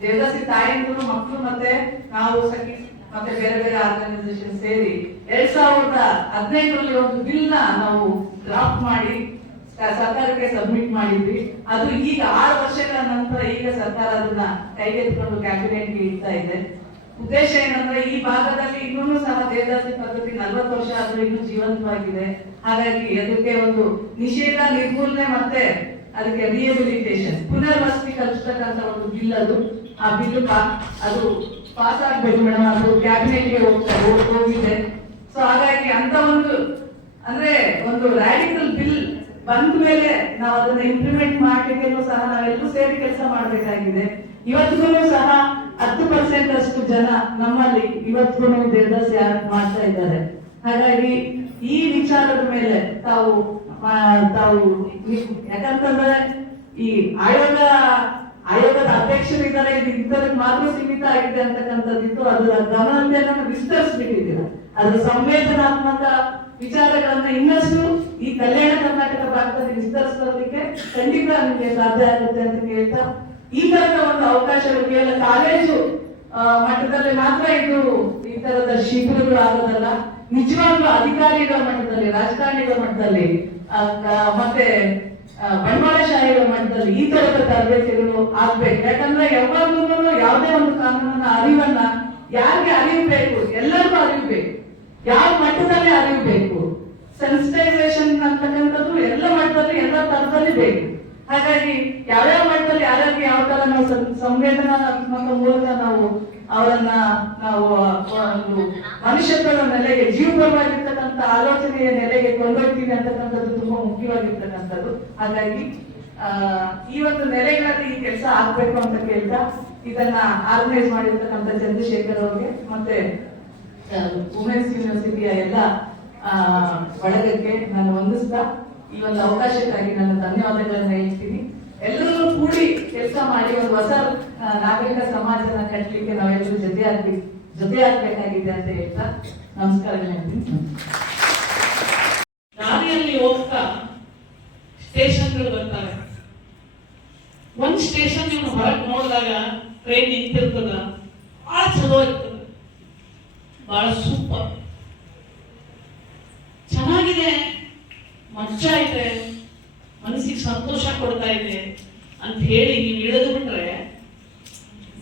ದೇವದಾಸಿ ತಾಯಂದಿರು ಮಕ್ಕಳು ಮತ್ತೆ ನಾವು ಸಖಿ ಮತ್ತೆ ಬೇರೆ ಬೇರೆ ಆರ್ಗನೈಸೇಷನ್ ಸೇರಿ 2015ರಲ್ಲಿ ಒಂದು ಬಿಲ್ ನಾವು ಡ್ರಾಫ್ಟ್ ಮಾಡಿ ಸರ್ಕಾರಕ್ಕೆ ಸಬ್ಮಿಟ್ ಮಾಡಿದ್ವಿ. ಅದು ಈಗ 6 ವರ್ಷಗಳ ನಂತರ ಈಗ ಸರ್ಕಾರ ಅದನ್ನ ಕೈಗೆತ್ತಿಕೊಂಡು ಕ್ಯಾಬಿನೆಟ್ಗೆ ಇಡ್ತಾ ಇದೆ. ಉದ್ದೇಶ ಏನಂದ್ರೆ ಈ ಭಾಗದಲ್ಲಿ ಇನ್ನೂ ಸಹ ದೇವದಾಸಿ ಪದ್ಧತಿ 40 ವರ್ಷ ಆದ್ರೂ ಇನ್ನೂ ಜೀವಂತವಾಗಿದೆ. ಹಾಗಾಗಿ ಅದಕ್ಕೆ ಒಂದು ನಿಷೇಧ, ನಿರ್ಮೂಲನೆ ಮತ್ತೆ ಅದಕ್ಕೆ ರಿಹೆಬಿಲಿಟೇಷನ್, ಪುನರ್ವಸತಿ ಕಲ್ಪಿಸ್ತಕ್ಕಂಥ ಒಂದು ಬಿಲ್ ಅದು. ಆ ಬಿಲ್ ಅದು ಪಾಸ್ ಆಗ್ಬೇಕು ಮೇಡಮ್. ಅದು ಕ್ಯಾಬಿನೆಟ್ಗೆ ಹೋಗಿದೆ. ಸೊ ಹಾಗಾಗಿ ಅಂತ ಒಂದು ರಾಡಿಕಲ್ ಬಿಲ್ ಬಂದ ಮೇಲೆ ನಾವು ಅದನ್ನ ಇಂಪ್ಲಿಮೆಂಟ್ ಮಾಡ್ಲಿಕ್ಕೆ ಸಹ ನಾವೆಲ್ಲರೂ ಸೇರಿ ಕೆಲಸ ಮಾಡ್ಬೇಕಾಗಿದೆ. ಇವತ್ತಿಗೂ ಸಹ 10% ಅಷ್ಟು ಜನ ನಮ್ಮಲ್ಲಿ ಇವತ್ತಿಗೂ ದೇವದಾಸಿ ಮಾಡ್ತಾ ಇದ್ದಾರೆ. ಹಾಗಾಗಿ ಈ ವಿಚಾರದ ಮೇಲೆ ತಾವು ಯಾಕಂತಂದ್ರೆ ಈ ಆಯೋಗದ ಅಧ್ಯಕ್ಷರಿದ್ದಾರೆ, ಇದು ಇಂಥದಕ್ಕೆ ಮಾತ್ರ ಸೀಮಿತ ಆಗಿದೆ ಅಂತಕ್ಕಂಥದ್ದಿತ್ತು. ಅದರ ಗಮನವನ್ನು ವಿಸ್ತರಿಸ್ಬಿಟ್ಟಿದ್ದೀರ. ಅದರ ಸಂವೇದನಾತ್ಮಕ ವಿಚಾರಗಳನ್ನ ಇನ್ನಷ್ಟು ಈ ಕಲ್ಯಾಣ ಕರ್ನಾಟಕ ಭಾಗದಲ್ಲಿ ವಿಸ್ತರಿಸಲಿಕ್ಕೆ ಖಂಡಿತ ನಿಮಗೆ ಸಾಧ್ಯ ಆಗುತ್ತೆ ಅಂತ ಹೇಳ್ತಾ, ಈ ತರದ ಒಂದು ಅವಕಾಶಗಳು ಕೇವಲ ಕಾಲೇಜು ಮಟ್ಟದಲ್ಲಿ ಮಾತ್ರ ಈ ತರದ ಶಿಬಿರಗಳು ಆಗೋದಲ್ಲ, ನಿಜವಾಗ್ಲೂ ಅಧಿಕಾರಿಗಳ ಮಟ್ಟದಲ್ಲಿ, ರಾಜಕಾರಣಿಗಳ ಮಟ್ಟದಲ್ಲಿ ಮತ್ತೆ ಬಂಡವಾಳಶಾಹಿಗಳ ಮಟ್ಟದಲ್ಲಿ ಈ ತರದ ತರಬೇತಿಗಳು ಆಗ್ಬೇಕು. ಯಾಕಂದ್ರೆ ಯಾವಾಗ್ಲೂ ಯಾವುದೇ ಒಂದು ಕಾನೂನಿನ ಅರಿವನ್ನ ಯಾರಿಗೆ ಅರಿಯಬೇಕು, ಎಲ್ಲರಿಗೂ ಅರಿಯಬೇಕು, ಯಾವ ಮಟ್ಟದಲ್ಲಿ ಅರಿಯಬೇಕು. ಸೆನ್ಸಿಟೈಸೇಷನ್ ಅಂತಕ್ಕಂಥದ್ದು ಎಲ್ಲ ಮಟ್ಟದಲ್ಲಿ ಎಲ್ಲ ತರದಲ್ಲಿ ಬೇಕು. ಹಾಗಾಗಿ ಯಾವ್ಯಾವ ಮಟ್ಟದಲ್ಲಿ ಯಾರ್ಯಾರಿಗೆ ಯಾವ ತರ ನಾವು ಸಂವೇದನಾತ್ಮಕ ಮೂಲಕ ಅವರನ್ನ ಒಂದು ಮನುಷ್ಯತ್ವದ ನೆಲೆಗೆ, ಜೀವಪರವಾಗಿರ್ತಕ್ಕಂಥ ಆಲೋಚನೆಯ ನೆಲೆಗೆ ಕೊಂಡೊಯ್ತೀವಿ ಅಂತಕ್ಕಂಥದ್ದು ತುಂಬಾ ಮುಖ್ಯವಾಗಿರ್ತಕ್ಕಂಥದ್ದು. ಹಾಗಾಗಿ ಈ ಒಂದು ನೆಲೆಗಳಲ್ಲಿ ಈ ಕೆಲಸ ಆಗ್ಬೇಕು ಅಂತ ಕೇಳ್ತಾ, ಇದನ್ನ ಆರ್ಗನೈಸ್ ಮಾಡಿರ್ತಕ್ಕಂಥ ಚಂದ್ರಶೇಖರ್ ಅವ್ರಿಗೆ ಮತ್ತೆ ವುಮೆನ್ಸ್ ಯೂನಿವರ್ಸಿಟಿಯ ಎಲ್ಲ ಬಳಗಕ್ಕೆ ನಾನು ವಂದಿಸ್ತಾ ಈ ಒಂದು ಅವಕಾಶಕ್ಕಾಗಿ ನಾನು ಧನ್ಯವಾದಗಳನ್ನ ಹೇಳ್ತೀನಿ. ಎಲ್ಲರೂ ಕೂಡಿ ಕೆಲಸ ಮಾಡಿ ಒಂದು ಹೊಸ ನಾಗರಿಕ ಸಮಾಜನ ಕಟ್ಟಲಿಕ್ಕೆ ನಾವೆಲ್ಲರೂ ಜೊತೆ ಆಗ್ಬೇಕಾಗಿದೆ ಅಂತ ಹೇಳ್ತಾ ನಮಸ್ಕಾರಗಳು ಹೇಳ್ತೀನಿ. ದಾರಿಯಲ್ಲಿ ಹೋಗ್ತಾ ಸ್ಟೇಷನ್ಗಳು ಬರ್ತಾರೆ. ಒಂದ್ ಸ್ಟೇಷನ್ ನೀವು ಹೊರಗೆ ನೋಡಿದಾಗ ಟ್ರೈನ್ ನಿಂತಿರ್ತದ, ಬಹಳ ಚಲೋ ಇರ್ತದೆ, ಬಹಳ ಸೂಪರ್ ಚೆನ್ನಾಗಿದೆ, ಮಜಾ ಇದೆ, ಮನಸ್ಸಿಗೆ ಸಂತೋಷ ಕೊಡ್ತಾ ಇದೆ ಅಂತ ಹೇಳಿ ನೀವು ಇಳಿದು ಬಿಟ್ರೆ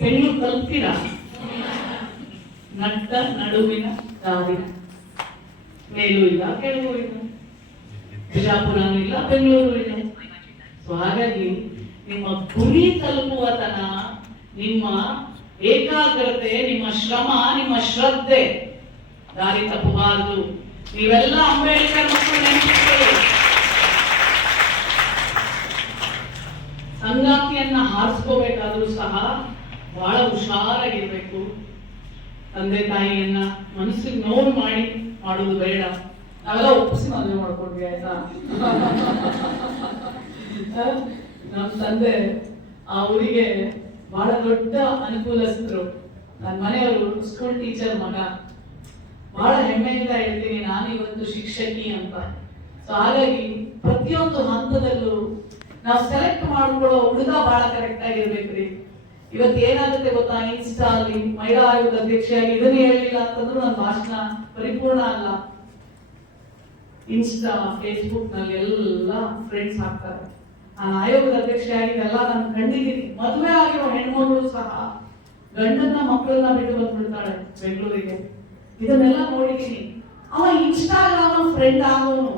ಬೆಂಗಳೂರು ತಲುಪ್ತೀರಾ? ನಟ್ಟ ನಡುವಿನ ದಾರಿನ ಮೇಲೂ ಇಲ್ಲ ಕೆಳಗೂ ಇಲ್ಲ, ಬಿಜಾಪುರನೂ ಇಲ್ಲ ಬೆಂಗಳೂರು ಇಲ್ಲ. ಸೊ ಹಾಗಾಗಿ ನಿಮ್ಮ ಗುರಿ ತಲುಪುವ ತನ ನಿಮ್ಮ ಏಕಾಗ್ರತೆ, ನಿಮ್ಮ ಶ್ರಮ, ನಿಮ್ಮ ಶ್ರದ್ಧೆ ದಾರಿ ತಪ್ಪಬಾರದು. ನೀವೆಲ್ಲ ಅಂಬೇಡ್ಕರ್ ಮಕ್ಕಳು ನೆನಪಿಕೊಳ್ಳಿ. ಸಂಗಾತಿಯನ್ನ ಹಾರಿಸ್ಕೋಬೇಕಾದ್ರೂ ಸಹ ಬಹಳ ಹುಷಾರಾಗಿರ್ಬೇಕು. ತಂದೆ ತಾಯಿಯನ್ನ ಮನಸ್ಸಿಗೆ ನೋವು ಮಾಡಿ ಮಾಡುವುದು ಬೇಡ. ನಾವೆಲ್ಲ ಒಪ್ಪಿಸಿ ಮದುವೆ ಮಾಡ್ಕೊಂಡ್ವಿ ಆಯ್ತಾ. ನಮ್ಮ ತಂದೆ ಆ ಊರಿಗೆ ಬಹಳ ದೊಡ್ಡ ಅನುಕೂಲಸ್ಥರು. ನನ್ನ ಮನೆಯವರು ಸ್ಕೂಲ್ ಟೀಚರ್ ಮಗ. ಬಹಳ ಹೆಮ್ಮೆಯಿಂದ ಹೇಳ್ತೀನಿ ನಾನು ಇವತ್ತು ಶಿಕ್ಷಕಿ ಅಂತ. ಸೊ ಹಾಗಾಗಿ ಪ್ರತಿಯೊಂದು ಹಂತದಲ್ಲೂ ನಾವು ಸೆಲೆಕ್ಟ್ ಮಾಡ್ಕೊಳ್ಳೋ ಹುಡುಗ ಬಹಳ ಕರೆಕ್ಟ್ ಆಗಿರ್ಬೇಕ್ರಿ. ಇವತ್ತು ಏನಾಗುತ್ತೆ ಗೊತ್ತಾ, ಇನ್ಸ್ಟಾ ಅಲ್ಲಿ ಮಹಿಳಾ ಆಯೋಗದ ಅಧ್ಯಕ್ಷೆಯಾಗಿ ಇದನ್ನ ಹೇಳಿಲ್ಲ ಅಂತಂದ್ರೂ ನನ್ನ ಭಾಷಣ ಪರಿಪೂರ್ಣ ಅಲ್ಲ. ಇನ್ಸ್ಟಾ ಫೇಸ್ಬುಕ್ ನಲ್ಲಿ ಎಲ್ಲ ಫ್ರೆಂಡ್ಸ್ ಆಗ್ತಾರೆ. ನಾನು ಆಯೋಗದ ಅಧ್ಯಕ್ಷೆಯಾಗಿ ಎಲ್ಲ ನಾನು ಕಂಡಿದ್ದೀನಿ. ಮದುವೆ ಆಗಿರೋ ಹೆಣ್ಮಗಳು ಸಹ ಗಂಡನ್ನ ಮಕ್ಕಳನ್ನ ಬಿಟ್ಟು ಬಂದ್ಬಿಡ್ತಾಳೆ ಬೆಂಗಳೂರಿಗೆ. ಇದನ್ನೆಲ್ಲ ನೋಡಿದ್ದೀನಿ. ಅವ ಇನ್ಸ್ಟಾಗ್ರಾಮ್ ಫ್ರೆಂಡ್ ಆಗೋನು,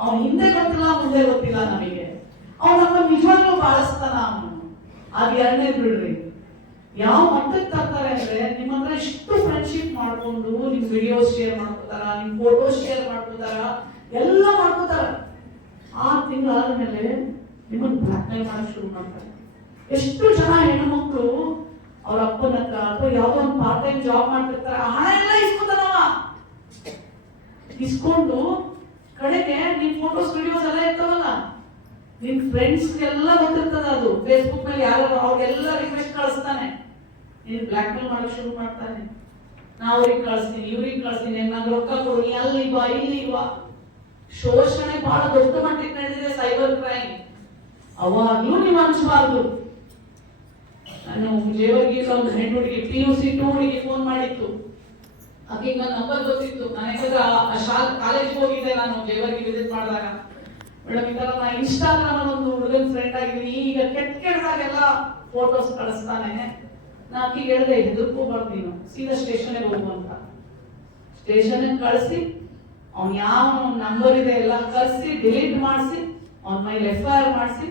ಅವ ಹಿಂದೆ ಗೊತ್ತಿಲ್ಲ ಮುಂದೆ ಗೊತ್ತಿಲ್ಲ ನಮಗೆ. ಅವ್ನು ನಮ್ಮ ನಿಜವಾಗ್ಲೂ ಬಾಳಿಸ್ತಾನ ಅವನು. ಅದು ಎರಡನೇ ಬಿಡ್ರಿ. ಯಾವ ಮಟ್ಟಕ್ಕೆ ತರ್ತಾರೆ ಅಂದ್ರೆ ನಿಮ್ಮ ಹತ್ರ ಇಷ್ಟು ಫ್ರೆಂಡ್ಶಿಪ್ ಮಾಡ್ಕೊಂಡು ನಿಮ್ ವಿಡಿಯೋಸ್ ಶೇರ್ ಮಾಡ್ಕೋತಾರ, ನಿಮ್ ಫೋಟೋಸ್ ಶೇರ್ ಮಾಡ್ಕೋತಾರ, ಎಲ್ಲ ಮಾಡ್ಕೋತಾರ. 6 ತಿಂಗಳಾದ್ಮೇಲೆ ನಿಮ್ಮನ್ನು ಬ್ಲಾಕ್ ಮೇಲ್ ಮಾಡಕ್ ಶುರು ಮಾಡ್ತಾರೆ. ಎಷ್ಟು ಜನ ಹೆಣ್ಮಕ್ಳು ಅವ್ರ ಅಪ್ಪನ ಹತ್ರ ಅಥವಾ ಯಾವ್ದೋ ಒಂದು ಪಾರ್ಟ್ ಟೈಮ್ ಜಾಬ್ ಮಾಡ್ತಿರ್ತಾರೆ, ಹಣ ಎಲ್ಲ ಇಸ್ಕೊತಾನವ. ಇಸ್ಕೊಂಡು ಕಡೆಗೆ ನಿಮ್ ಫೋಟೋಸ್ ವಿಡಿಯೋಸ್ ಎಲ್ಲ ಇರ್ತಾವಲ್ಲ, ನಿಮ್ ಫ್ರೆಂಡ್ಸ್ ಎಲ್ಲ ಗೊತ್ತಿರ್ತದ. ಅದು ಫೇಸ್ಬುಕ್ ನಲ್ಲಿ ಯಾರು ಅವ್ರಿಗೆಲ್ಲ ರಿಕ್ವೆಸ್ಟ್ ಕಳಿಸ್ತಾನೆ, ನೀನ್ ಬ್ಲಾಕ್ ಮೇಲ್ ಮಾಡಕ್ ಶುರು ಮಾಡ್ತಾನೆ. ನಾ ಅವ್ರಿಗೆ ಕಳಿಸ್ತೀನಿ, ಇವ್ರಿಗೆ ಕಳಿಸ್ತೀನಿ, ನಂಗೆ ರೊಕ್ಕ ಕೊಡು, ನೀ ಅಲ್ಲಿ ಬಾ ಇಲ್ಲಿ ಬಾ. ಶೋಷಣೆ ಬಹಳ ದೊಡ್ಡ ಮಟ್ಟಿಗೆ ನಡೆದಿದೆ, ಸೈಬರ್ ಕ್ರೈಮ್. ಅವಾಗ್ಲೂ ನೀವು ಅನ್ಸಬಾರ್ದು. ನಾನು ಜೇವರ್ಗಿಲ್ಲ ಒಂದು ಹೆಣ್ಣು ಹುಡುಗಿ PUC 2 ಹುಡುಗಿ ಫೋನ್ ಮಾಡಿತ್ತು. ಆಕೆ ನನ್ನ ನಂಬರ್ ಗೊತ್ತಿತ್ತು. ನಾನು ಯಾಕಂದ್ರೆ ಕಾಲೇಜ್ಗೆ ಹೋಗಿದ್ದೆ ನಾನು ಜೇವರ್ಗಿ ವಿಸಿಟ್ ಮಾಡಿದಾಗ. ಮೇಡಮ್ ಈ ತರ ನಾ ಇನ್ಸ್ಟಾಗ್ರಾಮ್ ಅಲ್ಲಿ ಒಂದು ಹುಡುಗನ್ ಫ್ರೆಂಡ್ ಆಗಿದ್ದೀನಿ, ಈಗ ಕೆಟ್ಟದಾಗೆಲ್ಲ ಫೋಟೋಸ್ ಕಳಿಸ್ತಾನೆ. ನಾ ಆಕಿಗೆ ಹೇಳಿದೆ ಹೆದರ್ಕೋಬಾರ್ದು, ನೀನು ಸೀದಾ ಸ್ಟೇಷನ್ಗೆ ಹೋಗು ಅಂತ. ಸ್ಟೇಷನ್ ಕಳಿಸಿ ಅವ್ನು ಯಾವ ನಂಬರ್ ಇದೆ ಎಲ್ಲ ಕಳಿಸಿ ಡಿಲೀಟ್ ಮಾಡಿಸಿ ಅವನ ಮೇಲೆ FIR ಮಾಡಿಸಿ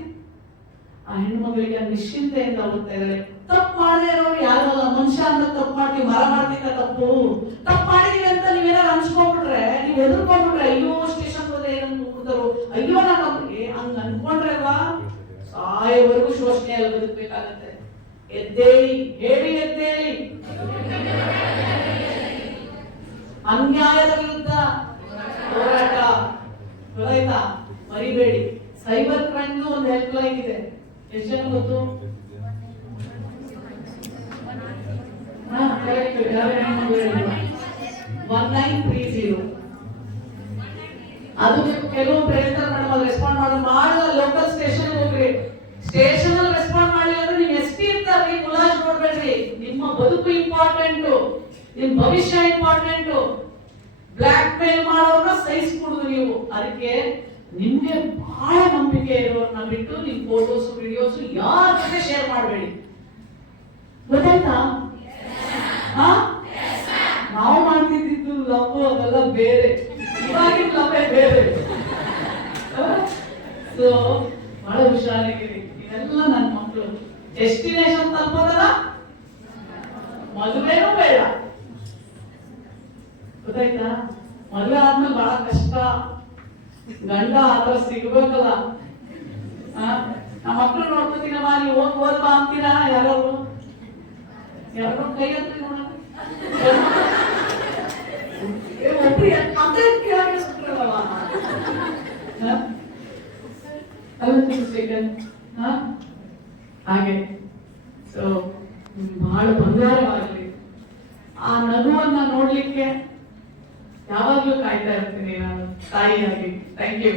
ಆ ಹೆಣ್ಮಗಳಿಗೆ ನಿಶ್ಚಿಂತೆಯಿಂದ ಹೋಗ್ತಾ ಇದ್ದಾರೆ. ತಪ್ಪು ಮಾಡದೇ ಇರೋರು ಯಾರು ಅಲ್ಲ. ಮನುಷ್ಯ ಅಂತ ತಪ್ಪು ಮಾಡ್ತೀವಿ, ಮರ ಮಾಡ್ತಿದ್ದ ತಪ್ಪು ಮಾಡಿದೀವಿ ಅಂತ ನೀವೇನಾರು ಅನ್ಸ್ಕೊಂಡ್ಬಿಟ್ರೆ, ನೀವು ಹೆದರ್ಕೊಂಡ್ಬಿಟ್ರೆ, ಅಯ್ಯೋ ಸ್ಟೇಷನ್ ಹೋದ್ರೆ ಏನಂತ ಕೂಡ್ತಾರೋ, ಅಯ್ಯೋ ನಾ ತಪ್ಪಿಗೆ ಹಂಗ ಅನ್ಕೊಂಡ್ರೆ ಅಲ್ವಾ ಸಾಯವರೆಗೂ ಶೋಷಣೆಯಲ್ಲಿ ಬದುಕಬೇಕಾಗತ್ತೆ. ಎದ್ದೇಳಿ, ಹೇಳಿ ಎದ್ದೇಳಿ. ಅನ್ಯಾಯದ ವಿರುದ್ಧ ಹೋರಾಟ ಗೊತ್ತಾಯ್ತಾ? ಮರಿಬೇಡಿ. ಸೈಬರ್ ಕ್ರೈಮ್ ಒಂದು ಹೆಲ್ಪ್ ಲೈನ್ ಇದೆ. ಎಷ್ಟು ಜನ ಗೊತ್ತು? ಕರೆಕ್ಟ್. 1930. ಅದು ಕೆಲವು ಹೇಳ್ತಾರೆ ಮೇಡಮ್, ಅದು ರೆಸ್ಪಾಂಡ್ ಮಾಡಲ್ಲ. ಲೋಕಲ್ ಸ್ಟೇಷನ್ ಹೋಗ್ರಿ. ಸ್ಟೇಷನ್ ಅಲ್ಲಿ ರೆಸ್ಪಾಂಡ್ ಮಾಡಲಿಲ್ಲ ಅಂದ್ರೆ ನೀವು SP ಇರ್ತಾರ್ರಿ, ಮುಲಾಜ್ ನೋಡ್ಬೇಡ್ರಿ. ನಿಮ್ಮ ಬದುಕು ಇಂಪಾರ್ಟೆಂಟ್, ನಿಮ್ ಭವಿಷ್ಯ ಇಂಪಾರ್ಟೆಂಟ್. ಬ್ಲಾಕ್ ಮೇಲ್ ಮಾಡೋರ್ನ ಸಹಿಸ್ಕೊಡುದು ನೀವು. ಅದಕ್ಕೆ ನಿಮ್ಗೆ ಬಹಳ ನಂಬಿಕೆ ಇರೋರ್ನ ಬಿಟ್ಟು ನಿಮ್ ಫೋಟೋಸ್ ವಿಡಿಯೋಸ್ ಯಾರ ಜೊತೆ ಶೇರ್ ಮಾಡಬೇಡಿ. ಗೊತ್ತಾಯ್ತಾ? ನಾವು ಮಾಡ್ತಿದ್ದು ಲವ್ ಅದೆಲ್ಲ ಬೇರೆ, ಇವಾಗಿನ ಲವ್ವೇ ಬೇರೆ. ಸೊ ಬಹಳ ಹುಷಾರಾಗಿರಿ. ಇದೆಲ್ಲ ನನ್ನ ಮಕ್ಕಳು ಡೆಸ್ಟಿನೇಷನ್ ತಲುಪೋದಲ್ಲ, ಮದುವೆನೂ ಬೇಡ. ಗೊತ್ತಾಯ್ತಾ? ಮದುವೆ ಆದ್ಮೇಲೆ ಬಹಳ ಕಷ್ಟ. ಗಂಡ ಆತರ ಸಿಗ್ಬೇಕಲ್ಲ. ನಮ್ಮ ಮಕ್ಕಳು ನೋಡ್ಕೊತೀನಮ್ಮ, ನೀವು ಓದ್ಬಾ ಅಂತೀರಾ? ಯಾರು ಕೈ ಅಂತ ನೋಡ ಒಬ್ರು ಅಂತ ಕೇಳಿಸ್ಬಿಟ್ರಲ್ಲ. ಹಾಗೆ ಸೊ ಬಹಳ ಬಂಗಾರವಾಗಲಿ. ಆ ನಗುವನ್ನ ನೋಡ್ಲಿಕ್ಕೆ ಯಾವಾಗ್ಲೂ ಕಾಯ್ತಾ ಇರ್ತೀನಿ ನಾನು ತಾಯಿಯಾಗಿ. Thank you.